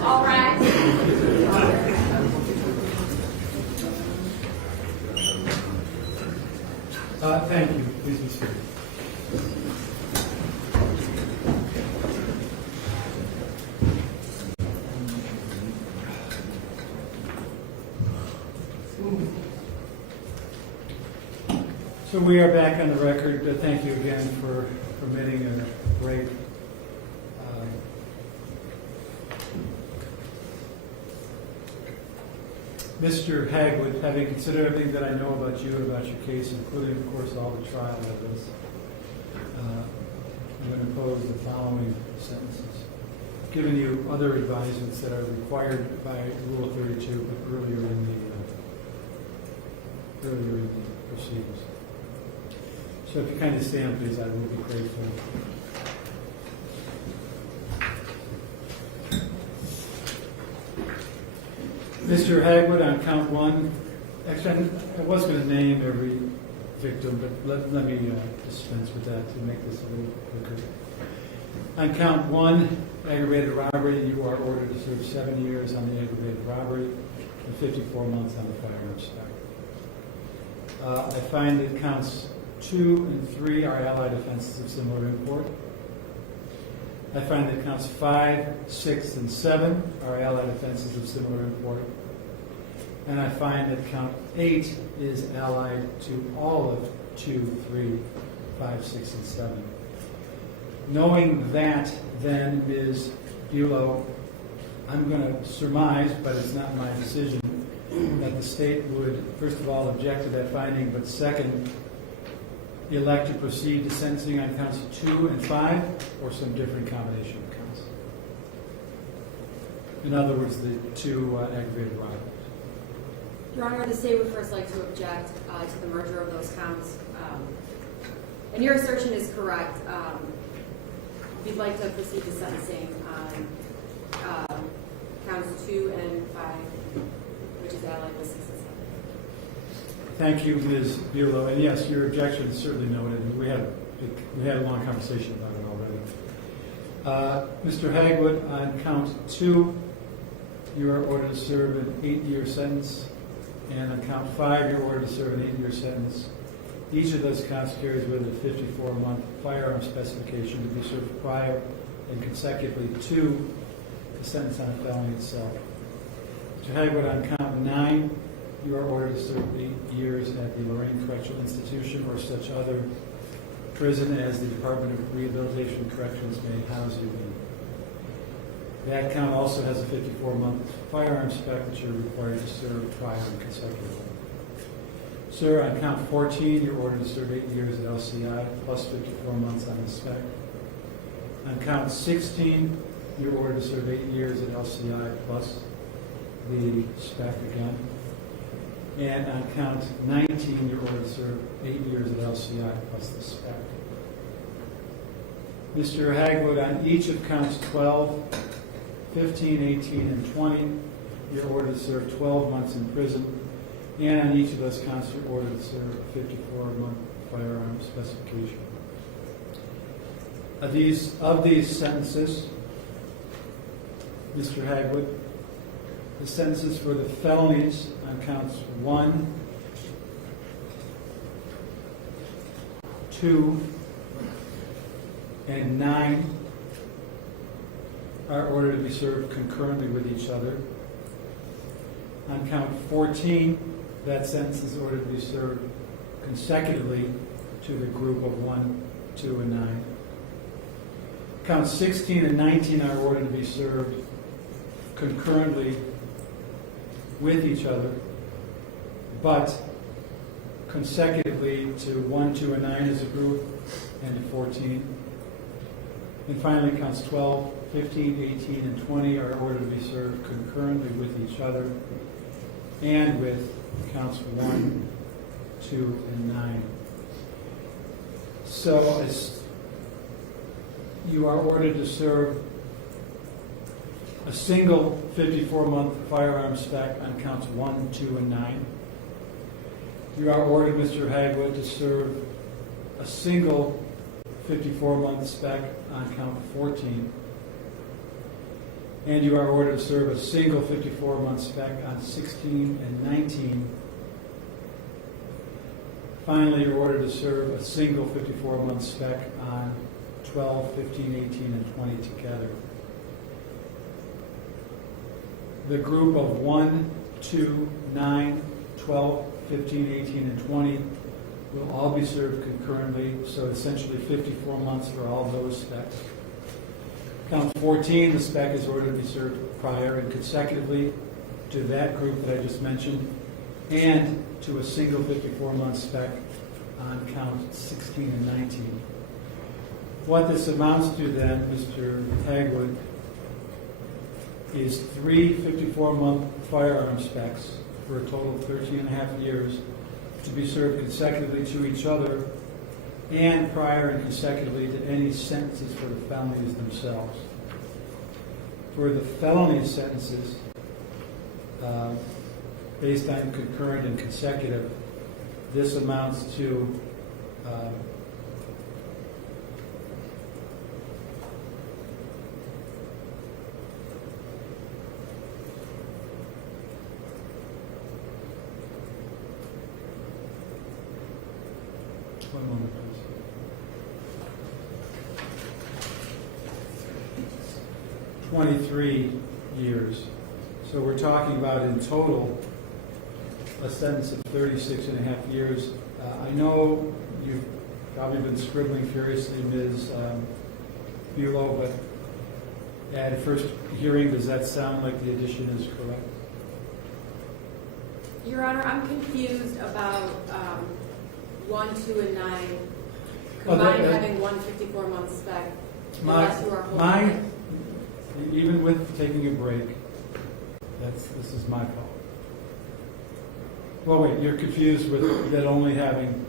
All right. Thank you. Please be seated. So we are back on the record. Thank you again for permitting a break. Mr. Hagwood, having considered everything that I know about you and about your case, including, of course, all the trial evidence, I'm going to impose the following sentences. Giving you other advisements that are required by Rule 32, but earlier in the proceedings. So if you kind of stand, please, I will be grateful. Mr. Hagwood, on count one, actually, I was going to name every victim, but let me dispense with that to make this a little quicker. On count one, aggravated robbery, you are ordered to serve 7 years on the aggravated robbery and 54 months on the firearm spec. I find that counts 2 and 3 are allied offenses of similar import. I find that counts 5, 6, and 7 are allied offenses of similar import. And I find that count 8 is allied to all of 2, 3, 5, 6, and 7. Knowing that, then, Ms. Bulow, I'm going to surmise, but it's not my decision, that the state would, first of all, object to that finding, but second, elect to proceed to sentencing on counts 2 and 5, or some different combination of counts. In other words, the 2 aggravated robberies. Your Honor, the state would first like to object to the merger of those counts. And your assertion is correct. You'd like to proceed to sentencing on counts 2 and 5, which is allied with 6 and 7. Thank you, Ms. Bulow. And yes, your objection is certainly noted. And we had a long conversation about it already. Mr. Hagwood, on count 2, you are ordered to serve an 8-year sentence. And on count 5, you're ordered to serve an 8-year sentence. Each of those counts carries with it a 54-month firearm specification to be served prior and consecutively to the sentence on a felony itself. Mr. Hagwood, on count 9, you are ordered to serve 8 years at the Lorraine Correctional Institution or such other prison as the Department of Rehabilitation and Corrections may house you in. That count also has a 54-month firearm spec that you're required to serve prior and consecutively. Sir, on count 14, you're ordered to serve 8 years at LCI plus 54 months on the spec. On count 16, you're ordered to serve 8 years at LCI plus the spec again. And on count 19, you're ordered to serve 8 years at LCI plus the spec. Mr. Hagwood, on each of counts 12 15, 18, and 20, you're ordered to serve 12 months in prison. And on each of those counts, you're ordered to serve a 54-month firearm specification. Of these sentences, Mr. Hagwood, the sentences for the felonies on counts 1, 2, and 9 are ordered to be served concurrently with each other. On count 14, that sentence is ordered to be served consecutively to the group of 1, 2, and 9. Counts 16 and 19 are ordered to be served concurrently with each other, but consecutively to 1, 2, and 9 as a group, and to 14. And finally, counts 12, 15, 18, and 20 are ordered to be served concurrently with each other, and with counts 1, 2, and 9. So as you are ordered to serve a single 54-month firearm spec on counts 1, 2, and 9. You are ordered, Mr. Hagwood, to serve a single 54-month spec on count 14. And you are ordered to serve a single 54-month spec on 16 and 19. Finally, you're ordered to serve a single 54-month spec on 12, 15, 18, and 20 together. The group of 1, 2, 9, 12, 15, 18, and 20 will all be served concurrently, so essentially 54 months for all those specs. Count 14, the spec is ordered to be served prior and consecutively to that group that I just mentioned, and to a single 54-month spec on count 16 and 19. What this amounts to then, Mr. Hagwood, is 3 54-month firearm specs for a total of 13 and a half years to be served consecutively to each other and prior and consecutively to any sentences for the felonies themselves. For the felony sentences, based on concurrent and consecutive, this amounts to one moment, please. 23 years. So we're talking about in total a sentence of 36 and a half years. I know you've probably been scribbling furiously, Ms. Bulow, but at first hearing, does that sound like the addition is correct? Your Honor, I'm confused about 1, 2, and 9 combined having one 54-month spec. Unless you are holding it. Even with taking a break, this is my fault. Well, wait, you're confused with that only having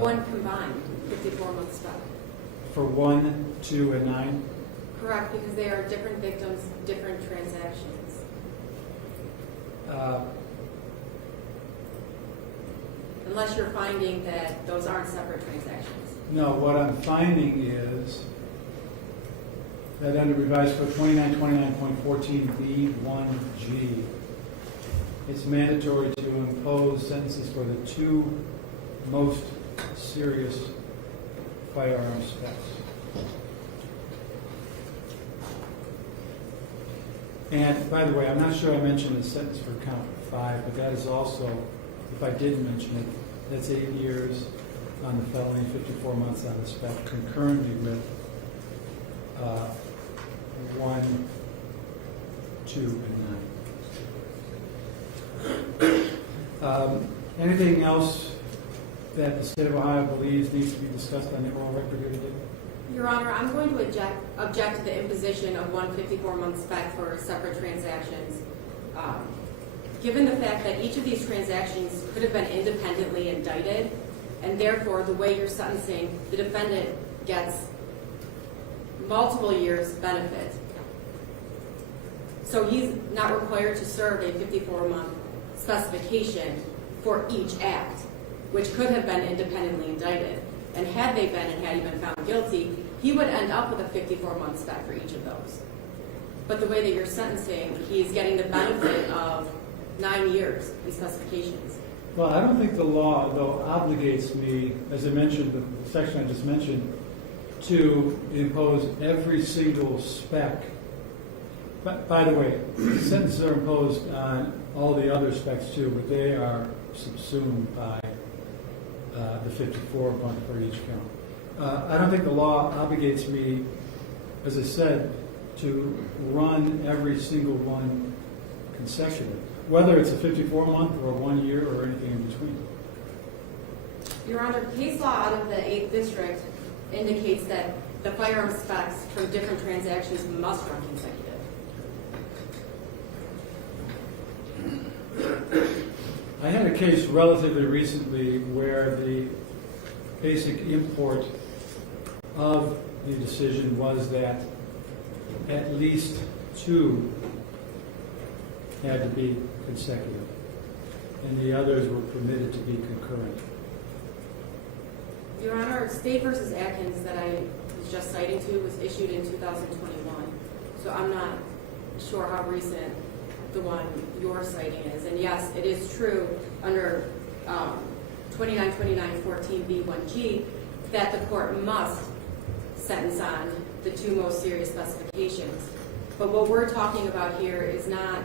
one combined 54-month spec. for 1, 2, and 9? Correct, because they are different victims, different transactions. Unless you're finding that those aren't separate transactions. No, what I'm finding is that under revised code 2929.14b1g, it's mandatory to impose sentences for the 2 most serious firearm specs. And by the way, I'm not sure I mentioned the sentence for count 5, but that is also, if I did mention it, that's 8 years on the felony, 54 months on the spec, concurrently with 1, 2, and 9. Anything else that the state of Ohio believes needs to be discussed on the oral record here today? Your Honor, I'm going to object to the imposition of one 54-month spec for separate transactions. Given the fact that each of these transactions could have been independently indicted, and therefore the way you're sentencing, the defendant gets multiple years benefit. So he's not required to serve a 54-month specification for each act, which could have been independently indicted. And had they been, and had he been found guilty, he would end up with a 54-month spec for each of those. But the way that you're sentencing, he's getting the benefit of 9 years in specifications. Well, I don't think the law, though, obligates me, as I mentioned, the section I just mentioned, to impose every single spec. But, by the way, sentences are imposed on all the other specs too, but they are subsumed by the 54 month for each count. I don't think the law obligates me, as I said, to run every single one consecutive, whether it's a 54 month or 1 year or anything in between. Your Honor, case law out of the 8th District indicates that the firearm specs from different transactions must run consecutive. I had a case relatively recently where the basic import of the decision was that at least 2 had to be consecutive, and the others were permitted to be concurrent. Your Honor, State v. Atkins that I was just citing to was issued in 2021, so I'm not sure how recent the one you're citing is. And yes, it is true under 2929-14b1g that the court must sentence on the 2 most serious specifications. But what we're talking about here is not,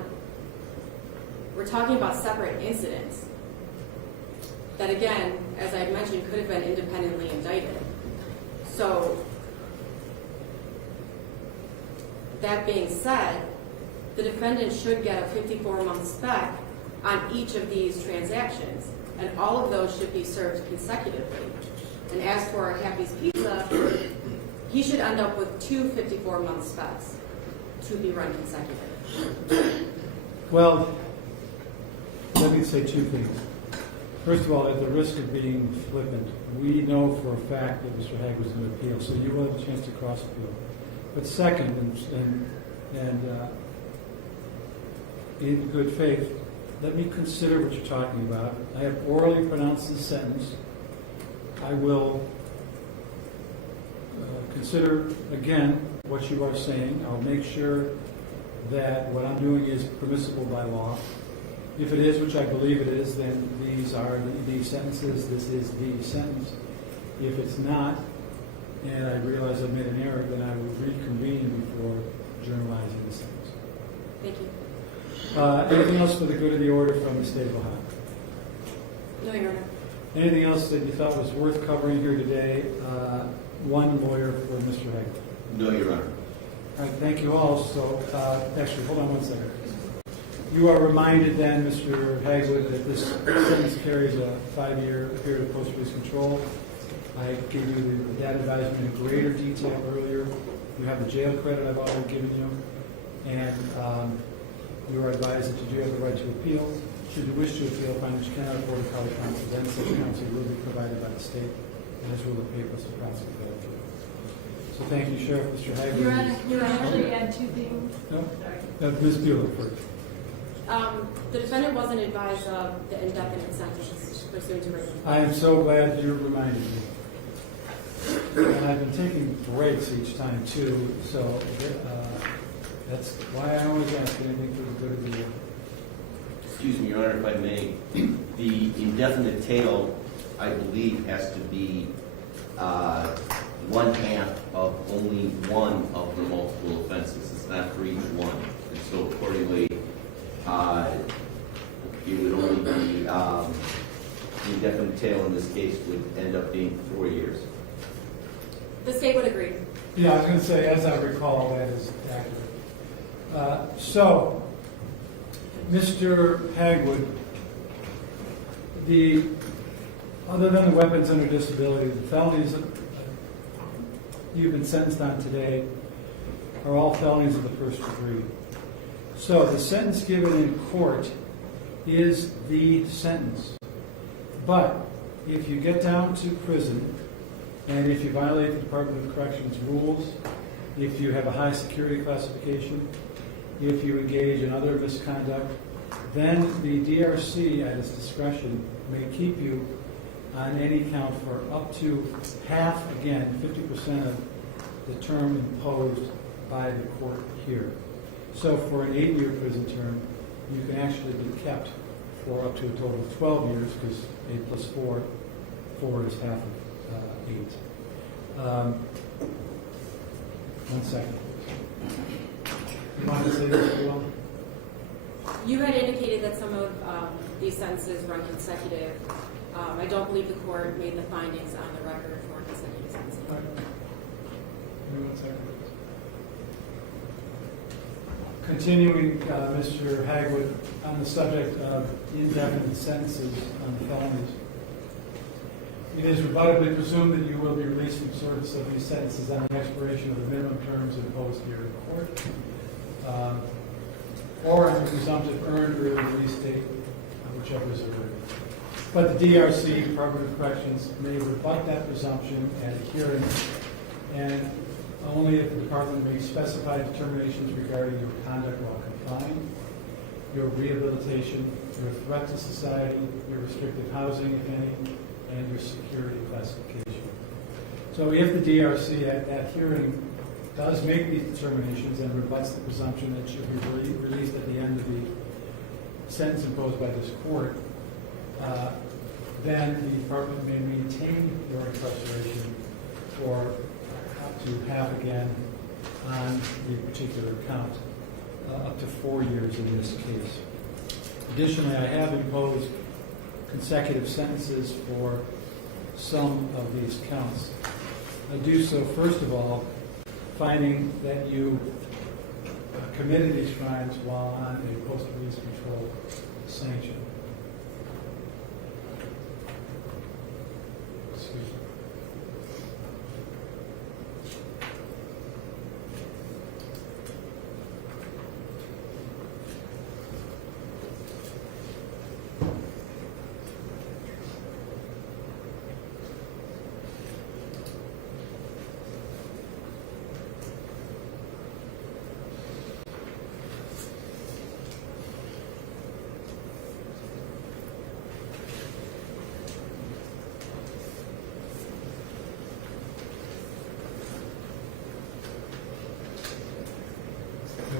we're talking about separate incidents that, again, as I mentioned, could have been independently indicted. So, that being said, the defendant should get a 54-month spec on each of these transactions, and all of those should be served consecutively. And as for Happy's Pizza, he should end up with 2 54-month specs to be run consecutive. Well, let me say 2 things. First of all, at the risk of being flippant, we know for a fact that Mr. Haig was going to appeal, so you will have a chance to cross appeal. But second, and in good faith, let me consider what you're talking about. I have orally pronounced the sentence. I will consider again what you are saying. I'll make sure that what I'm doing is permissible by law. If it is, which I believe it is, then these are the sentences. This is the sentence. If it's not, and I realize I've made an error, then I will reconvene before journalizing the sentence. Thank you. Anything else for the good of the order from the State of Ohio? No, Your Honor. Anything else that you thought was worth covering here today? One lawyer for Mr. Haig. No, Your Honor. All right, thank you all. So, actually, hold on one second. You are reminded then, Mr. Hagwood, that this sentence carries a 5-year period of post-release control. I gave you the data advisement in greater detail earlier. You have the jail credit I've already given you. And you are advised that you do have the right to appeal. Should you wish to appeal, find that you cannot afford a college counsel, then such counsel will be provided by the state, and as will the papers to prosecute that appeal. So thank you, Sheriff. Mr. Hagwood. Your Honor, can I actually add 2 things? No? Sorry. Ms. Bueller first. The defendant wasn't advised of the indefinite sentence pursuant to written. I am so glad you reminded me. And I've been taking breaks each time, too, so that's why I always ask anything for the good of the order. Excuse me, Your Honor, if I may. The indefinite tail, I believe, has to be 1/2 of only one of the multiple offenses. It's not for each one. And so accordingly, it would only be, the indefinite tail in this case would end up being 4 years. The state would agree. Yeah, I was going to say, as I recall, that is accurate. So, Mr. Hagwood, other than the weapons under disability, the felonies that you've been sentenced on today are all felonies of the first degree. So the sentence given in court is the sentence. But if you get down to prison, and if you violate the Department of Corrections rules, if you have a high security classification, if you engage in other misconduct, then the DRC, at its discretion, may keep you on any count for up to half, again, 50% of the term imposed by the court here. So for an 8-year prison term, you can actually be kept for up to a total of 12 years, because 8 plus 4 is half of 8. 1 second. You want to say this as well? You had indicated that some of these sentences run consecutive. I don't believe the court made the findings on the record for consecutive sentences. All right. Give me 1 second. Continuing, Mr. Hagwood, on the subject of indefinite sentences on the felonies. It is rebuttably presumed that you will be released from service of these sentences on the expiration of the minimum terms imposed here in court, or on the presumptive earned early release date, whichever is earlier. But the DRC, Department of Corrections, may rebut that presumption at a hearing, and only if the department makes specified determinations regarding your conduct while confined, your rehabilitation, your threat to society, your restricted housing, if any, and your security classification. So if the DRC at that hearing does make these determinations and rebuts the presumption that should be released at the end of the sentence imposed by this court, then the department may maintain your incarceration for up to half again on the particular count, up to 4 years in this case. Additionally, I have imposed consecutive sentences for some of these counts. I do so, first of all, finding that you committed these crimes while on a post-release control sanction. Excuse me.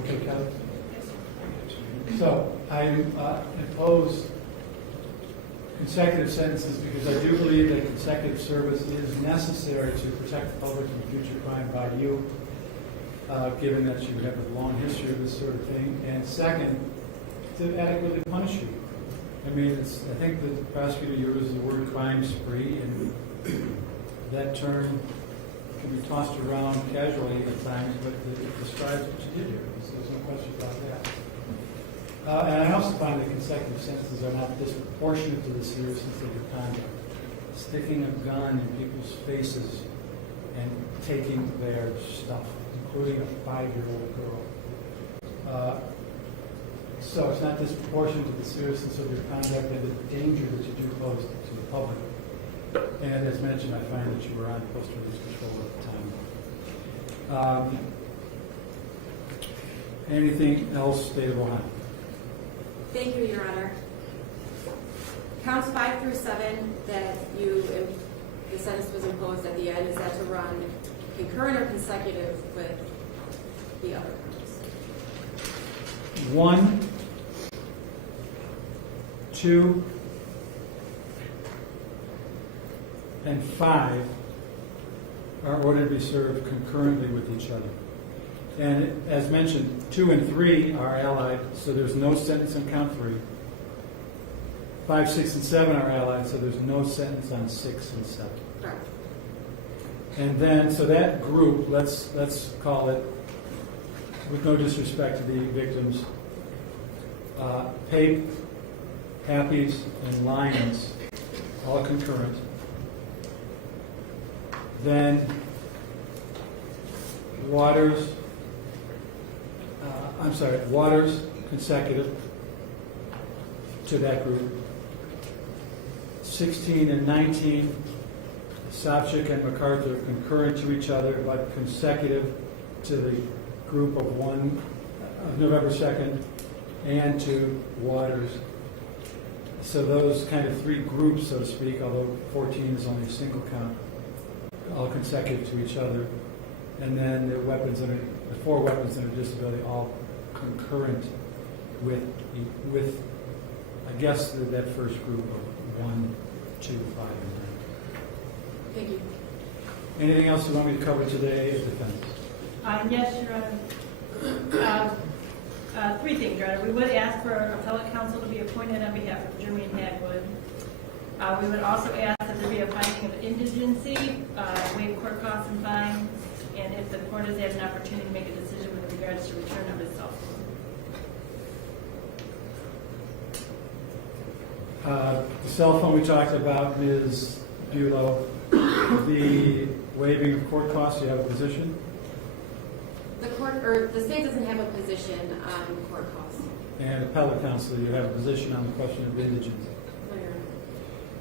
Okay, Kelly? So I impose consecutive sentences because I do believe that consecutive service is necessary to protect the public from future crime by you, given that you have a long history of this sort of thing. And second, to adequately punish you. I mean, I think the prosecutor uses the word crime spree, and that term can be tossed around casually at times, but it describes what you did here. So there's no question about that. And I also find that consecutive sentences are not disproportionate to the seriousness of your conduct. Sticking a gun in people's faces and taking their stuff, including a 5-year-old girl. So it's not disproportionate to the seriousness of your conduct and the danger that you do pose to the public. And as mentioned, I find that you were on post-release control at the time. Anything else, State of Ohio? Thank you, Your Honor. Counts 5 through 7 that the sentence was imposed at the end, is that to run concurrent or consecutive with the other counts? 1, 2, and 5 are ordered to be served concurrently with each other. And as mentioned, 2 and 3 are allied, so there's no sentence on count 3. 5, 6, and 7 are allied, so there's no sentence on 6 and 7. Right. And then, so that group, let's call it, with no disrespect to the victims, Pape, Happies, and Lions, all concurrent. Then Waters consecutive to that group. 16 and 19, Sopcich and MacArthur concurrent to each other, but consecutive to the group of 1 of November 2nd, and to Waters. So those kind of three groups, so to speak, although 14 is only a single count, all consecutive to each other. And then the four weapons under disability, all concurrent with I guess, that first group of 1, 2, 5, and 9. Thank you. Anything else you want me to cover today as defense? Yes, Your Honor. Three things, Your Honor. We would ask for appellate counsel to be appointed on behalf of Jermaine Hagwood. We would also ask that there be a finding of indigency, waive court costs and fines, and if the court has had an opportunity to make a decision with regards to return of his cell phone. The cell phone we talked about, Ms. Bulow. The waiving of court costs, you have a position? The state doesn't have a position on court costs. And appellate counsel, you have a position on the question of indigence.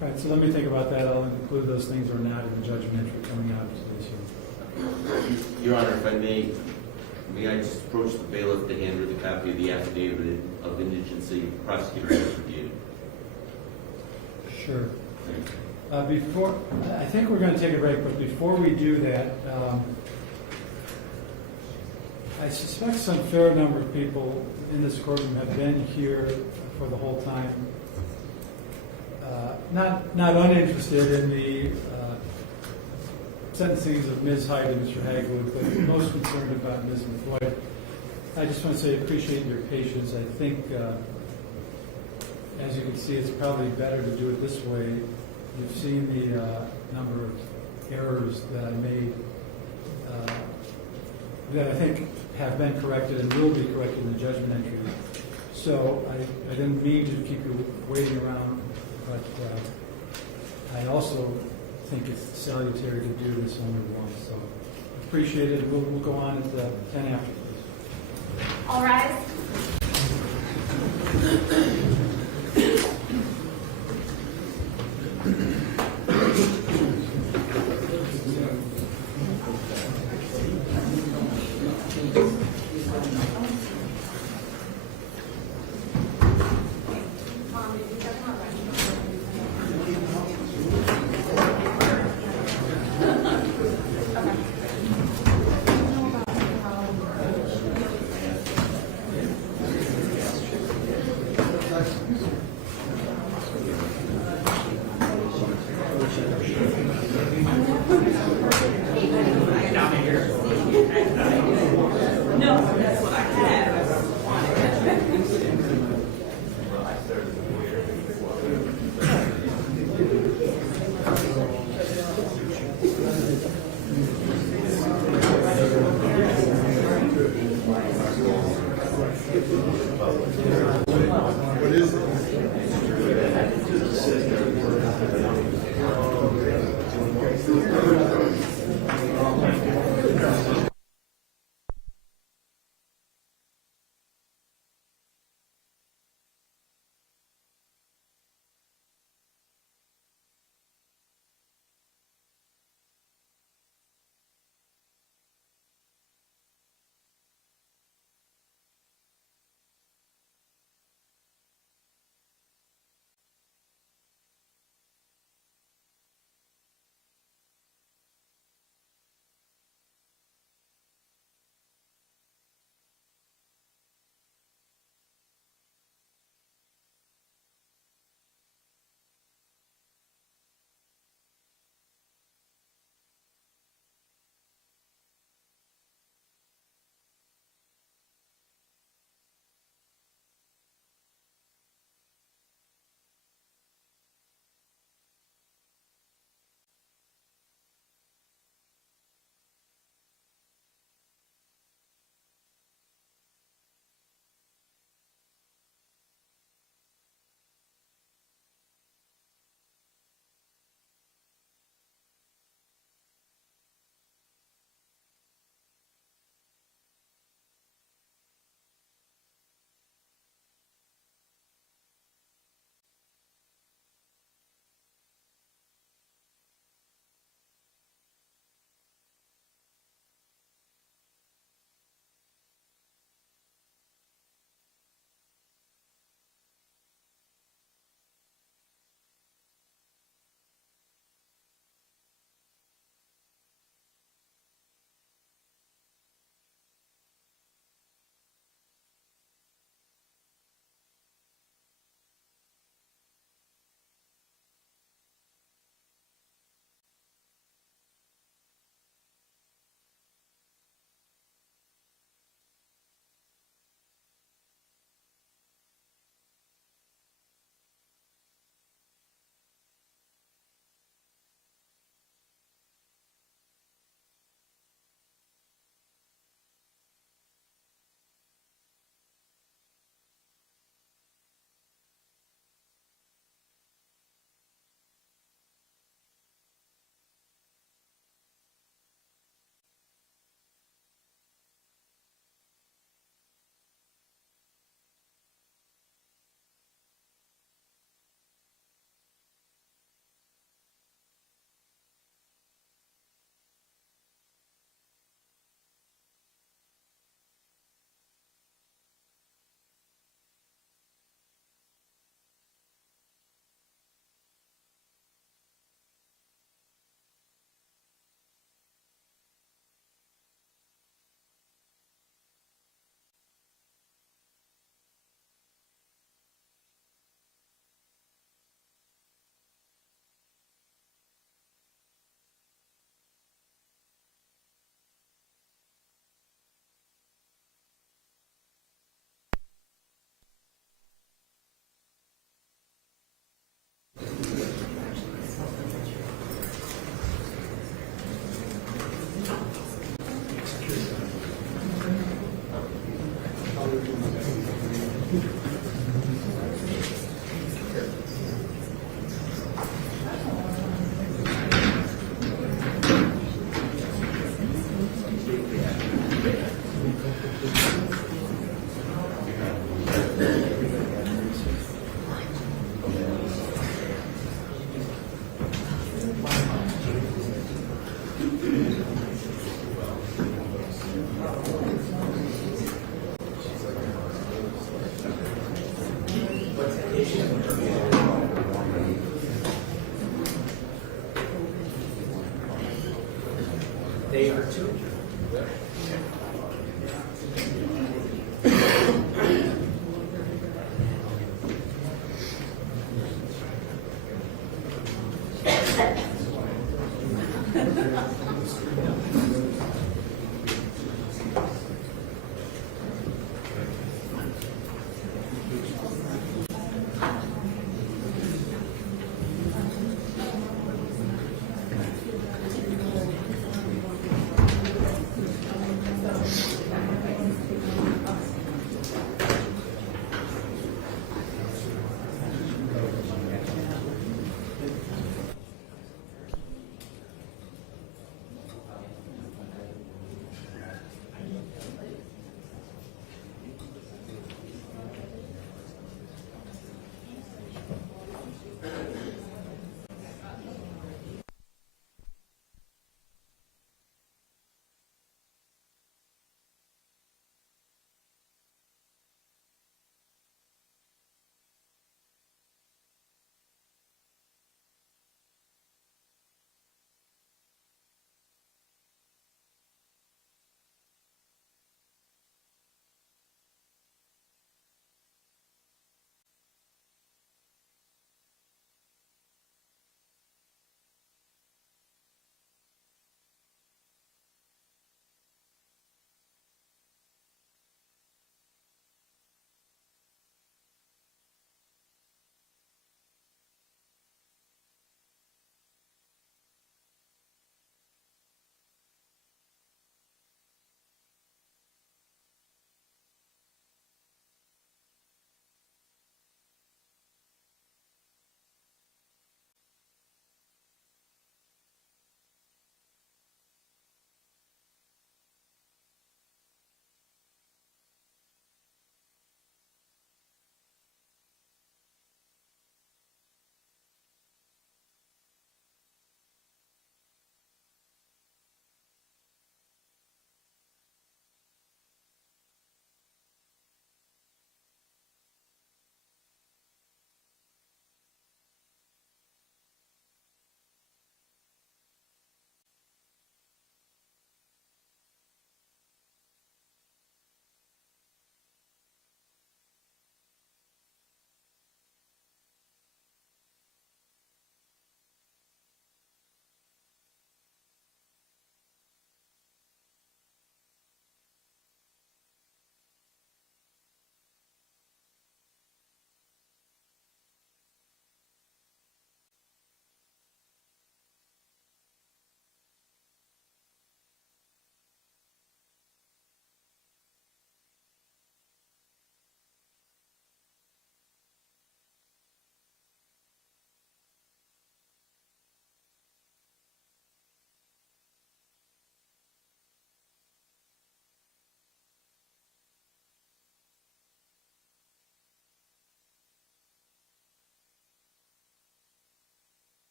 All right, so let me think about that. I'll include those things or not in the judgment entry coming out of today's hearing. Your Honor, if I may I just approach the bailiff to hand her the copy of the affidavit of indigency prosecutor has reviewed? Sure. I think we're going to take a break, but before we do that, I suspect some fair number of people in this courtroom have been here for the whole time, not uninterested in the sentencings of Ms. Hyde and Mr. Hagwood, but most concerned about Ms. McLoyd. I just want to say I appreciate your patience. I think, as you can see, it's probably better to do it this way. You've seen the number of errors that I made that I think have been corrected and will be corrected in the judgment entry. So I didn't mean to keep you waiting around, but I also think it's salutary to do this only once. So appreciate it. We'll go on at 10 after, please. All rise. They are too.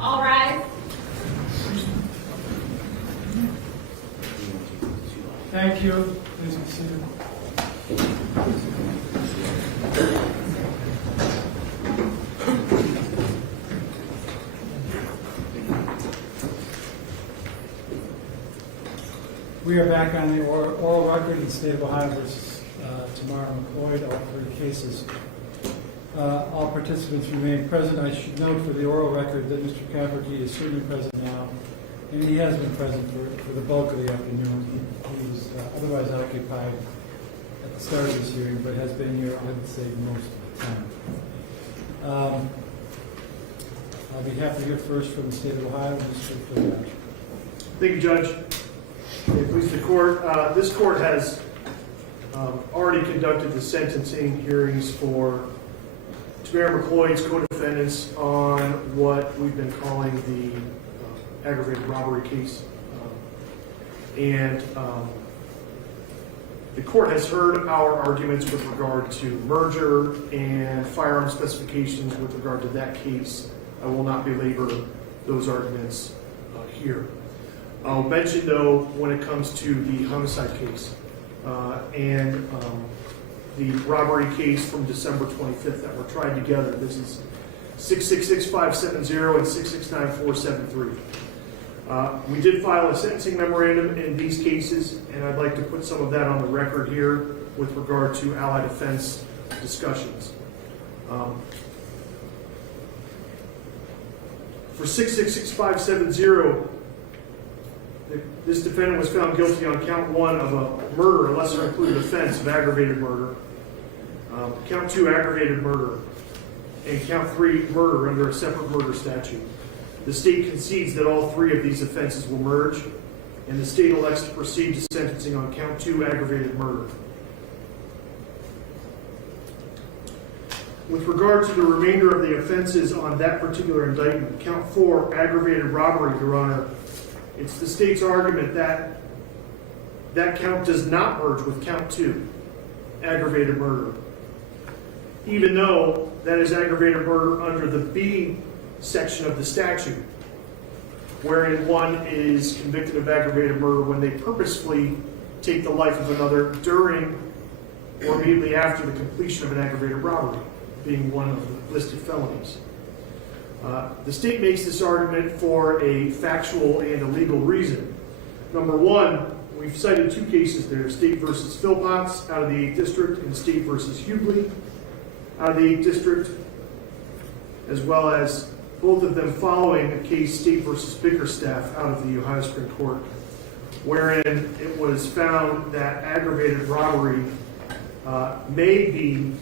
All rise. Thank you. Please be seated. We are back on the oral record in the state of Ohio versus Tamara McLoyd, all three cases. All participants remain present. I should note for the oral record that Mr. Cafferty is certainly present now, and he has been present for the bulk of the afternoon. He was otherwise occupied at the start of this hearing, but has been here, I would say, most of the time. I'll be happy to hear first from the state of Ohio, Mr. Filiacho. Thank you, Judge. Please, the court. This court has already conducted the sentencing hearings for Tamara McLoyd's co-defendants on what we've been calling the aggravated robbery case. The court has heard our arguments with regard to merger and firearm specifications with regard to that case. I will not belabor those arguments here. I'll mention, though, when it comes to the homicide case and the robbery case from December 25th that were tried together. This is 666-570 and 669-473. We did file a sentencing memorandum in these cases, and I'd like to put some of that on the record here with regard to allied offense discussions. For 666-570, this defendant was found guilty on count 1 of a murder, a lesser included offense of aggravated murder, count 2 aggravated murder, and count 3 murder under a separate murder statute. The state concedes that all 3 of these offenses will merge, and the state elects to proceed to sentencing on count 2 aggravated murder. With regard to the remainder of the offenses on that particular indictment, count 4 aggravated robbery, Your Honor, it's the state's argument that that count does not merge with count 2, aggravated murder, even though that is aggravated murder under the B section of the statute, wherein one is convicted of aggravated murder when they purposefully take the life of another during or immediately after the completion of an aggravated robbery, being one of the listed felonies. The state makes this argument for a factual and a legal reason. Number one, we've cited 2 cases there, State versus Philpotts out of the 8th District and State versus Hughley out of the 8th District, as well as both of them following a case, State versus Bickerstaff out of the Ohio Supreme Court, wherein it was found that aggravated robbery may be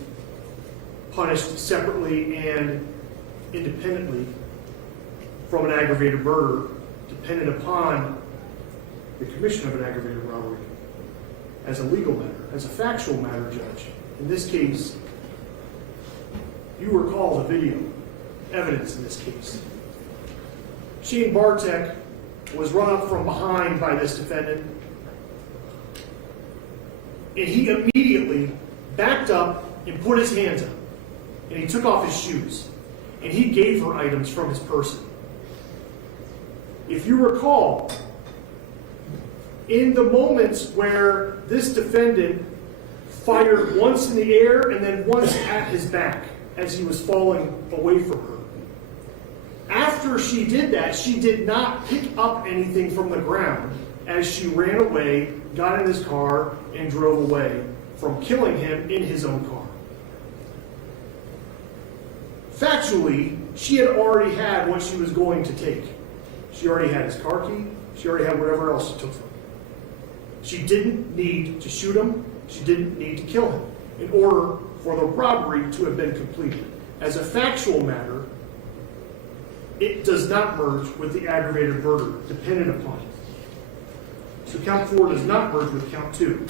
punished separately and independently from an aggravated murder, dependent upon the commission of an aggravated robbery. As a legal matter, as a factual matter, Judge, in this case, you recall the video evidence in this case. Shane Bartek was run up from behind by this defendant, and he immediately backed up and put his hands up, and he took off his shoes, and he gave her items from his person. If you recall, in the moments where this defendant fired once in the air and then once at his back as he was falling away from her, after she did that, she did not pick up anything from the ground as she ran away, got in his car, and drove away from killing him in his own car. Factually, she had already had what she was going to take. She already had his car key. She already had whatever else she took from him. She didn't need to shoot him. She didn't need to kill him in order for the robbery to have been completed. As a factual matter, it does not merge with the aggravated murder dependent upon it. So count 4 does not merge with count 2.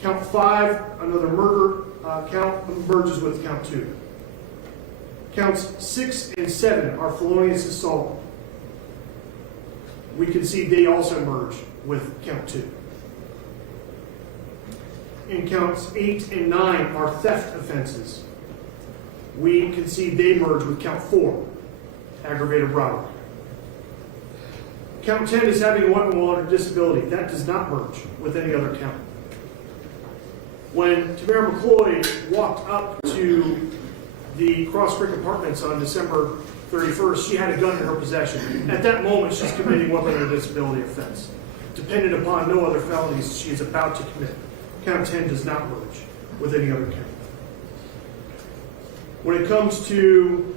Count 5, another murder count, merges with count 2. Counts 6 and 7 are felonious assault. We can see they also merge with count 2. And counts 8 and 9 are theft offenses. We can see they merge with count 4, aggravated robbery. Count 10 is having a weapon while under disability. That does not merge with any other count. When Tamara McLoyd walked up to the Cross Creek Apartments on December 31st, she had a gun in her possession. At that moment, she's committing weapon under disability offense, dependent upon no other felonies she is about to commit. Count 10 does not merge with any other count. When it comes to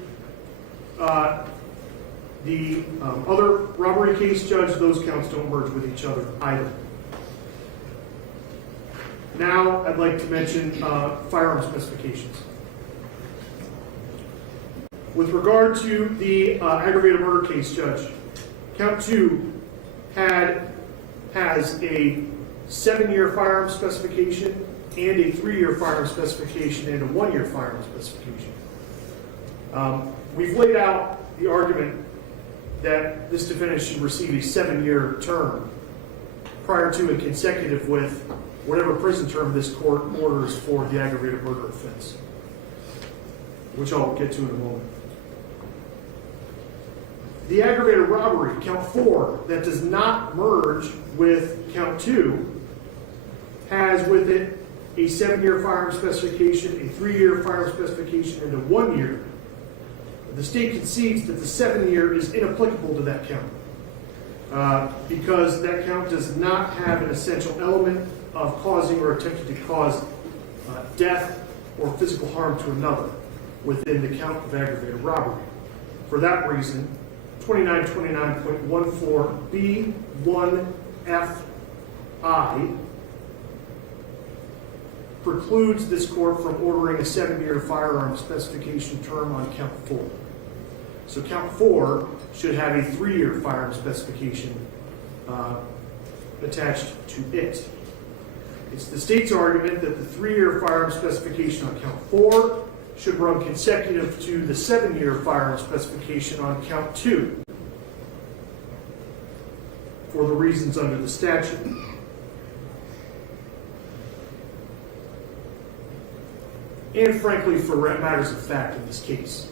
the other robbery case, Judge, those counts don't merge with each other either. Now, I'd like to mention firearm specifications. With regard to the aggravated murder case, Judge, count 2 has a 7-year firearm specification and a 3-year firearm specification and a 1-year firearm specification. We've laid out the argument that this defendant should receive a 7-year term prior to and consecutive with whatever prison term this court orders for the aggravated murder offense, which I'll get to in a moment. The aggravated robbery, count 4, that does not merge with count 2, has with it a 7-year firearm specification, a 3-year firearm specification, and a 1-year. The state concedes that the 7-year is inapplicable to that count because that count does not have an essential element of causing or attempting to cause death or physical harm to another within the count of aggravated robbery. For that reason, 2929.14B1FI precludes this court from ordering a 7-year firearm specification term on count 4. So count 4 should have a 3-year firearm specification attached to it. It's the state's argument that the 3-year firearm specification on count 4 should run consecutive to the 7-year firearm specification on count 2 for the reasons under the statute. And frankly, for matters of fact in this case,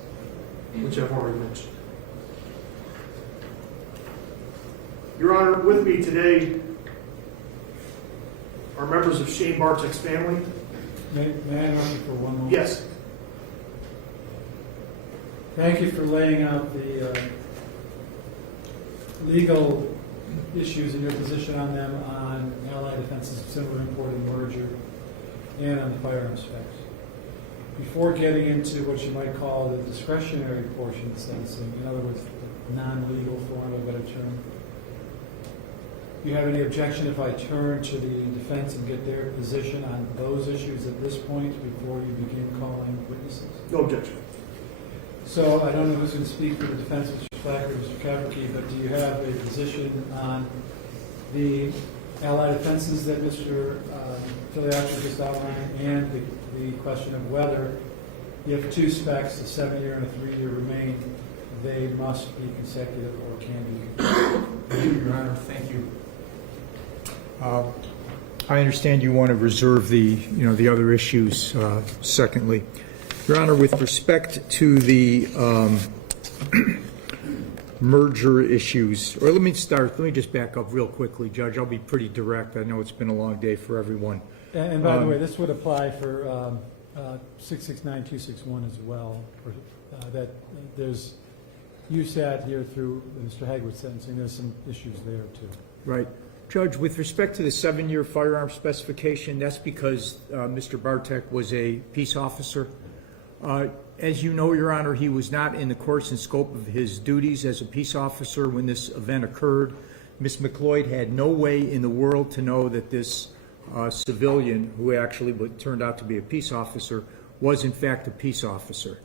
which I've already mentioned. Your Honor, with me today are members of Shane Bartek's family. May I interrupt you for one moment? Yes. Thank you for laying out the legal issues in your position on them on allied offenses of similar import and merger and on the firearm specs. Before getting into what you might call the discretionary portion of sentencing, in other words, the non-legal, for want of a better term, do you have any objection if I turn to the defense and get their position on those issues at this point before you begin calling witnesses? No objection. So I don't know who's going to speak for the defense, Mr. Flack or Mr. Kaverke, but do you have a position on the allied offenses that Mr. Filiacci just outlined and the question of whether, if 2 specs, a 7-year and a 3-year remain, they must be consecutive or can be? Thank you, Your Honor. Thank you. I understand you want to reserve the other issues. Secondly, Your Honor, with respect to the merger issues, or let me just back up real quickly, Judge. I'll be pretty direct. I know it's been a long day for everyone. And by the way, this would apply for 669-261 as well. That there's, you sat here through Mr. Hagwood's sentencing. There's some issues there too. Right. Judge, with respect to the 7-year firearm specification, that's because Mr. Bartek was a peace officer. As you know, Your Honor, he was not in the course and scope of his duties as a peace officer when this event occurred. Ms. McLoyd had no way in the world to know that this civilian, who actually turned out to be a peace officer, was in fact a peace officer.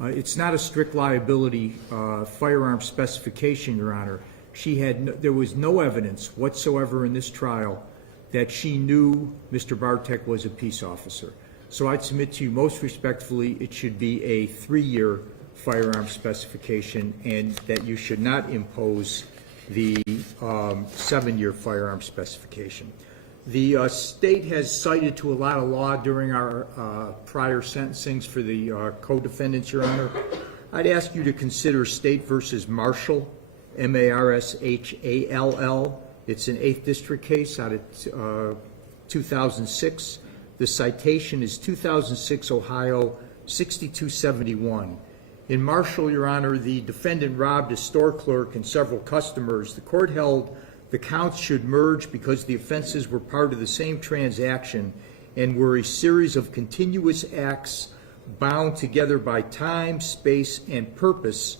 It's not a strict liability firearm specification, Your Honor. There was no evidence whatsoever in this trial that she knew Mr. Bartek was a peace officer. So I'd submit to you most respectfully it should be a 3-year firearm specification and that you should not impose the 7-year firearm specification. The state has cited to a lot of law during our prior sentencings for the co-defendants, Your Honor. I'd ask you to consider State versus Marshall, Marshall. It's an 8th District case out of 2006. The citation is 2006 Ohio 6271. In Marshall, Your Honor, the defendant robbed a store clerk and several customers. The court held the counts should merge because the offenses were part of the same transaction and were a series of continuous acts bound together by time, space, and purpose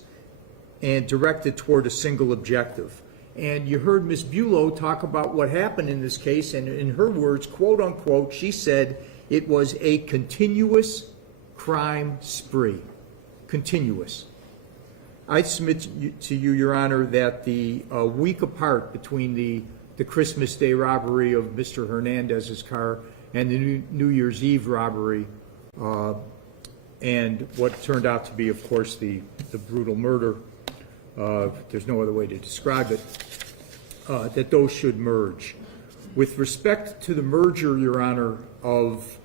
and directed toward a single objective. And you heard Ms. Bulow talk about what happened in this case, and in her words, quote unquote, she said it was a continuous crime spree. Continuous. I submit to you, Your Honor, that the week apart between the Christmas Day robbery of Mr. Hernandez's car and the New Year's Eve robbery, and what turned out to be, of course, the brutal murder, there's no other way to describe it, that those should merge. With respect to the merger, Your Honor, of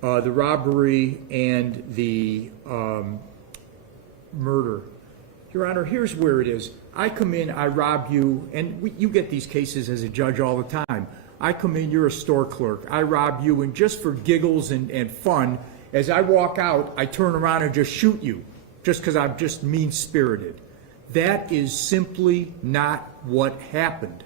the robbery and the murder, Your Honor, here's where it is. I come in, I rob you, and you get these cases as a judge all the time. I come in, you're a store clerk. I rob you, and just for giggles and fun, as I walk out, I turn around and just shoot you, just because I'm just mean-spirited. That is simply not what happened.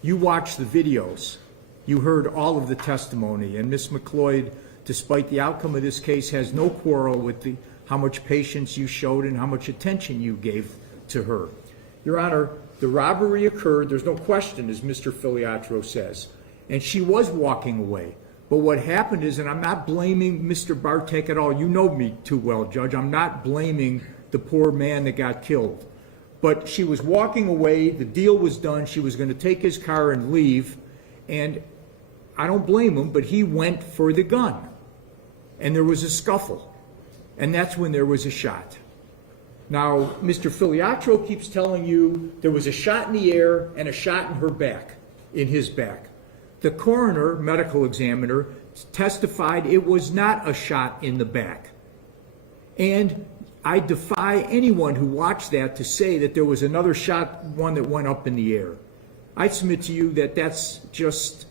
You watched the videos. You heard all of the testimony, and Ms. McLoyd, despite the outcome of this case, has no quarrel with how much patience you showed and how much attention you gave to her. Your Honor, the robbery occurred, there's no question, as Mr. Filiatro says, and she was walking away. But what happened is, and I'm not blaming Mr. Bartek at all, you know me too well, Judge, I'm not blaming the poor man that got killed. But she was walking away, the deal was done, she was going to take his car and leave, and I don't blame him, but he went for the gun. And there was a scuffle, and that's when there was a shot. Now, Mr. Filiatro keeps telling you there was a shot in the air and a shot in her back, in his back. The coroner, medical examiner, testified it was not a shot in the back. And I defy anyone who watched that to say that there was another shot, one that went up in the air. I submit to you that it's just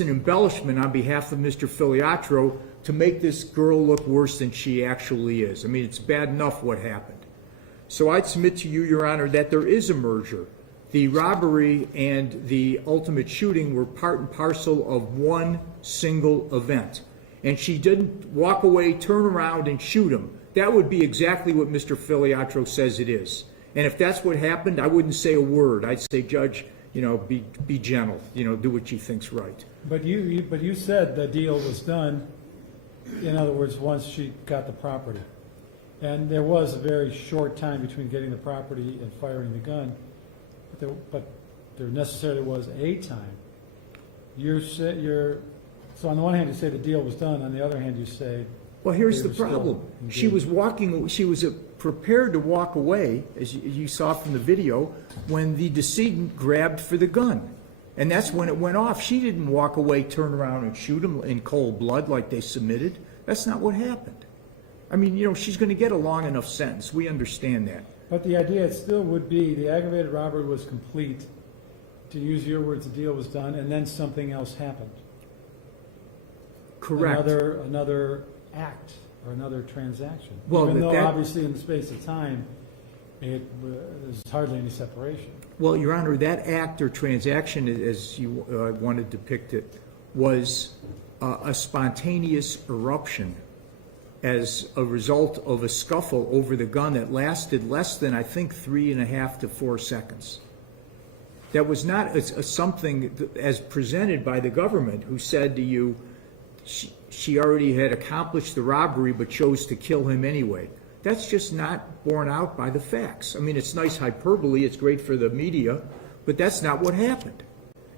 an embellishment on behalf of Mr. Filiatro to make this girl look worse than she actually is. I mean, it's bad enough what happened. So I'd submit to you, Your Honor, that there is a merger. The robbery and the ultimate shooting were part and parcel of one single event. And she didn't walk away, turn around, and shoot him. That would be exactly what Mr. Filiatro says it is. And if that's what happened, I wouldn't say a word. I'd say, Judge, be gentle. Do what you think's right. But you said the deal was done, in other words, once she got the property. And there was a very short time between getting the property and firing the gun. But there necessarily was a time. So on the one hand you say the deal was done, on the other hand you say. Well, here's the problem. She was prepared to walk away, as you saw from the video, when the decedent grabbed for the gun. And that's when it went off. She didn't walk away, turn around, and shoot him in cold blood like they submitted. That's not what happened. I mean, she's going to get a long enough sentence. We understand that. But the idea still would be the aggravated robbery was complete. To use your words, the deal was done, and then something else happened. Correct. Another act or another transaction. Well, even though obviously in the space of time, there's hardly any separation. Well, Your Honor, that act or transaction, as you want to depict it, was a spontaneous eruption as a result of a scuffle over the gun that lasted less than, I think, 3.5 to 4 seconds. That was not something as presented by the government, who said to you, she already had accomplished the robbery but chose to kill him anyway. That's just not borne out by the facts. I mean, it's nice hyperbole, it's great for the media, but that's not what happened.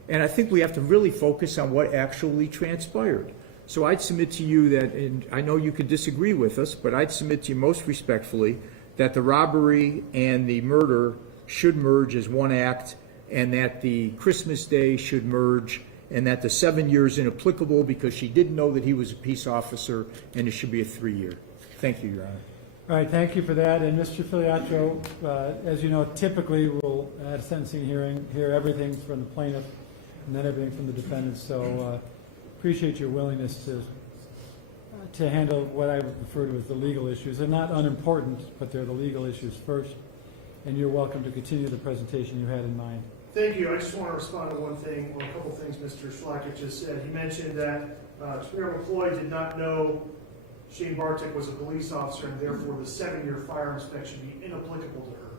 And I think we have to really focus on what actually transpired. So I'd submit to you that, and I know you could disagree with us, but I'd submit to you most respectfully that the robbery and the murder should merge as one act, and that the Christmas Day should merge, and that the 7 years inapplicable because she didn't know that he was a peace officer, and it should be a 3-year. Thank you, Your Honor. All right, thank you for that. And Mr. Filiatro, as you know, typically we'll, at a sentencing hearing, hear everything from the plaintiff and then everything from the defendant. So appreciate your willingness to handle what I would refer to as the legal issues. They're not unimportant, but they're the legal issues first. And you're welcome to continue the presentation you had in mind. Thank you. I just want to respond to one thing, or a couple things Mr. Schlackett just said. He mentioned that Tamara McLoyd did not know Shane Bartek was a police officer, and therefore the 7-year firearm spec should be inapplicable to her.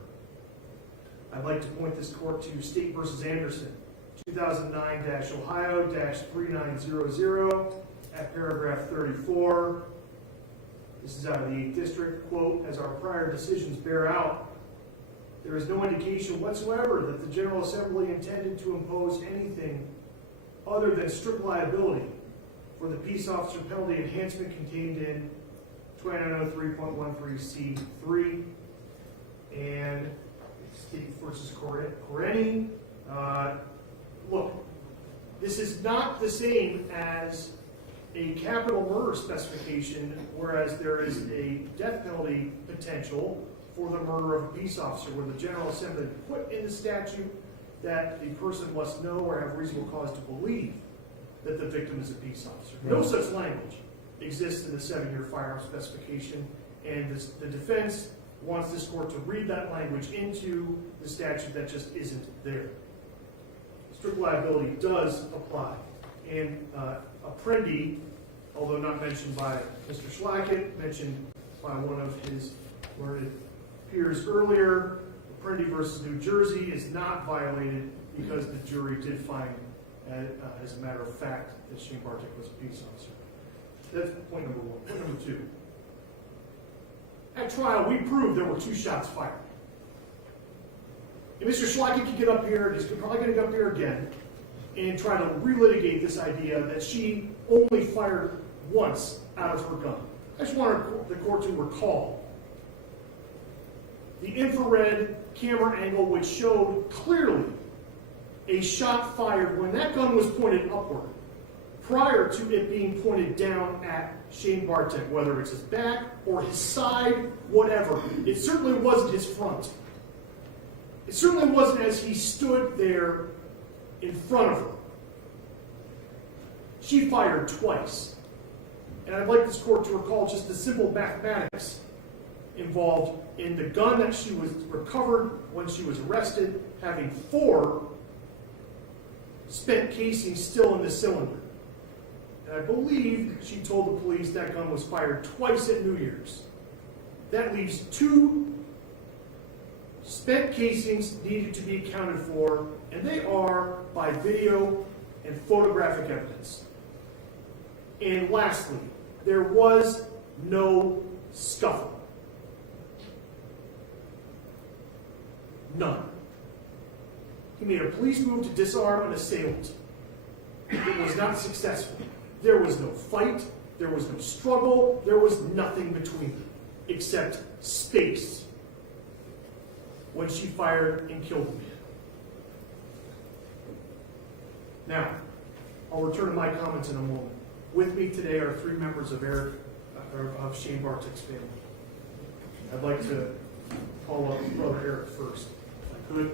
I'd like to point this court to State v. Anderson, 2009-Ohio-3900, at paragraph 34. This is out of the 8th District. Quote, as our prior decisions bear out, there is no indication whatsoever that the General Assembly intended to impose anything other than strict liability for the peace officer penalty enhancement contained in 2903.13C3 and State v. Coreni. Look, this is not the same as a capital murder specification, whereas there is a death penalty potential for the murder of a peace officer, where the General Assembly put in the statute that the person must know or have reasonable cause to believe that the victim is a peace officer. No such language exists in the 7-year firearm specification, and the defense wants this court to read that language into the statute that just isn't there. Strict liability does apply. And Apprendi, although not mentioned by Mr. Schlackett, mentioned by one of his learned peers earlier, Apprendi versus New Jersey is not violated because the jury did find, as a matter of fact, that Shane Bartek was a peace officer. That's point number one. Point number two. At trial, we proved there were 2 shots fired. And Mr. Schlackett can get up here, and he's probably going to get up here again, and try to relitigate this idea that she only fired once out of her gun. I just want the court to recall the infrared camera angle, which showed clearly a shot fired when that gun was pointed upward, prior to it being pointed down at Shane Bartek, whether it's his back or his side, whatever. It certainly wasn't his front. It certainly wasn't as he stood there in front of her. She fired twice. And I'd like this court to recall just the simple mathematics involved in the gun that she was recovered when she was arrested, having 4 spent casings still in the cylinder. And I believe she told the police that gun was fired twice at New Year's. That leaves 2 spent casings needed to be accounted for, and they are by video and photographic evidence. And lastly, there was no scuffle. None. He made a police move to disarm an assailant. It was not successful. There was no fight, there was no struggle, there was nothing between them, except space when she fired and killed the man. Now, I'll return to my comments in a moment. With me today are 3 members of of Shane Bartek's family. I'd like to call up Brother Eric first, if I could.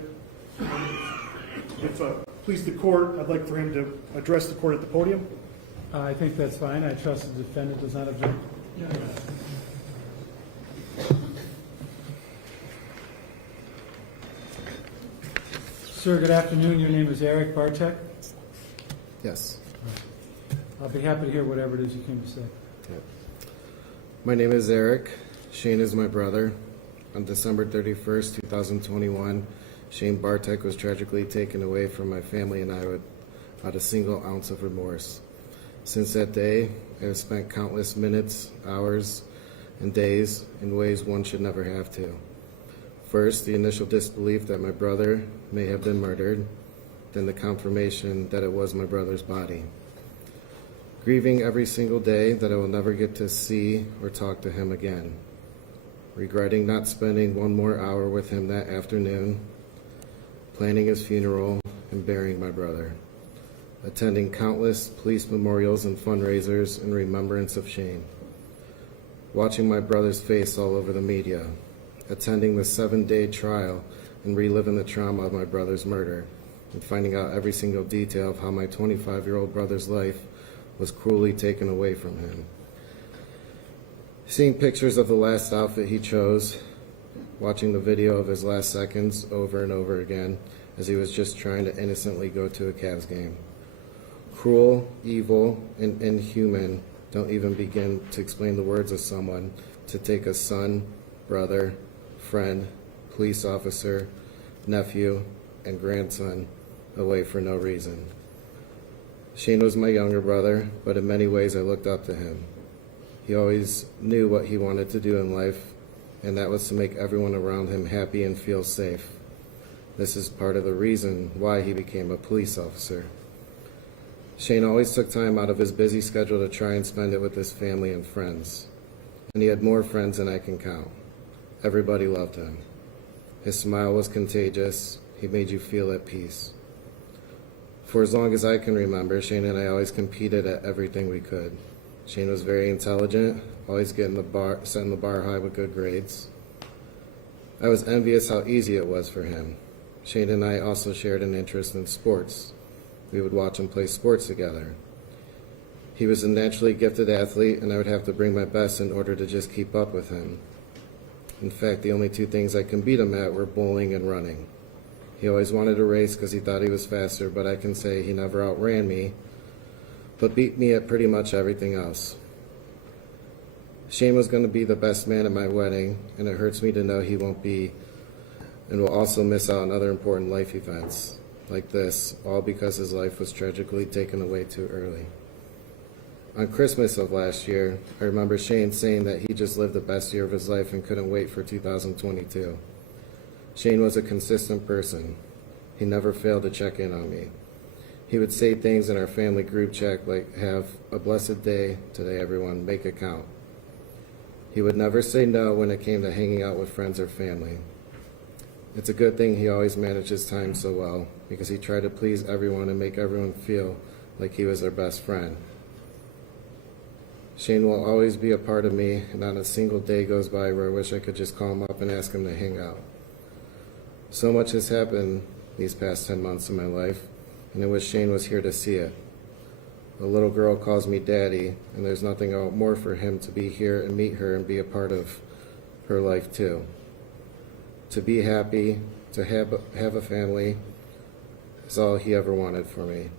If please the court, I'd like for him to address the court at the podium. I think that's fine. I trust the defendant does not object. Sir, good afternoon. Your name is Eric Bartek? Yes. I'll be happy to hear whatever it is you came to say. Okay. My name is Eric. Shane is my brother. On December 31st, 2021, Shane Bartek was tragically taken away from my family and I without a single ounce of remorse. Since that day, I have spent countless minutes, hours, and days in ways one should never have to. First, the initial disbelief that my brother may have been murdered, then the confirmation that it was my brother's body. Grieving every single day that I will never get to see or talk to him again. Regretting not spending one more hour with him that afternoon, planning his funeral and burying my brother. Attending countless police memorials and fundraisers in remembrance of Shane. Watching my brother's face all over the media. Attending the 7-day trial and reliving the trauma of my brother's murder, and finding out every single detail of how my 25-year-old brother's life was cruelly taken away from him. Seeing pictures of the last outfit he chose, watching the video of his last seconds over and over again as he was just trying to innocently go to a Cavs game. Cruel, evil, and inhuman don't even begin to explain the words of someone to take a son, brother, friend, police officer, nephew, and grandson away for no reason. Shane was my younger brother, but in many ways I looked up to him. He always knew what he wanted to do in life, and that was to make everyone around him happy and feel safe. This is part of the reason why he became a police officer. Shane always took time out of his busy schedule to try and spend it with his family and friends. And he had more friends than I can count. Everybody loved him. His smile was contagious. He made you feel at peace. For as long as I can remember, Shane and I always competed at everything we could. Shane was very intelligent, always setting the bar high with good grades. I was envious how easy it was for him. Shane and I also shared an interest in sports. We would watch him play sports together. He was a naturally gifted athlete, and I would have to bring my best in order to just keep up with him. In fact, the only two things I can beat him at were bowling and running. He always wanted to race because he thought he was faster, but I can say he never outran me, but beat me at pretty much everything else. Shane was going to be the best man at my wedding, and it hurts me to know he won't be, and will also miss out on other important life events like this, all because his life was tragically taken away too early. On Christmas of last year, I remember Shane saying that he just lived the best year of his life and couldn't wait for 2022. Shane was a consistent person. He never failed to check in on me. He would say things in our family group chat like, "Have a blessed day today, everyone, make it count." He would never say no when it came to hanging out with friends or family. It's a good thing he always managed his time so well, because he tried to please everyone and make everyone feel like he was their best friend. Shane will always be a part of me, and not a single day goes by where I wish I could just call him up and ask him to hang out. So much has happened these past 10 months in my life, and I wish Shane was here to see it. A little girl calls me daddy, and there's nothing more for him to be here and meet her and be a part of her life too. To be happy, to have a family, is all he ever wanted for me.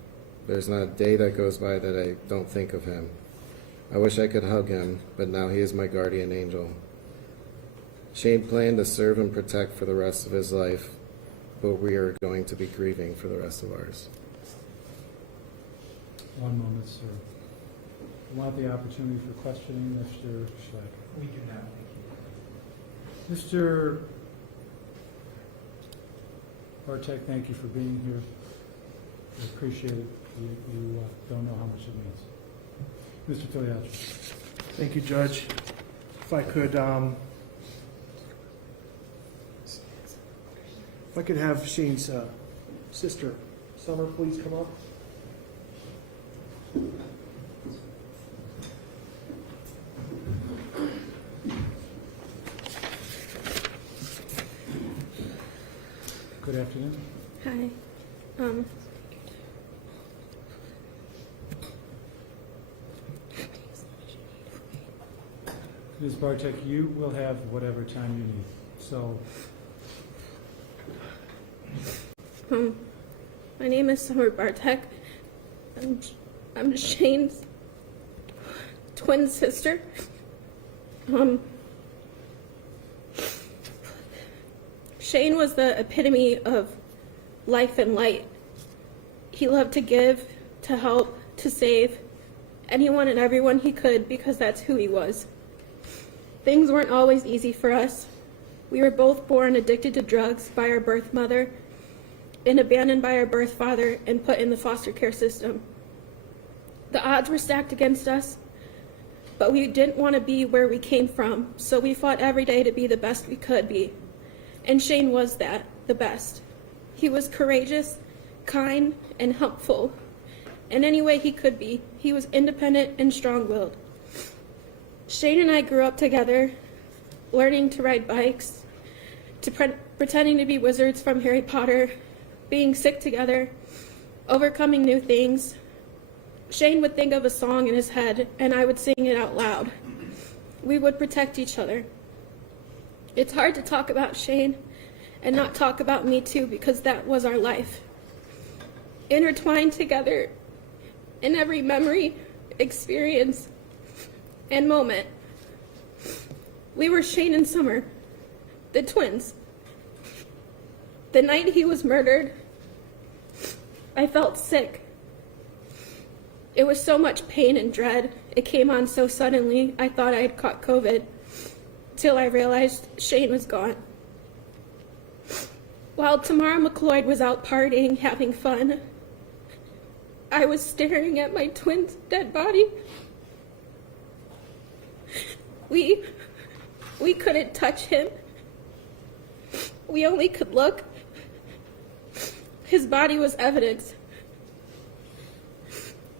There's not a day that goes by that I don't think of him. I wish I could hug him, but now he is my guardian angel. Shane planned to serve and protect for the rest of his life, but we are going to be grieving for the rest of ours. One moment, sir. You want the opportunity for questioning, Mr. Schleck? We do not, thank you. Mr. Bartek, thank you for being here. I appreciate it. You don't know how much it means. Mr. Filiatro. Thank you, Judge. If I could have Shane's sister, Summer, please come up. Good afternoon. Hi. Ms. Bartek, you will have whatever time you need. So, My name is Tamara Bartek. I'm Shane's twin sister. Shane was the epitome of life and light. He loved to give, to help, to save, and he wanted everyone he could because that's who he was. Things weren't always easy for us. We were both born addicted to drugs by our birth mother and abandoned by our birth father and put in the foster care system. The odds were stacked against us, but we didn't want to be where we came from, so we fought every day to be the best we could be. And Shane was that, the best. He was courageous, kind, and helpful. In any way he could be, he was independent and strong-willed. Shane and I grew up together, learning to ride bikes, pretending to be wizards from Harry Potter, being sick together, overcoming new things. Shane would think of a song in his head, and I would sing it out loud. We would protect each other. It's hard to talk about Shane and not talk about me too, because that was our life. Intertwined together in every memory, experience, and moment. We were Shane and Summer, the twins. The night he was murdered, I felt sick. It was so much pain and dread. It came on so suddenly, I thought I had caught COVID, till I realized Shane was gone. While Tamara McLoyd was out partying, having fun, I was staring at my twin's dead body. We couldn't touch him. We only could look. His body was evidence.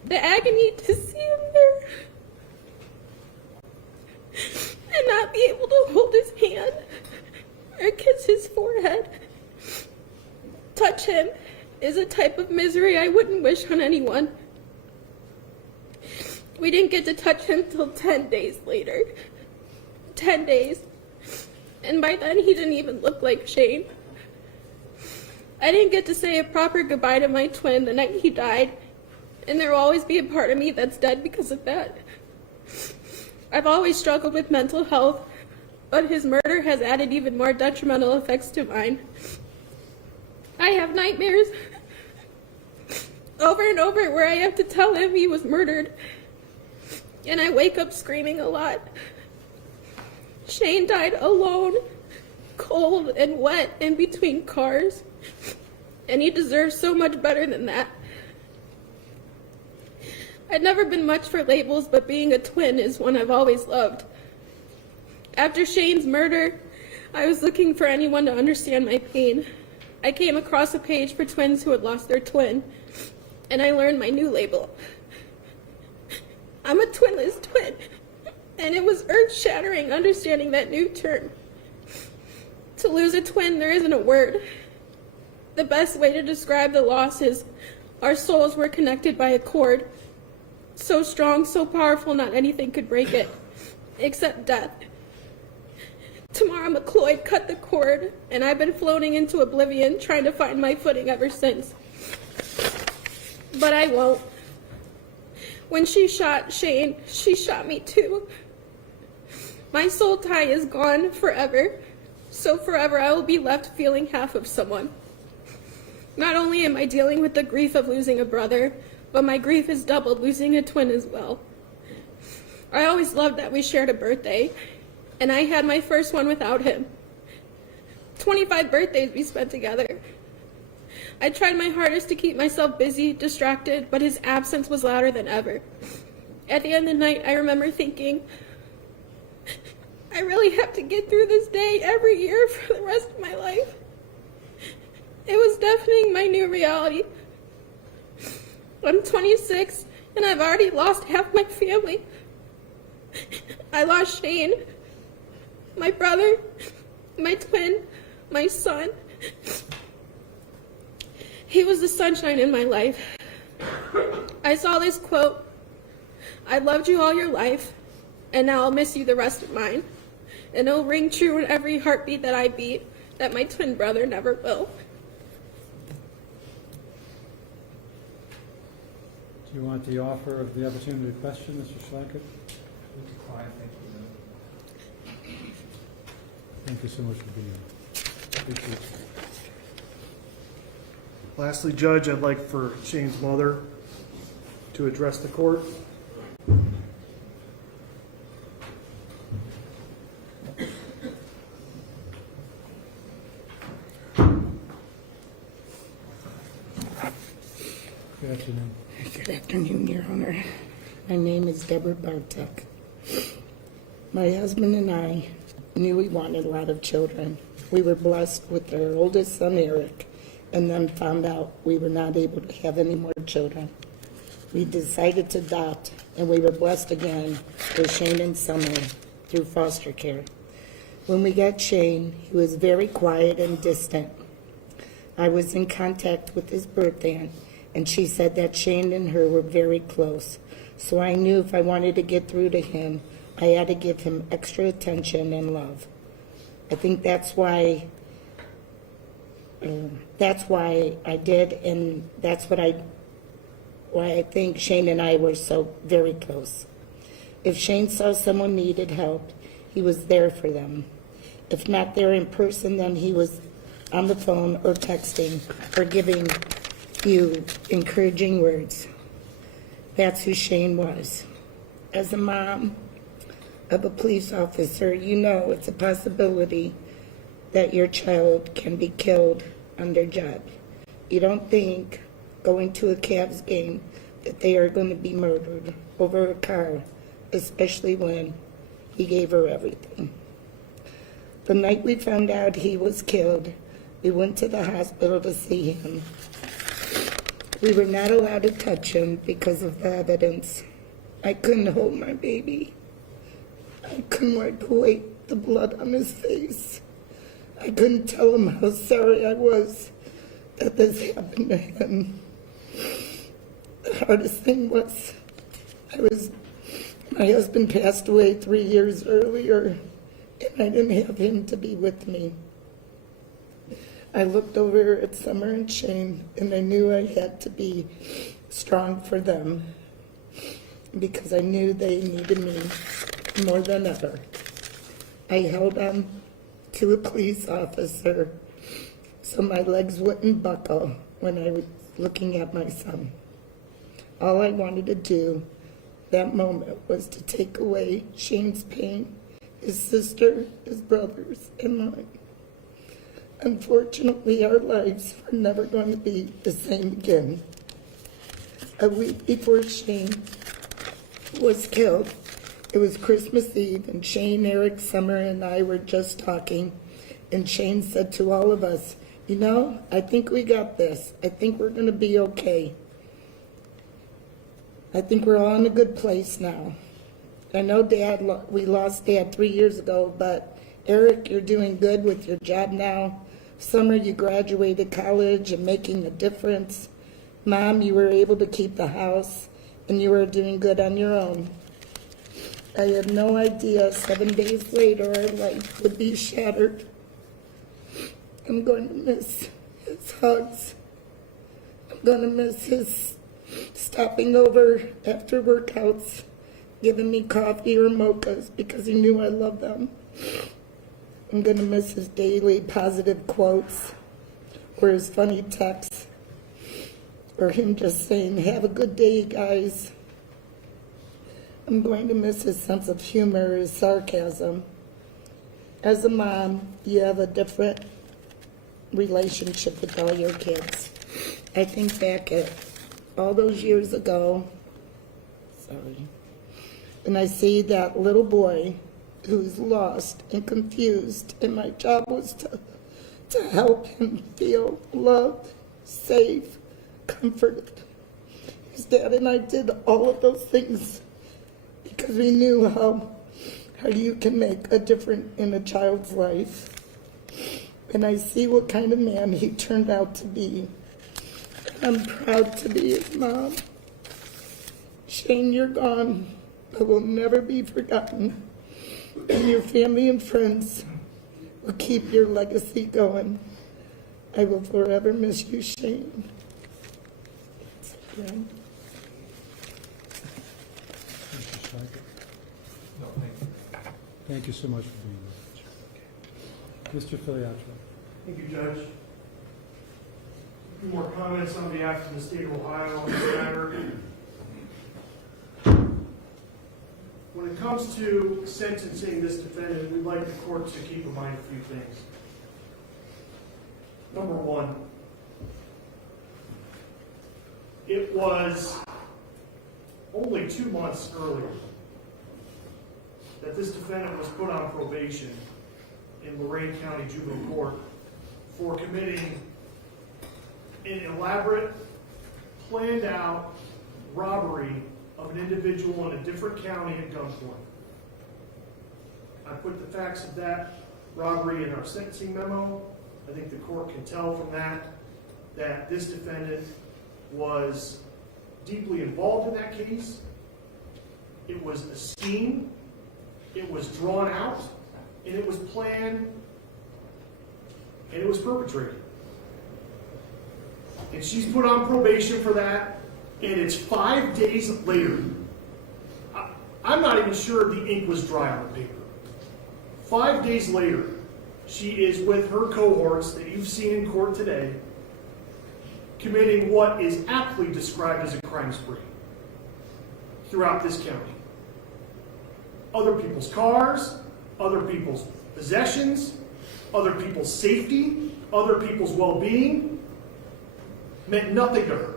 The agony to see him there and not be able to hold his hand or kiss his forehead, touch him, is a type of misery I wouldn't wish on anyone. We didn't get to touch him till 10 days later. 10 days. And by then he didn't even look like Shane. I didn't get to say a proper goodbye to my twin the night he died, and there will always be a part of me that's dead because of that. I've always struggled with mental health, but his murder has added even more detrimental effects to mine. I have nightmares over and over where I have to tell him he was murdered, and I wake up screaming a lot. Shane died alone, cold and wet in between cars, and he deserves so much better than that. I'd never been much for labels, but being a twin is one I've always loved. After Shane's murder, I was looking for anyone to understand my pain. I came across a page for twins who had lost their twin, and I learned my new label. I'm a twinless twin, and it was earth-shattering understanding that new term. To lose a twin, there isn't a word. The best way to describe the loss is our souls were connected by a cord, so strong, so powerful, not anything could break it, except death. Tamara McLoyd cut the cord, and I've been floating into oblivion, trying to find my footing ever since. But I won't. When she shot Shane, she shot me too. My soul tie is gone forever, so forever I will be left feeling half of someone. Not only am I dealing with the grief of losing a brother, but my grief is doubled losing a twin as well. I always loved that we shared a birthday, and I had my first one without him. 25 birthdays we spent together. I tried my hardest to keep myself busy, distracted, but his absence was louder than ever. At the end of the night, I remember thinking, I really have to get through this day every year for the rest of my life. It was deafening my new reality. I'm 26, and I've already lost half my family. I lost Shane, my brother, my twin, my son. He was the sunshine in my life. I saw this quote, I loved you all your life, and now I'll miss you the rest of mine. And it'll ring true in every heartbeat that I beat, that my twin brother never will. Do you want the offer of the opportunity to question, Mr. Schlackett? Thank you so much for being here. Appreciate it. Lastly, Judge, I'd like for Shane's mother to address the court. Good afternoon. Good afternoon, Your Honor. My name is Deborah Bartek. My husband and I knew we wanted a lot of children. We were blessed with our oldest son, Eric, and then found out we were not able to have any more children. We decided to adopt, and we were blessed again with Shane and Summer through foster care. When we got Shane, he was very quiet and distant. I was in contact with his birth aunt, and she said that Shane and her were very close. So I knew if I wanted to get through to him, I had to give him extra attention and love. I think that's why I did, and that's why I think Shane and I were so very close. If Shane saw someone needed help, he was there for them. If not there in person, then he was on the phone or texting or giving you encouraging words. That's who Shane was. As a mom of a police officer, you know it's a possibility that your child can be killed on their job. You don't think going to a Cavs game that they are going to be murdered over a car, especially when he gave her everything. The night we found out he was killed, we went to the hospital to see him. We were not allowed to touch him because of the evidence. I couldn't hold my baby. I couldn't wipe away the blood on his face. I couldn't tell him how sorry I was that this happened to him. The hardest thing was, my husband passed away 3 years earlier, and I didn't have him to be with me. I looked over at Summer and Shane, and I knew I had to be strong for them because I knew they needed me more than ever. I held on to a police officer so my legs wouldn't buckle when I was looking at my son. All I wanted to do that moment was to take away Shane's pain, his sister, his brothers, and mine. Unfortunately, our lives were never going to be the same again. A week before Shane was killed, it was Christmas Eve, and Shane, Eric, Summer, and I were just talking, and Shane said to all of us, "You know, I think we got this. I think we're going to be okay. I think we're all in a good place now. I know we lost Dad 3 years ago, but Eric, you're doing good with your job now. Summer, you graduated college and making a difference. Mom, you were able to keep the house, and you are doing good on your own." I had no idea 7 days later our life would be shattered. I'm going to miss his hugs. I'm going to miss his stopping over after workouts, giving me coffee or mochas because he knew I loved them. I'm going to miss his daily positive quotes or his funny texts or him just saying, "Have a good day, guys." I'm going to miss his sense of humor, his sarcasm. As a mom, you have a different relationship with all your kids. I think back at all those years ago, and I see that little boy who's lost and confused, and my job was to help him feel loved, safe, comforted. His dad and I did all of those things because we knew how you can make a difference in a child's life. And I see what kind of man he turned out to be. I'm proud to be his mom. Shane, you're gone, but will never be forgotten. And your family and friends will keep your legacy going. I will forever miss you, Shane. Yeah. Thank you so much for being with us. Mr. Filiatro. Thank you, Judge. A few more comments on behalf of the state of Ohio on this matter. When it comes to sentencing this defendant, we'd like the court to keep in mind a few things. Number one, It was only 2 months earlier that this defendant was put on probation in Lorain County Juvenile Court for committing an elaborate, planned out robbery of an individual in a different county at gunpoint. I put the facts of that robbery in our sentencing memo. I think the court can tell from that this defendant was deeply involved in that case. It was a scheme. It was drawn out, and it was planned, and it was perpetrated. And she's put on probation for that, and it's 5 days later. I'm not even sure the ink was dry on the paper. 5 days later, she is with her cohorts that you've seen in court today, committing what is aptly described as a crime spree throughout this county. Other people's cars, other people's possessions, other people's safety, other people's well-being meant nothing to her.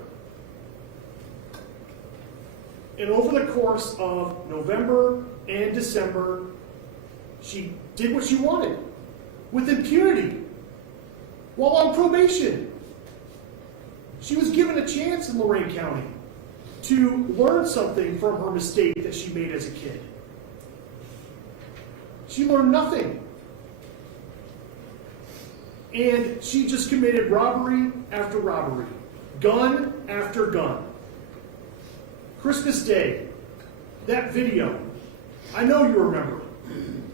And over the course of November and December, she did what she wanted with impunity while on probation. She was given a chance in Lorain County to learn something from her mistake that she made as a kid. She learned nothing. And she just committed robbery after robbery, gun after gun. Christmas Day, that video, I know you remember.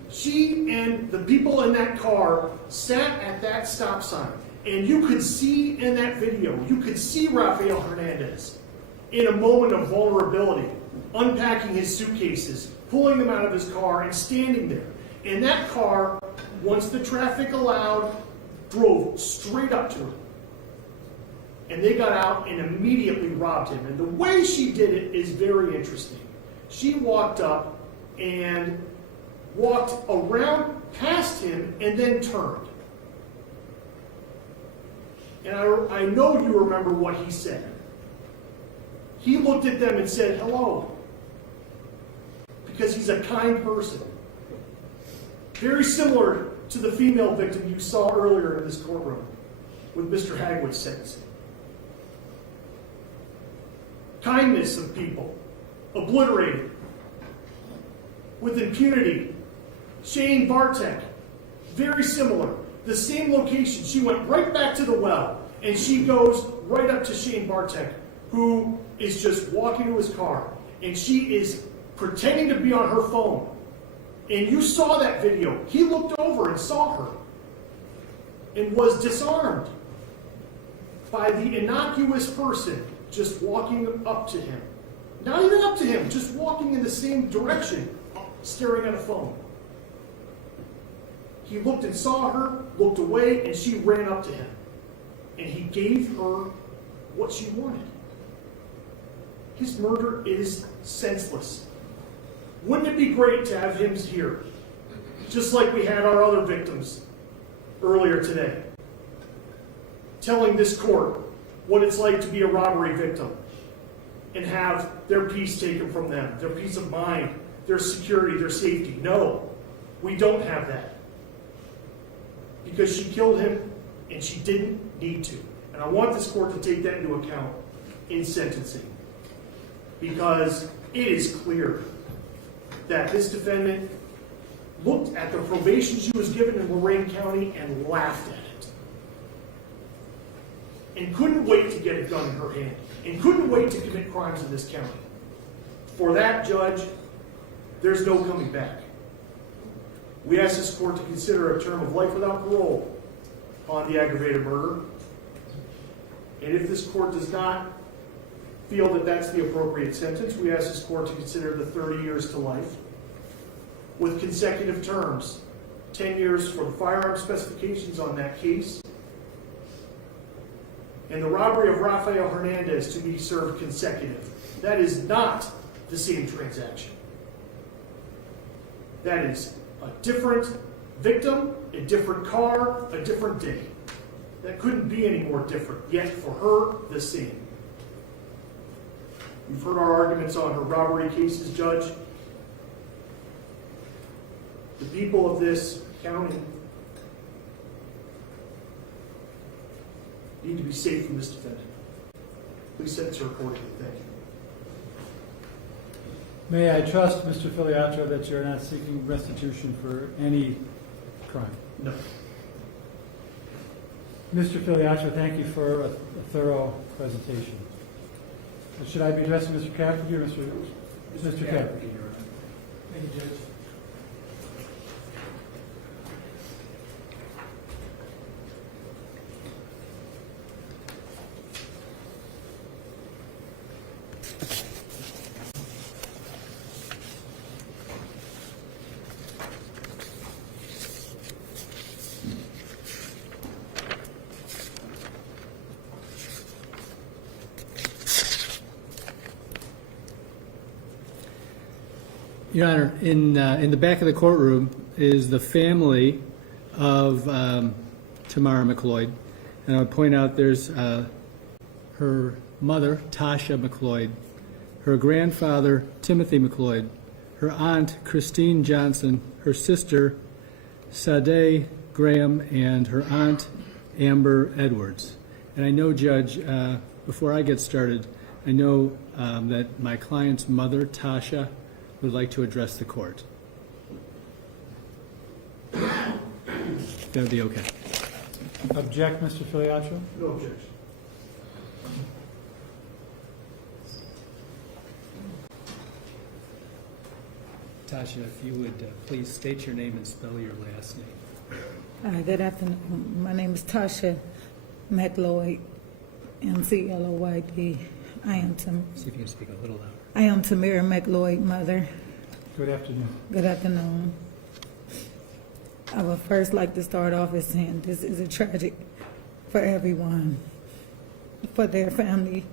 She and the people in that car sat at that stop sign, and you could see in that video, you could see Rafael Hernandez in a moment of vulnerability, unpacking his suitcases, pulling them out of his car, and standing there. And that car, once the traffic allowed, drove straight up to him. And they got out and immediately robbed him. And the way she did it is very interesting. She walked up and walked around past him and then turned. And I know you remember what he said. He looked at them and said, "Hello," because he's a kind person. Very similar to the female victim you saw earlier in this courtroom with Mr. Hagwood's sentencing. Kindness of people, obliterated. With impunity. Shane Bartek, very similar. The same location. She went right back to the well, and she goes right up to Shane Bartek, who is just walking to his car, and she is pretending to be on her phone. And you saw that video. He looked over and saw her and was disarmed by the innocuous person just walking up to him. Not even up to him, just walking in the same direction, staring at a phone. He looked and saw her, looked away, and she ran up to him. And he gave her what she wanted. His murder is senseless. Wouldn't it be great to have him here? Just like we had our other victims earlier today. Telling this court what it's like to be a robbery victim and have their peace taken from them, their peace of mind, their security, their safety. No, we don't have that. Because she killed him and she didn't need to. And I want this court to take that into account in sentencing. Because it is clear that this defendant looked at the probation she was given in Lorain County and laughed at it. And couldn't wait to get a gun in her hand. And couldn't wait to commit crimes in this county. For that, Judge, there's no coming back. We ask this court to consider a term of life without parole on the aggravated murder. And if this court does not feel that that's the appropriate sentence, we ask this court to consider the 30 years to life with consecutive terms. 10 years for the firearm specifications on that case, and the robbery of Rafael Hernandez to be served consecutive. That is not the same transaction. That is a different victim, a different car, a different day. That couldn't be any more different, yet for her, the same. You've heard our arguments on her robbery cases, Judge. The people of this county need to be safe from this defendant. Please sentence her accordingly. Thank you. May I trust, Mr. Filiatro, that you're not seeking restitution for any crime? No. Mr. Filiatro, thank you for a thorough presentation. Should I be addressing Mr. Cafferty or Mr. Cafferty? Thank you, Judge. Your Honor, in the back of the courtroom is the family of Tamara McLoyd. And I would point out there's her mother, Tasha McLoyd, her grandfather, Timothy McLoyd, her aunt, Christine Johnson, her sister, Sade Graham, and her aunt, Amber Edwards. And I know, Judge, before I get started, I know that my client's mother, Tasha, would like to address the court. That would be okay. Object, Mr. Filiatro? No objection. Tasha, if you would please state your name and spell your last name. Good afternoon. My name is Tasha McLoyd, McLoyd. I am See if you can speak a little louder. I am Tamara McLoyd, mother. Good afternoon. Good afternoon. I would first like to start off as saying this is a tragic for everyone, for their family,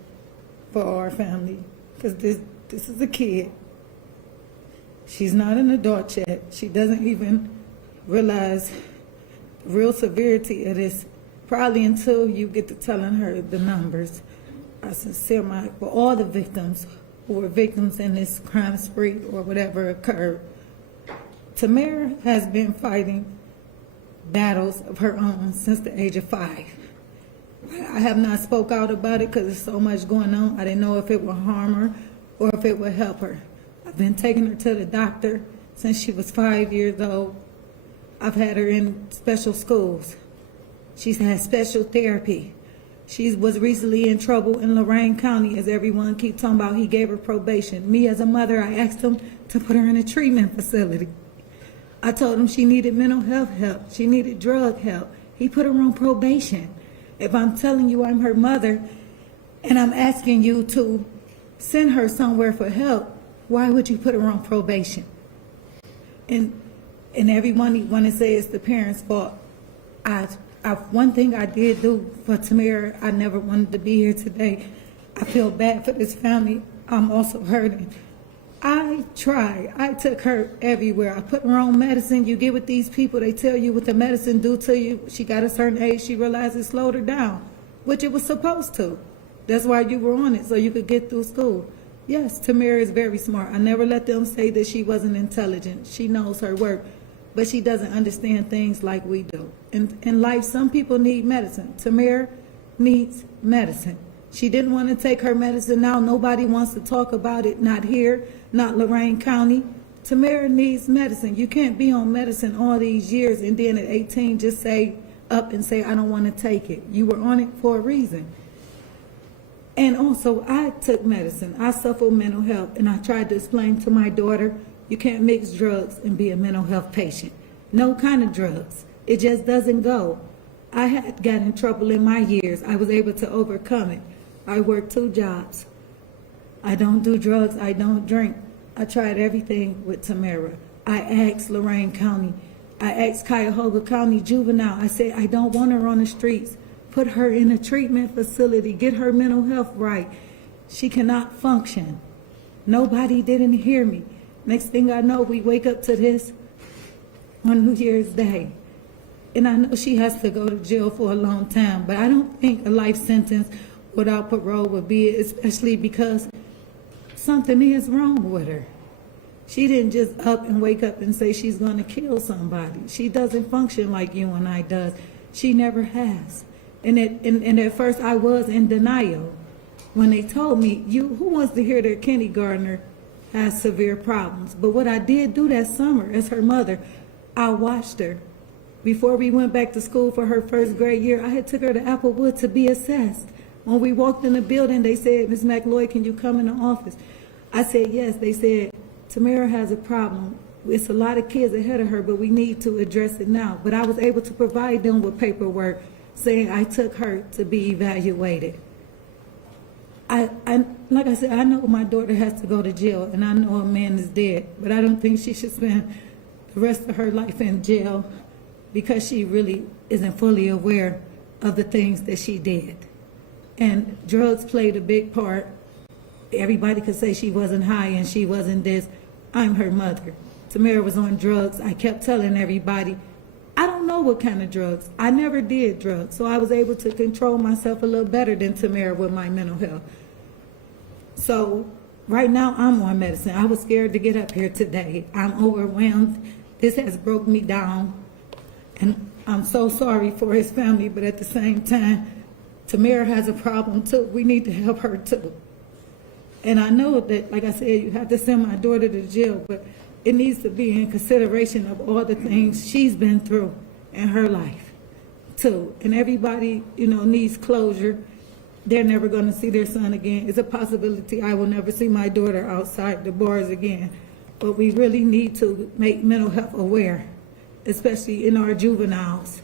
for our family, because this is a kid. She's not an adult yet. She doesn't even realize the real severity of this, probably until you get to telling her the numbers. I sincere for all the victims who were victims in this crime spree or whatever occurred. Tamara has been fighting battles of her own since the age of 5. I have not spoke out about it because there's so much going on. I didn't know if it would harm her or if it would help her. I've been taking her to the doctor since she was 5 years old. I've had her in special schools. She's had special therapy. She was recently in trouble in Lorain County, as everyone keeps talking about. He gave her probation. Me, as a mother, I asked him to put her in a treatment facility. I told him she needed mental health help. She needed drug help. He put her on probation. If I'm telling you I'm her mother and I'm asking you to send her somewhere for help, why would you put her on probation? And everyone want to say it's the parents' fault. One thing I did do for Tamara, I never wanted to be here today. I feel bad for this family. I'm also hurting. I tried. I took her everywhere. I put her on medicine. You get with these people, they tell you what the medicine do to you. She got a certain age, she realized it slowed her down, which it was supposed to. That's why you were on it, so you could get through school. Yes, Tamara is very smart. I never let them say that she wasn't intelligent. She knows her work, but she doesn't understand things like we do. In life, some people need medicine. Tamara needs medicine. She didn't want to take her medicine now. Nobody wants to talk about it, not here, not Lorain County. Tamara needs medicine. You can't be on medicine all these years and then at 18 just say up and say, I don't want to take it. You were on it for a reason. And also, I took medicine. I suffer mental health, and I tried to explain to my daughter, you can't mix drugs and be a mental health patient. No kind of drugs. It just doesn't go. I had got in trouble in my years. I was able to overcome it. I worked 2 jobs. I don't do drugs. I don't drink. I tried everything with Tamara. I asked Lorain County. I asked Cuyahoga County Juvenile. I said, I don't want her on the streets. Put her in a treatment facility. Get her mental health right. She cannot function. Nobody didn't hear me. Next thing I know, we wake up to this on New Year's Day. And I know she has to go to jail for a long time, but I don't think a life sentence without parole would be it, especially because something is wrong with her. She didn't just up and wake up and say she's going to kill somebody. She doesn't function like you and I does. She never has. And at first I was in denial when they told me, who wants to hear their kindergartner has severe problems? But what I did do that summer as her mother, I watched her. Before we went back to school for her first grade year, I had took her to Applewood to be assessed. When we walked in the building, they said, Ms. McLoyd, can you come in the office? I said, yes. They said, Tamara has a problem. It's a lot of kids ahead of her, but we need to address it now. But I was able to provide them with paperwork saying I took her to be evaluated. Like I said, I know my daughter has to go to jail, and I know a man is dead, but I don't think she should spend the rest of her life in jail because she really isn't fully aware of the things that she did. And drugs played a big part. Everybody could say she wasn't high and she wasn't this. I'm her mother. Tamara was on drugs. I kept telling everybody, I don't know what kind of drugs. I never did drugs. So I was able to control myself a little better than Tamara with my mental health. So right now I'm on medicine. I was scared to get up here today. I'm overwhelmed. This has broke me down. And I'm so sorry for his family, but at the same time, Tamara has a problem too. We need to help her too. And I know that, like I said, you have to send my daughter to jail, but it needs to be in consideration of all the things she's been through in her life too. And everybody, needs closure. They're never going to see their son again. It's a possibility I will never see my daughter outside the bars again. But we really need to make mental health aware, especially in our juveniles.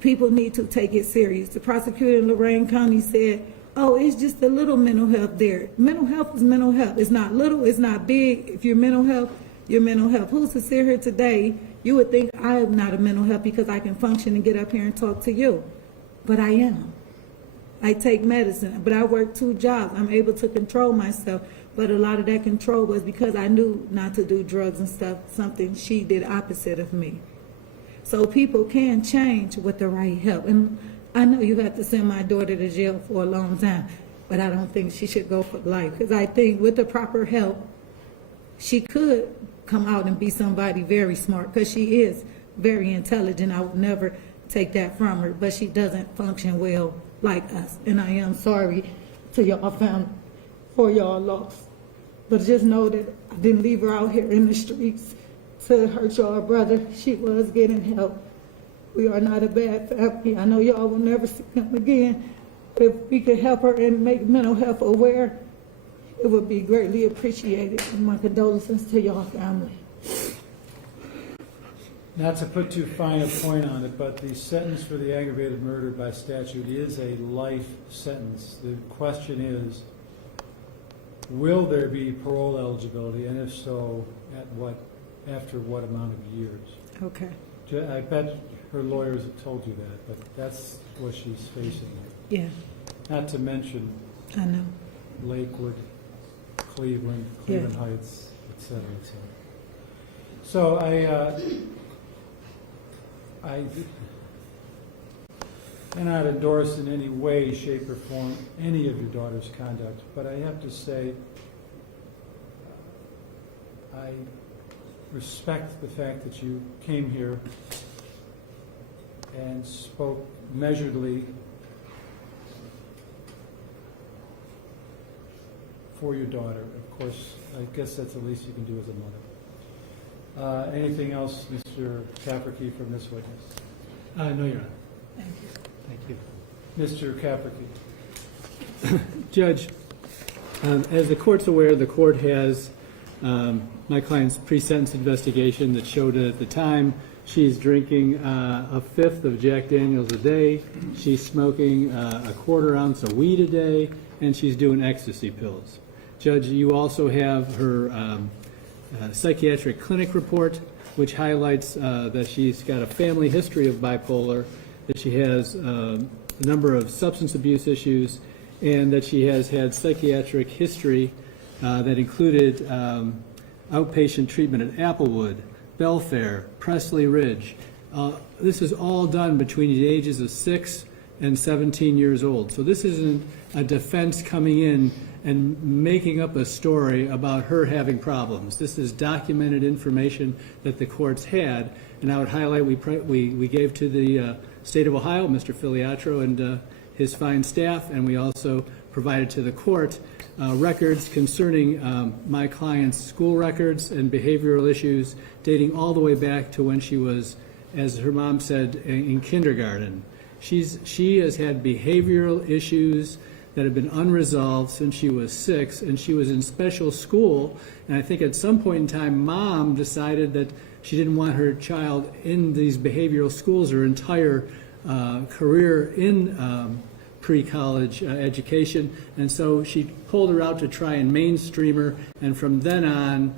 People need to take it serious. The prosecutor in Lorain County said, oh, it's just a little mental health there. Mental health is mental health. It's not little, it's not big. If you're mental health, you're mental health. Who's to sit here today? You would think I am not a mental health because I can function and get up here and talk to you. But I am. I take medicine, but I work 2 jobs. I'm able to control myself. But a lot of that control was because I knew not to do drugs and stuff, something she did opposite of me. So people can change with the right help. And I know you have to send my daughter to jail for a long time, but I don't think she should go for life. Because I think with the proper help, she could come out and be somebody very smart, because she is very intelligent. I would never take that from her, but she doesn't function well like us. And I am sorry to y'all family for y'all loss. But just know that I didn't leave her out here in the streets to hurt y'all brother. She was getting help. We are not a bad family. I know y'all will never see him again. But if we could help her and make mental health aware, it would be greatly appreciated. And my condolences to y'all family. Not to put too fine a point on it, but the sentence for the aggravated murder by statute is a life sentence. The question is, will there be parole eligibility, and if so, after what amount of years? Okay. I bet her lawyers have told you that, but that's what she's facing. Yeah. Not to mention I know. Lakewood, Cleveland Heights, et cetera, et cetera. So I cannot endorse in any way, shape, or form any of your daughter's conduct, but I have to say I respect the fact that you came here and spoke measuredly for your daughter. Of course, I guess that's the least you can do as a mother. Anything else, Mr. Caperkey, from this witness? No, Your Honor. Thank you. Thank you. Mr. Caperkey. Judge, as the court's aware, the court has my client's pre-sentence investigation that showed that at the time she's drinking a fifth of Jack Daniels a day, she's smoking a quarter ounce of weed a day, and she's doing ecstasy pills. Judge, you also have her psychiatric clinic report, which highlights that she's got a family history of bipolar, that she has a number of substance abuse issues, and that she has had psychiatric history that included outpatient treatment at Applewood, Belfair, Presley Ridge. This is all done between the ages of 6 and 17 years old. So this isn't a defense coming in and making up a story about her having problems. This is documented information that the courts had, and I would highlight we gave to the State of Ohio, Mr. Filiatro and his fine staff, and we also provided to the court records concerning my client's school records and behavioral issues dating all the way back to when she was, as her mom said, in kindergarten. She has had behavioral issues that have been unresolved since she was 6, and she was in special school, and I think at some point in time, Mom decided that she didn't want her child in these behavioral schools her entire career in pre-college education, and so she pulled her out to try and mainstream her, and from then on,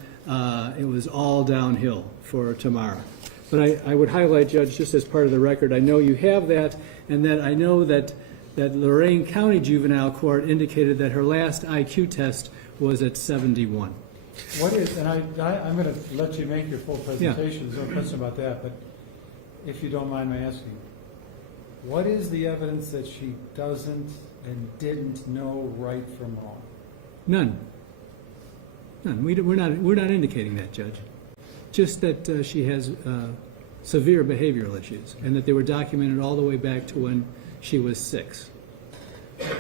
it was all downhill for Tamara. But I would highlight, Judge, just as part of the record, I know you have that, and that I know that Lorain County Juvenile Court indicated that her last IQ test was at 71. What is, and I'm going to let you make your full presentation, there's no question about that, but if you don't mind my asking, what is the evidence that she doesn't and didn't know right from wrong? None. We're not indicating that, Judge. Just that she has severe behavioral issues, and that they were documented all the way back to when she was 6.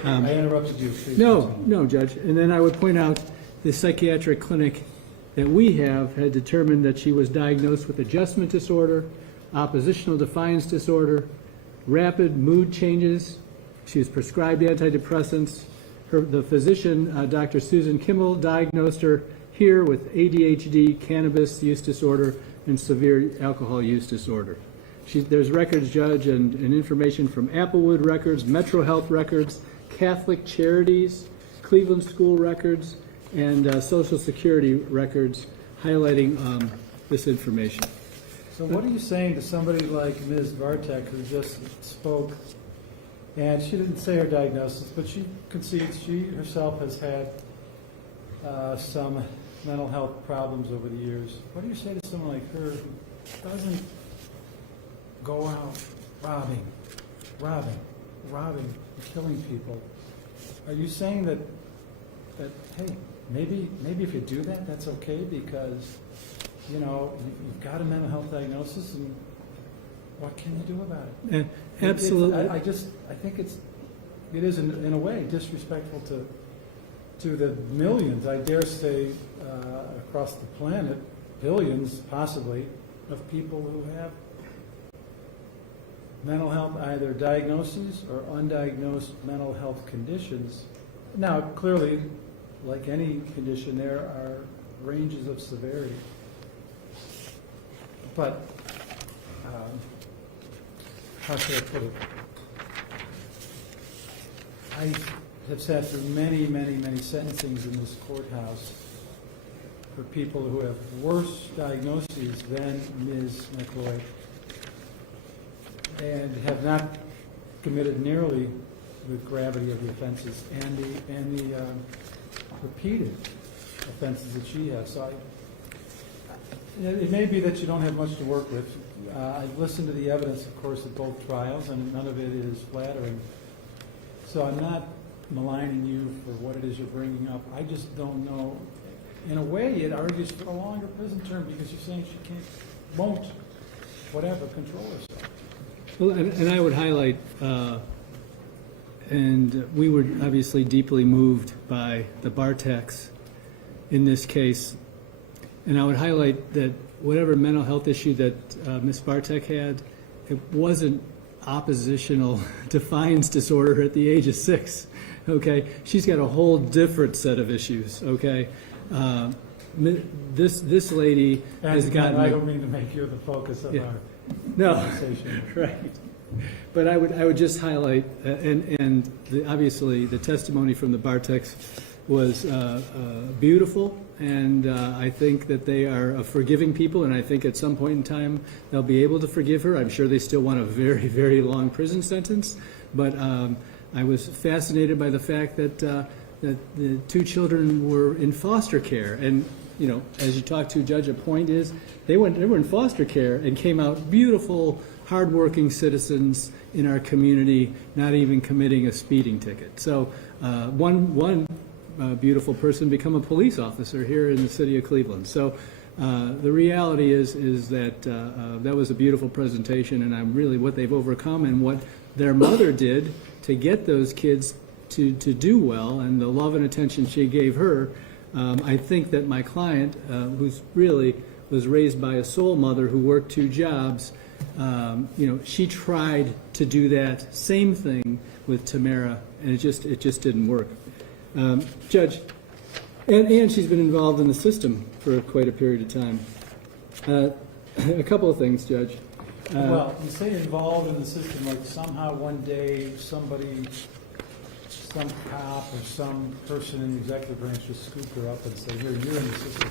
I interrupted you. Please No, Judge. And then I would point out the psychiatric clinic that we have had determined that she was diagnosed with adjustment disorder, oppositional defiance disorder, rapid mood changes. She was prescribed antidepressants. The physician, Dr. Susan Kimmel, diagnosed her here with ADHD, cannabis use disorder, and severe alcohol use disorder. There's records, Judge, and information from Applewood records, Metro Health records, Catholic Charities, Cleveland School records, and Social Security records highlighting this information. So what are you saying to somebody like Ms. Bartek, who just spoke, and she didn't say her diagnosis, but she concedes she herself has had some mental health problems over the years. What do you say to someone like her who doesn't go out robbing, and killing people? Are you saying that hey, maybe if you do that, that's okay because, you know, you've got a mental health diagnosis, and what can you do about it? Absolutely. I think it is in a way disrespectful to the millions, I dare say, across the planet, billions possibly, of people who have mental health, either diagnoses or undiagnosed mental health conditions. Now, clearly, like any condition, there are ranges of severity. But, how should I put it? I have sat through many sentencings in this courthouse for people who have worse diagnoses than Ms. McLoyd and have not committed nearly the gravity of the offenses and the repeated offenses that she has. So it may be that you don't have much to work with. I've listened to the evidence, of course, at both trials, and none of it is flattering. So I'm not maligning you for what it is you're bringing up. I just don't know. In a way, it argues for a longer prison term because you're saying she won't control herself. Well, and I would highlight, and we were obviously deeply moved by the Barteks in this case, and I would highlight that whatever mental health issue that Ms. Bartek had, it wasn't oppositional defiance disorder at the age of 6. Okay, she's got a whole different set of issues. Okay, this lady has gotten. I don't mean to make you the focus of our conversation. Right. But I would just highlight, and obviously the testimony from the Barteks was beautiful, and I think that they are a forgiving people, and I think at some point in time they'll be able to forgive her. I'm sure they still want a very, very long prison sentence, but I was fascinated by the fact that the 2 children were in foster care, and you know, as you talk to Judge, a point is they were in foster care and came out beautiful, hardworking citizens in our community, not even committing a speeding ticket. So one beautiful person become a police officer here in the city of Cleveland. So the reality is that that was a beautiful presentation, and I'm really what they've overcome and what their mother did to get those kids to do well, and the love and attention she gave her. I think that my client, who's really was raised by a sole mother who worked 2 jobs, she tried to do that same thing with Tamara, and it just didn't work. Judge, and she's been involved in the system for quite a period of time. A couple of things, Judge. Well, you say involved in the system, like somehow one day somebody, some cop or some person in the executive branch just scooped her up and said, here, you're in the system.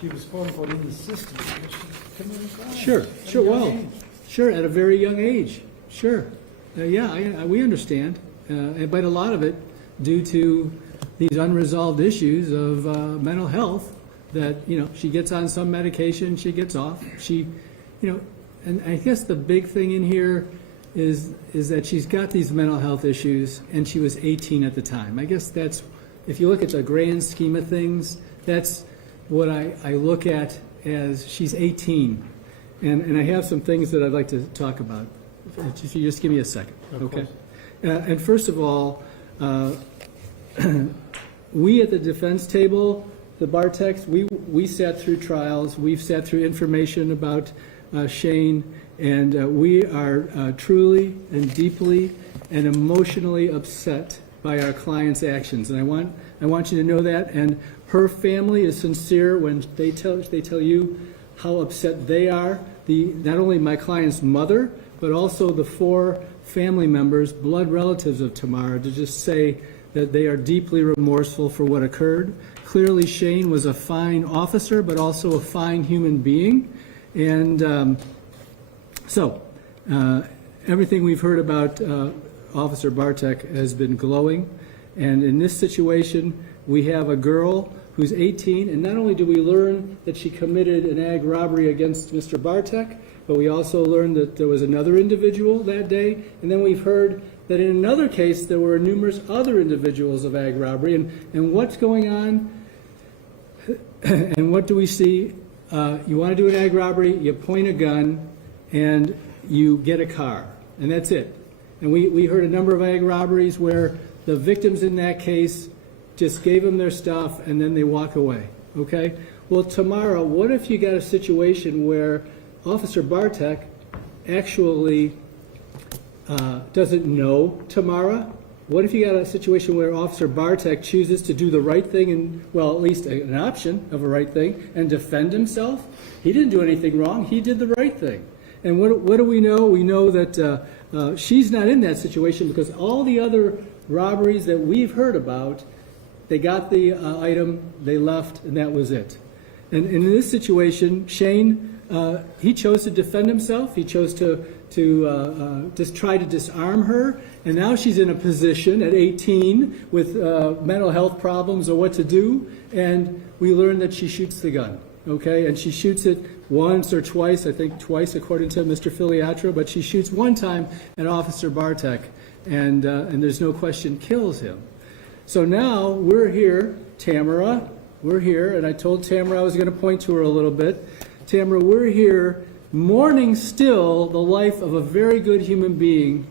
She was quote unquote in the system because she committed crimes. Sure, well, sure, at a very young age, sure. We understand, but a lot of it due to these unresolved issues of mental health that, she gets on some medication, she gets off, and I guess the big thing in here is that she's got these mental health issues, and she was 18 at the time. I guess that's, if you look at the grand scheme of things, that's what I look at as she's 18. And I have some things that I'd like to talk about. If you just give me a second, okay? And first of all, we at the defense table, the Barteks, we sat through trials, we've sat through information about Shane, and we are truly and deeply and emotionally upset by our client's actions. And I want you to know that. And her family is sincere when they tell you how upset they are. Not only my client's mother, but also the 4 family members, blood relatives of Tamara, to just say that they are deeply remorseful for what occurred. Clearly, Shane was a fine officer, but also a fine human being. And so everything we've heard about Officer Bartek has been glowing. And in this situation, we have a girl who's 18, and not only do we learn that she committed an ag robbery against Mr. Bartek, but we also learned that there was another individual that day, and then we've heard that in another case there were numerous other individuals of ag robbery, and what's going on, and what do we see? You want to do an ag robbery, you point a gun, and you get a car, and that's it. And we heard a number of ag robberies where the victims in that case just gave them their stuff and then they walk away, okay? Well, Tamara, what if you got a situation where Officer Bartek actually doesn't know Tamara? What if you got a situation where Officer Bartek chooses to do the right thing, and, well, at least an option of a right thing, and defend himself? He didn't do anything wrong. He did the right thing. And what do we know? We know that she's not in that situation because all the other robberies that we've heard about, they got the item, they left, and that was it. And in this situation, Shane, he chose to defend himself. He chose to just try to disarm her. And now she's in a position at 18 with mental health problems or what to do. And we learn that she shoots the gun, okay? And she shoots it once or twice, I think twice according to Mr. Filiatro, but she shoots one time at Officer Bartek, and there's no question kills him. So now we're here, Tamara, we're here, and I told Tamara I was going to point to her a little bit. Tamara, we're here mourning still the life of a very good human being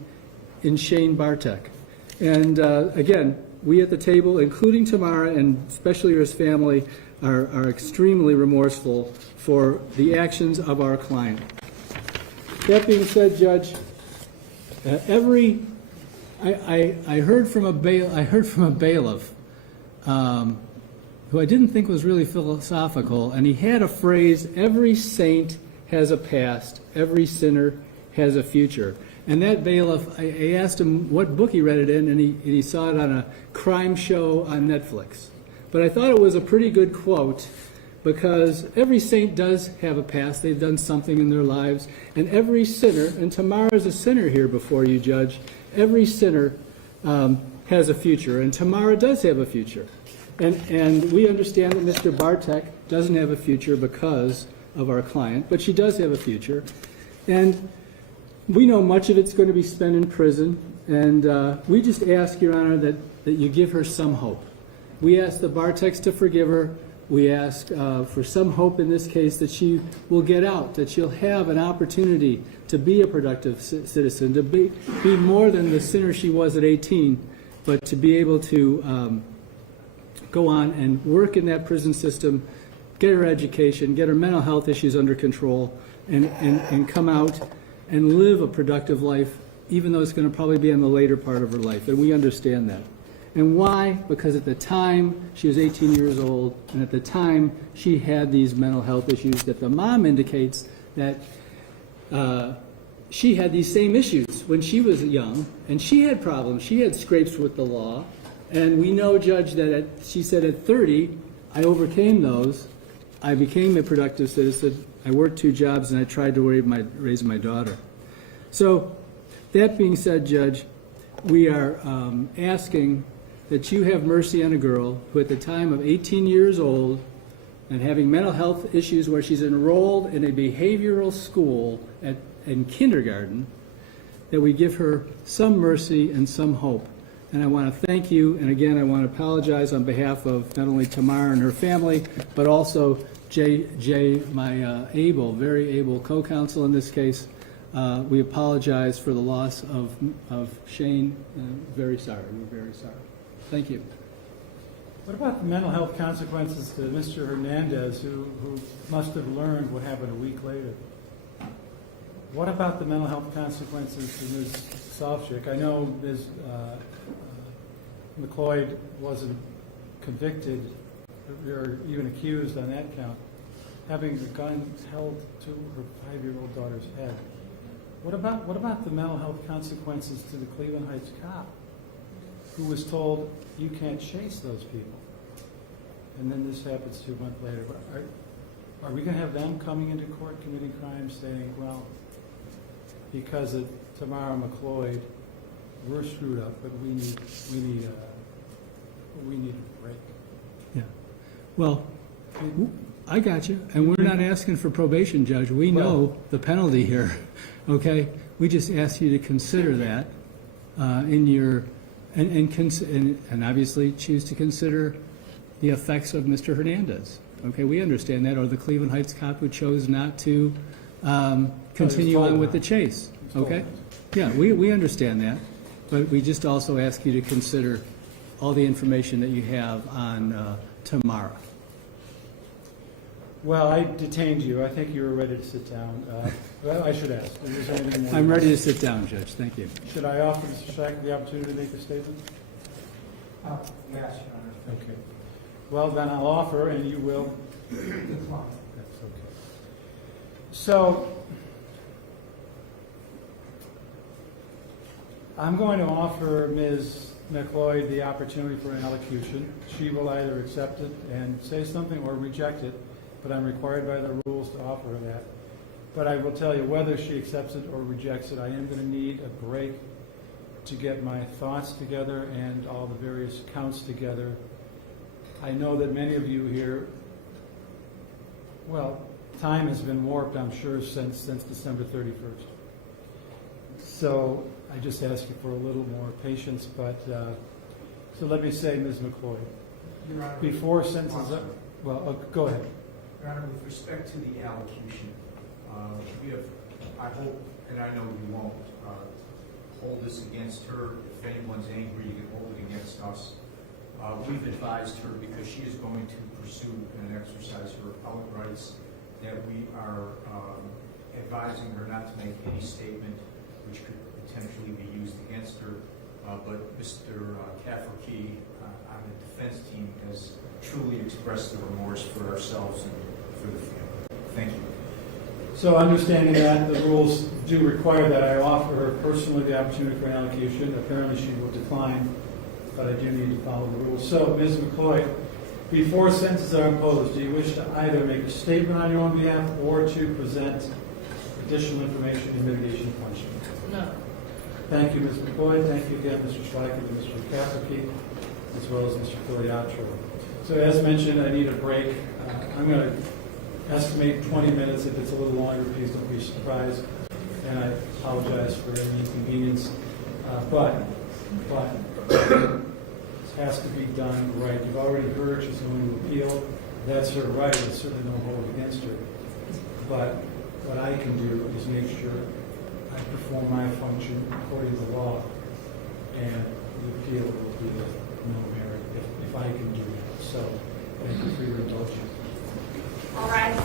in Shane Bartek. And again, we at the table, including Tamara and especially his family, are extremely remorseful for the actions of our client. That being said, Judge, I heard from a bailiff who I didn't think was really philosophical, and he had a phrase: "Every saint has a past, every sinner has a future." And that bailiff, I asked him what book he read it in, and he saw it on a crime show on Netflix. But I thought it was a pretty good quote, because every saint does have a past. They've done something in their lives. And every sinner, and Tamara's a sinner here before you, Judge, every sinner has a future, and Tamara does have a future. And we understand that Mr. Bartek doesn't have a future because of our client, but she does have a future. And we know much of it's going to be spent in prison, and we just ask, Your Honor, that you give her some hope. We ask the Barteks to forgive her. We ask for some hope in this case that she will get out, that she'll have an opportunity to be a productive citizen, to be more than the sinner she was at 18, but to be able to go on and work in that prison system, get her education, get her mental health issues under control, and come out and live a productive life, even though it's going to probably be in the later part of her life. And we understand that. And why? Because at the time she was 18 years old, and at the time she had these mental health issues that the mom indicates that she had these same issues when she was young, and she had problems. She had scrapes with the law. And we know, Judge, that she said at 30, I overcame those. I became a productive citizen. I worked 2 jobs, and I tried to raise my daughter. So that being said, Judge, we are asking that you have mercy on a girl who at the time of 18 years old and having mental health issues where she's enrolled in a behavioral school in kindergarten, that we give her some mercy and some hope. And I want to thank you, and again, I want to apologize on behalf of not only Tamara and her family, but also Jay, my very able co-counsel in this case. We apologize for the loss of Shane. Very sorry. We're very sorry. Thank you. What about the mental health consequences to Mr. Hernandez, who must have learned what happened a week later? What about the mental health consequences to Ms. Salchik? I know Ms. McLoyd wasn't convicted or even accused on that count, having the gun held to her 5-year-old daughter's head. What about the mental health consequences to the Cleveland Heights cop who was told, you can't chase those people? And then this happens 2 months later. Are we going to have them coming into court committing crimes saying, well, because of Tamara McLoyd, we're screwed up, but we need a break? Yeah. Well, I got you. And we're not asking for probation, Judge. We know the penalty here. Okay? We just ask you to consider that in your and obviously choose to consider the effects of Mr. Hernandez. Okay, we understand that, or the Cleveland Heights cop who chose not to continue on with the chase. Okay? Yeah, we understand that, but we just also ask you to consider all the information that you have on Tamara. Well, I detained you. I think you were ready to sit down. Well, I should ask. Is there anything more? I'm ready to sit down, Judge. Thank you. Should I offer Mr. Shack the opportunity to make a statement? Yes, Your Honor. Okay. Well, then I'll offer, and you will. Decline. That's okay. So, I'm going to offer Ms. McLoyd the opportunity for an elocution. She will either accept it and say something or reject it, but I'm required by the rules to offer her that. But I will tell you, whether she accepts it or rejects it, I am going to need a break to get my thoughts together and all the various counts together. I know that many of you here, well, time has been warped, I'm sure, since December 31st. So I just ask you for a little more patience, but so let me say, Ms. McLoyd, Your Honor, before sentences up, well, go ahead. Your Honor, with respect to the allocution, we have, I hope, and I know you won't, hold this against her. If anyone's angry, you can hold it against us. We've advised her, because she is going to pursue and exercise her appellate rights, that we are advising her not to make any statement which could potentially be used against her. But Mr. Cafferkey on the defense team has truly expressed the remorse for ourselves and for the family. Thank you. So understanding that the rules do require that I offer her personally the opportunity for an allocution. Apparently she will decline, but I do need to follow the rules. So, Ms. McLoyd, before sentences are imposed, do you wish to either make a statement on your own behalf or to present additional information in mitigation question? No. Thank you, Ms. McLoyd. Thank you again, Mr. Schleicher and Mr. Cafferkey, as well as Mr. Filiatro. So as mentioned, I need a break. I'm going to estimate 20 minutes. If it's a little longer, please don't be surprised. And I apologize for any inconvenience. So has to be done right. You've already heard she's going to appeal. That's her right. There's certainly no hold against her. But what I can do is make sure I perform my function according to law, and the appeal will be of no merit if I can do that. So thank you for your indulgence. All right.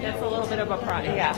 That's a little bit of a problem, yeah.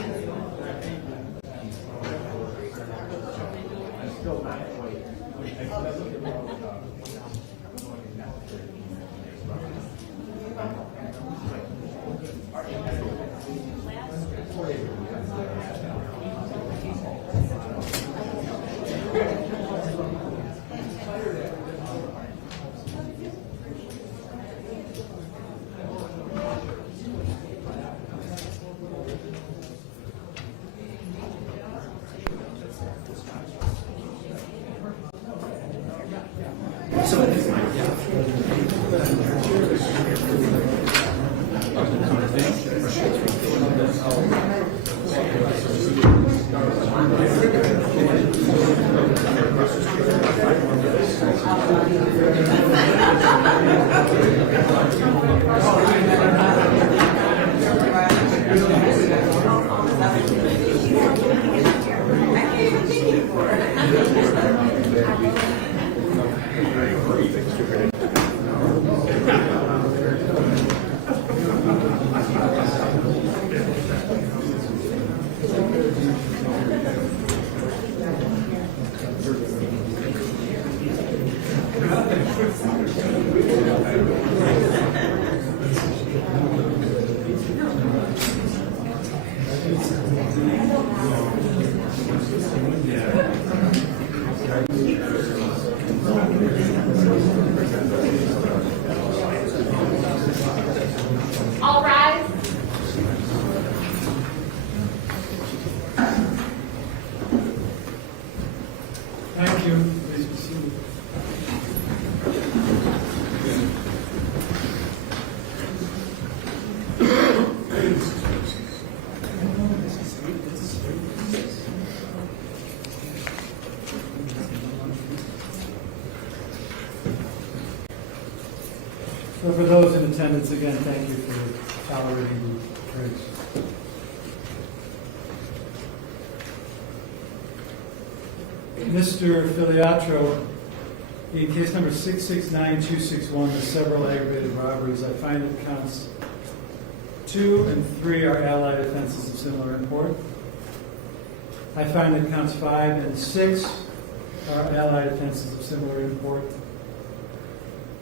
All rise. Thank you. Please be seated. So for those in attendance, again, thank you for tolerating the drinks. Mr. Filiatro, in case number 669261, the several aggravated robberies, I find that counts 2 and 3 are allied offenses of similar import. I find that counts 5 and 6 are allied offenses of similar import.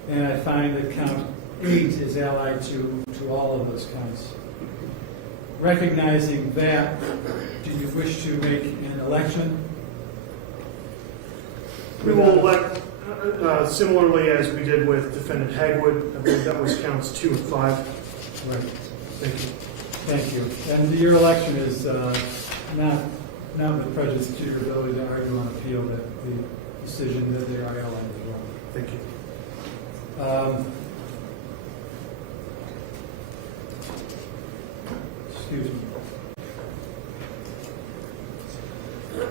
And I find that count 8 is allied to all of those counts. Recognizing that, do you wish to make an election? We will elect similarly as we did with Defendant Hagwood. I believe that was counts 2 and 5. Right. Thank you. Thank you. And your election is not with prejudice to your ability to argue on appeal that the decision that they are allied as well. Thank you. Excuse me.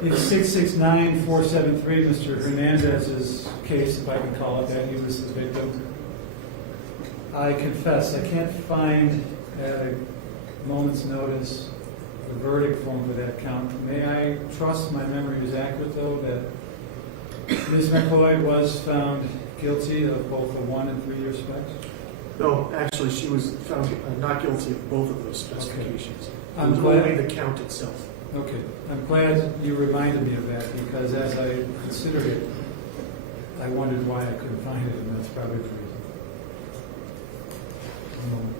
In 669473, Mr. Hernandez's case, if I can call it that, he was the victim. I confess, I can't find at a moment's notice the verdict form for that count. May I trust my memory is accurate, though, that Ms. McLoyd was found guilty of both the 1 and 3 year specs? No, actually, she was found not guilty of both of those specifications. Okay. It was only the count itself. Okay. I'm glad you reminded me of that, because as I considered it, I wondered why I couldn't find it, and that's probably the reason. One moment.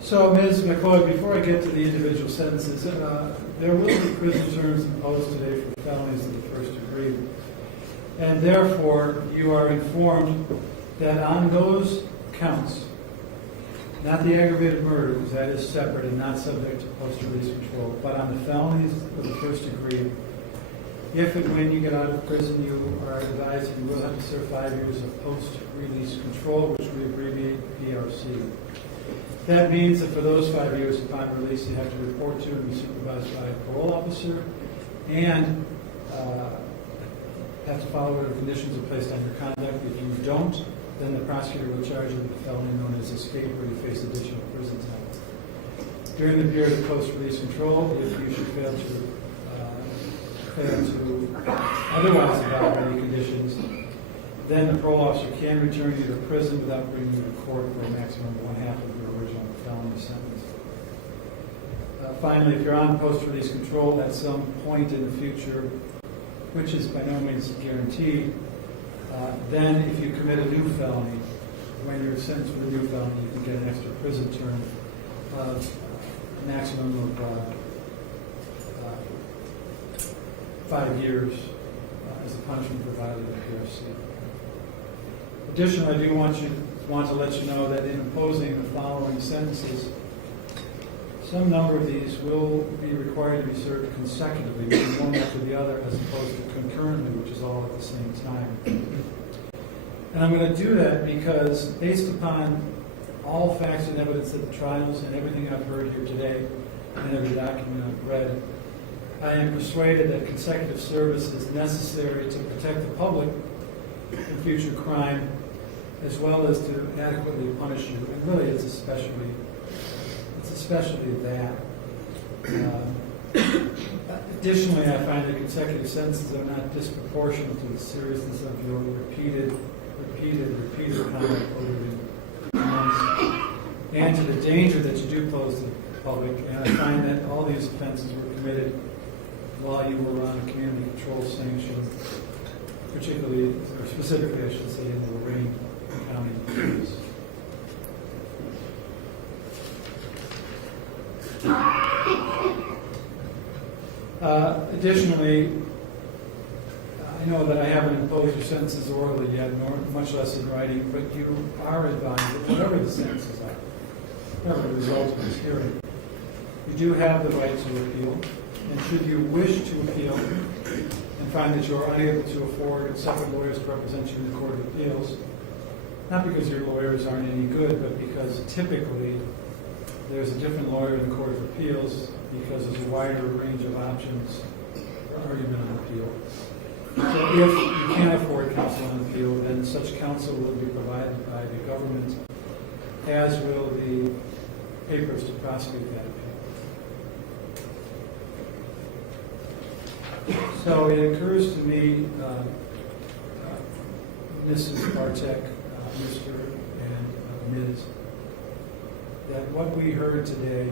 So, Ms. McLeod, before I get to the individual sentences, there will be prison terms imposed today for felonies of the first degree. And therefore, you are informed that on those counts, not the aggravated murder, because that is separate and not subject to post-release control, but on the felonies of the first degree, if and when you get out of prison, you are advised that you will have to serve 5 years of post-release control, which we abbreviate PRC. That means that for those 5 years upon release, you have to report to and be supervised by a parole officer, and have to follow whatever conditions are placed on your conduct. If you don't, then the prosecutor will charge you with a felony known as escape, where you face additional prison time. During the period of post-release control, if you should fail to otherwise evaluate any conditions, then the parole officer can return you to prison without bringing you to court for a maximum of 1/2 of your original felony sentence. Finally, if you're on post-release control at some point in the future, which is by no means guaranteed, then if you commit a new felony, when you're sentenced for a new felony, you can get an extra prison term of a maximum of 5 years as a punishment for violating the PRC. Additionally, I do want you want to let you know that in imposing the following sentences, some number of these will be required to be served consecutively, meaning one after the other, as opposed to concurrently, which is all at the same time. And I'm going to do that because, based upon all facts and evidence of the trials and everything I've heard here today, and every document I've read, I am persuaded that consecutive service is necessary to protect the public from future crime, as well as to adequately punish you. And really, it's especially that. Additionally, I find that consecutive sentences are not disproportionate to the seriousness of your repeated conduct over the months, and to the danger that you do pose to the public. And I find that all these offenses were committed while you were on a community control sanction, particularly, or specifically, I should say, in the Lorraine County case. Additionally, I know that I haven't imposed your sentences orally yet, nor much less in writing, but you are advised that whatever the sentences are, whatever the result of this hearing, you do have the right to appeal. And should you wish to appeal and find that you are unable to afford separate lawyers to represent you in the Court of Appeals, not because your lawyers aren't any good, but because typically there's a different lawyer in the Court of Appeals because there's a wider range of options for argument on appeal. So if you can't afford counsel on appeal, then such counsel will be provided by the government, as will the papers to prosecute that appeal. So it occurs to me, Mrs. Bartek, Mr. and Ms., that what we heard today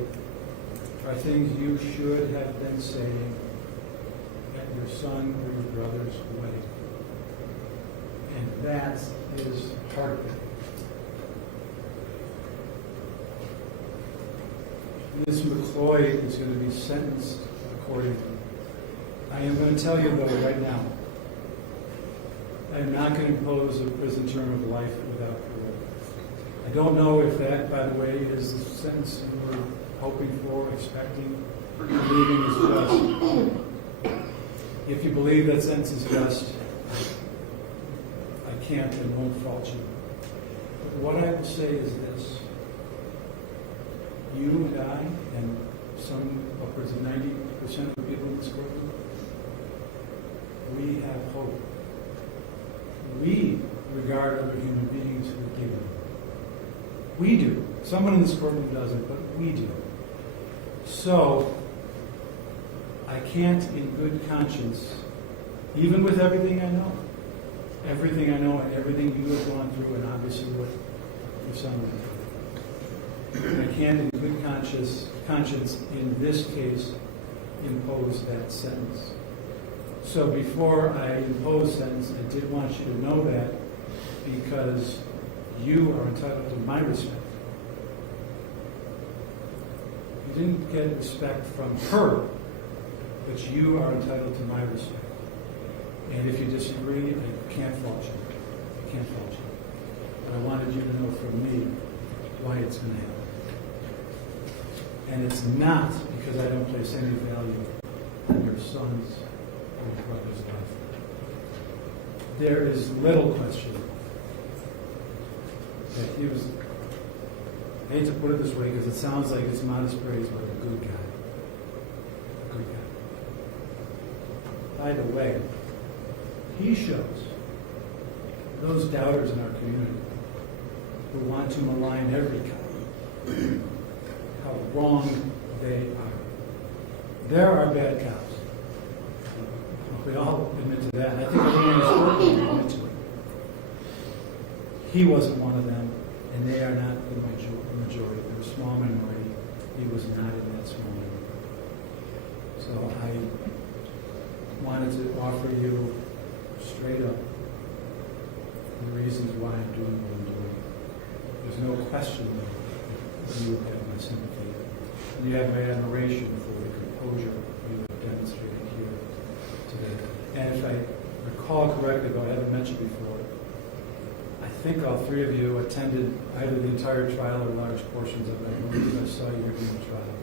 are things you should have been saying at your son or your brother's wedding. And that is heartbreaking. Ms. McLoyd is going to be sentenced accordingly. I am going to tell you, though, right now, I am not going to impose a prison term of life without parole. I don't know if that, by the way, is the sentence you were hoping for, expecting, believing is just. If you believe that sentence is just, I can't and won't fault you. But what I will say is this. You and I, and some upwards of 90% of the people in this courtroom, we have hope. We regard other human beings with dignity. We do. Someone in this courtroom doesn't, but we do. So, I can't in good conscience, even with everything I know and everything you have gone through, and obviously what your son went through, I can't in good conscience in this case impose that sentence. So before I impose sentence, I did want you to know that, because you are entitled to my respect. You didn't get respect from her, but you are entitled to my respect. And if you disagree, I can't fault you. I can't fault you. But I wanted you to know from me why it's going to happen. And it's not because I don't place any value on your son's or your brother's life. There is little question that he was, I hate to put it this way because it sounds like it's modest praise, but a good guy. A good guy. By the way, he shows those doubters in our community who want to malign every cop how wrong they are. There are bad cops. We all admit to that, and I think everyone in this court will admit to it. He wasn't one of them, and they are not the majority. They're a small minority. He was not in that small minority. So I wanted to offer you straight up the reasons why I'm doing what I'm doing. There's no question that you have my sympathy. And you have my admiration for the composure you have demonstrated here today. And if I recall correctly, though I haven't mentioned before, I think all three of you attended either the entire trial or large portions of it. I believe I saw you during the trial.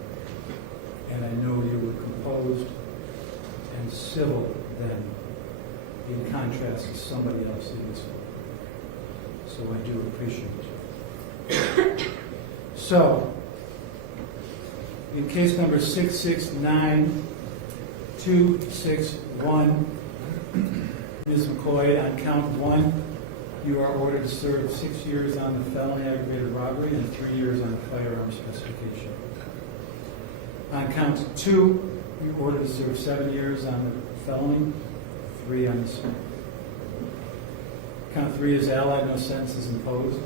And I know you were composed and civil then, in contrast to somebody else in this court. So I do appreciate you. So, in case number 669261, Ms. McLoyd, on count 1, you are ordered to serve 6 years on the felony aggravated robbery and 3 years on the firearm specification. On count 2, you're ordered to serve 7 years on the felony, 3 on the spec. Count 3 is allied, no sentence is imposed.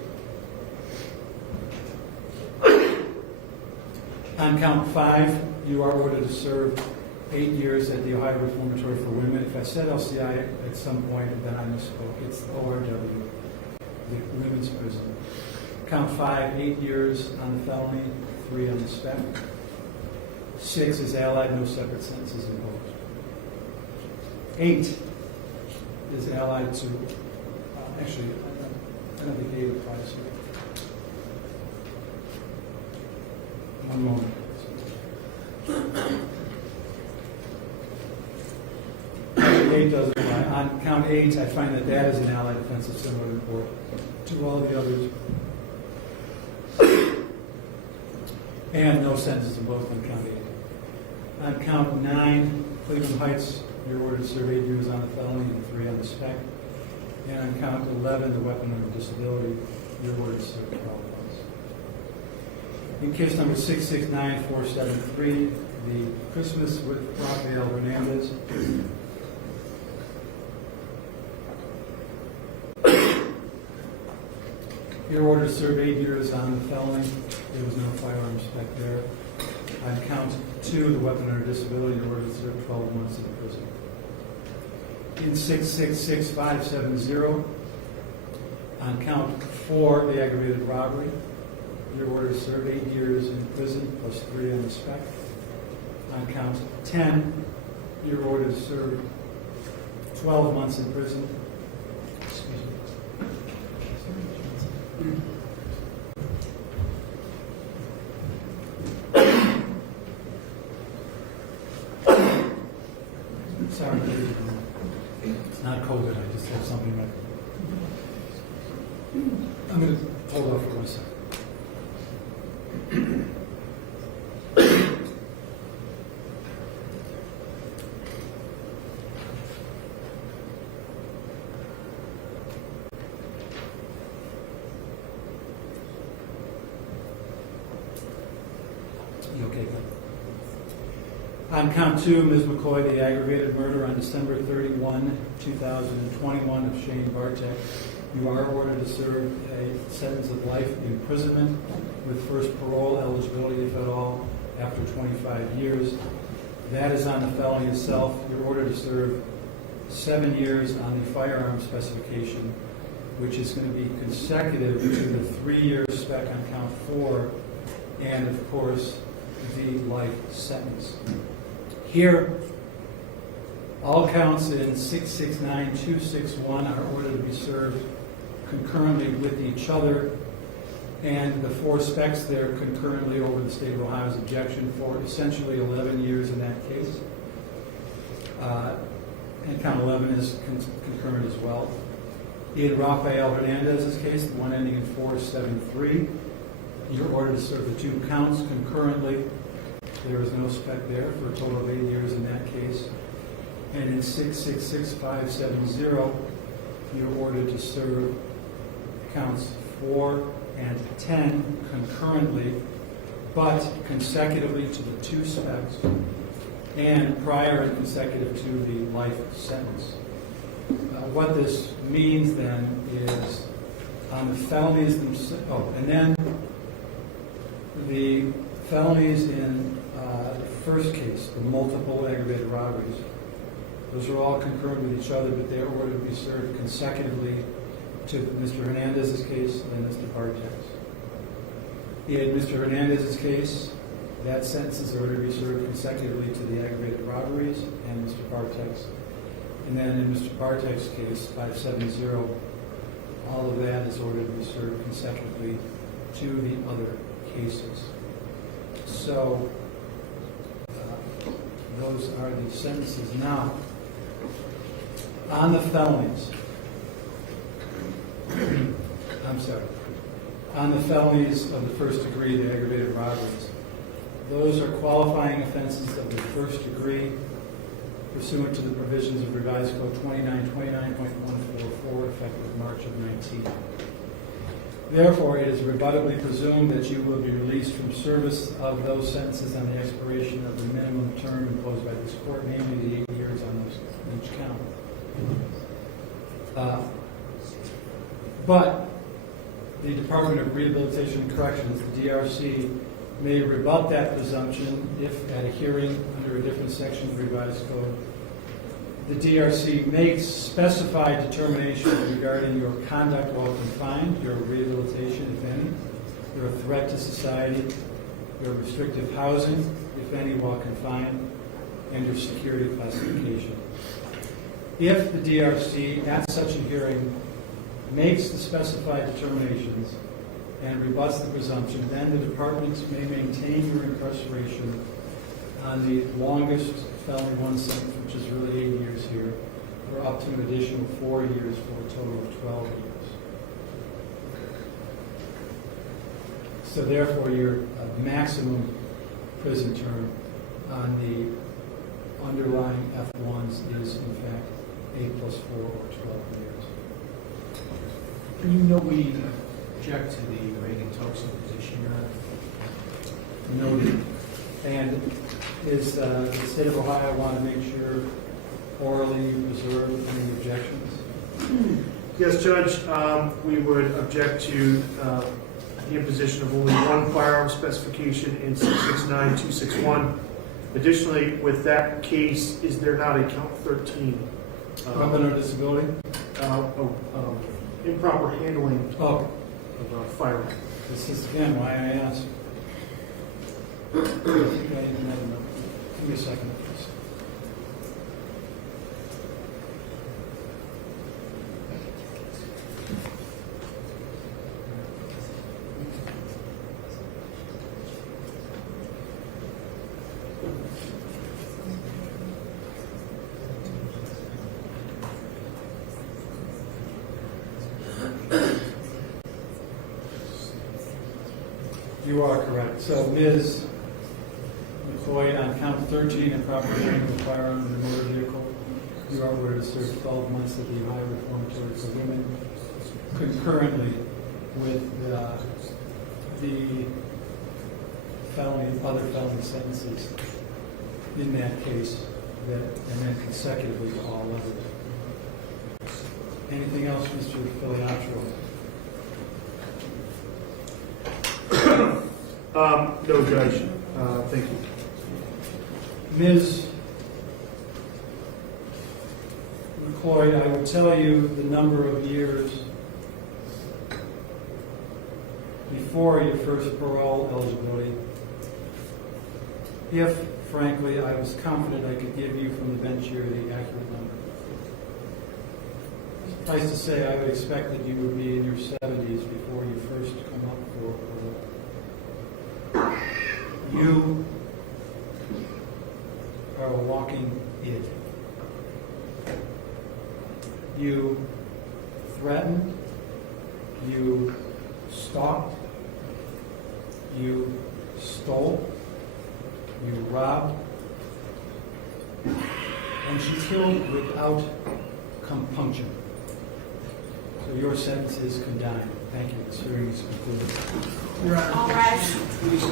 On count 5, you are ordered to serve 8 years at the Ohio Reformatory for Women. If I said LCI at some point, then I misspoke. It's ORW, the women's prison. Count 5, 8 years on the felony, 3 on the spec. 6 is allied, no separate sentences imposed. 8 is allied to, actually, I don't think 8 applies here. One moment. Count 8 doesn't apply. On count 8, I find that that is an allied offense of similar import to all the others. And no sentences imposed on count 8. On count 9, Cleveland Heights, you're ordered to serve 8 years on the felony and 3 on the spec. And on count 11, the weapon under disability, you're ordered to serve 12 months. In case number 669473, the Christmas with Rafael Hernandez. You're ordered to serve 8 years on the felony. There was no firearm spec there. On count 2, the weapon under disability, you're ordered to serve 12 months in prison. In 666570, on count 4, the aggravated robbery, you're ordered to serve 8 years in prison plus 3 on the spec. On count 10, you're ordered to serve 12 months in prison. Excuse me. Sorry, it's not COVID. I just have something like. I'm going to hold off for a second. You okay, Glenn? On count 2, Ms. McLoyd, the aggravated murder on December 31, 2021 of Shane Bartek. You are ordered to serve a sentence of life imprisonment with first parole eligibility, if at all, after 25 years. That is on the felony itself. You're ordered to serve 7 years on the firearm specification, which is going to be consecutive to the 3-year spec on count 4, and of course, the life sentence. Here, all counts in 669261 are ordered to be served concurrently with each other, and the 4 specs there concurrently over the state of Ohio's objection for essentially 11 years in that case. And count 11 is concurrent as well. In Rafael Hernandez's case, the one ending in 473, you're ordered to serve the 2 counts concurrently. There is no spec there for a total of 8 years in that case. And in 666570, you're ordered to serve counts 4 and 10 concurrently, but consecutively to the 2 specs, and prior and consecutive to the life sentence. What this means then is on the felonies themselves, and then the felonies in the first case, the multiple aggravated robberies, those are all concurrent with each other, but they're ordered to be served consecutively to Mr. Hernandez's case and Mr. Bartek's. In Mr. Hernandez's case, that sentence is ordered to be served consecutively to the aggravated robberies and Mr. Bartek's. And then in Mr. Bartek's case, 570, all of that is ordered to be served consecutively to the other cases. So those are the sentences. Now, on the felonies, on the felonies of the first degree, the aggravated robberies, those are qualifying offenses of the first degree pursuant to the provisions of Revised Code 2929.144, effective March of 19. Therefore, it is rebuttably presumed that you will be released from service of those sentences on the expiration of the minimum term imposed by this court, namely the 8 years on those, each count. But the Department of Rehabilitation and Corrections, the DRC, may rebut that presumption if at a hearing under a different section of the Revised Code, the DRC makes specified determinations regarding your conduct while confined, your rehabilitation, if any, your threat to society, your restrictive housing, if any, while confined, and your security classification. If the DRC, at such a hearing, makes the specified determinations and rebuts the presumption, then the departments may maintain your incarceration on the longest felony one sentence, which is really 8 years here, or up to an additional 4 years for a total of 12 years. So therefore, your maximum prison term on the underlying F1s is, in fact, 8 plus 4 or 12 years. You know we object to the Reagan-Toxin position, Your Honor. Noted. And is the state of Ohio want to make sure orally you preserve any objections? Yes, Judge, we would object to the imposition of only one firearm specification in 669-261. Additionally, with that case, is there not a count 13? Weapon or disability? Improper handling of a firearm. This is again why I asked. Give me a second, please. You are correct. So, Ms. McLoyd, on count 13, improper handling of a firearm in a motor vehicle, you are ordered to serve 12 months at the Ohio Reformatory for Women, concurrently with the other felony sentences in that case, and then consecutively to all others. Anything else, Mr. Filiatro? No, Judge. Thank you. Ms. McLoyd, I will tell you the number of years before your first parole eligibility, if, frankly, I was confident I could give you from the bench here the accurate number. Suffice to say, I would expect that you would be in your 70s before you first come up for parole. You are a walking id. You threatened, you stalked, you stole, you robbed, and you killed without compunction. So your sentence is condemned. Thank you. This hearing is concluded. Your Honor, All right. please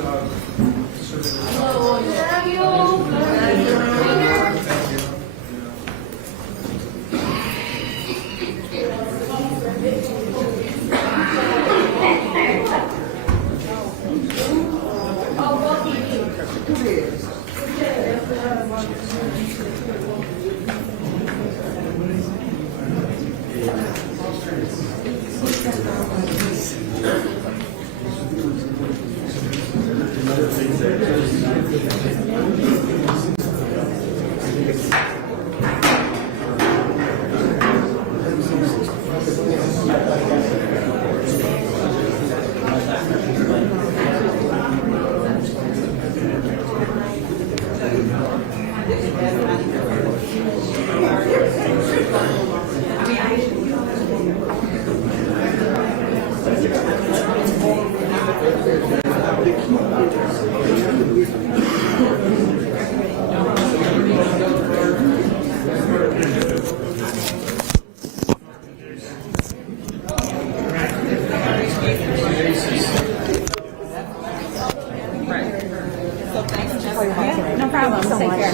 No problem. Take care.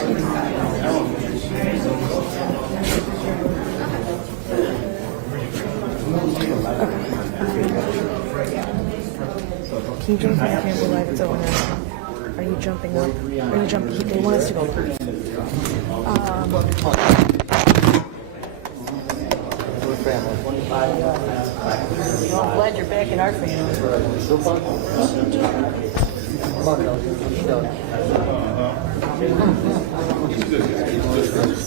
Can you jump on the camera live? It's over now. Are you jumping up? Are you jumping? They want us to go first. I'm glad you're back in our family.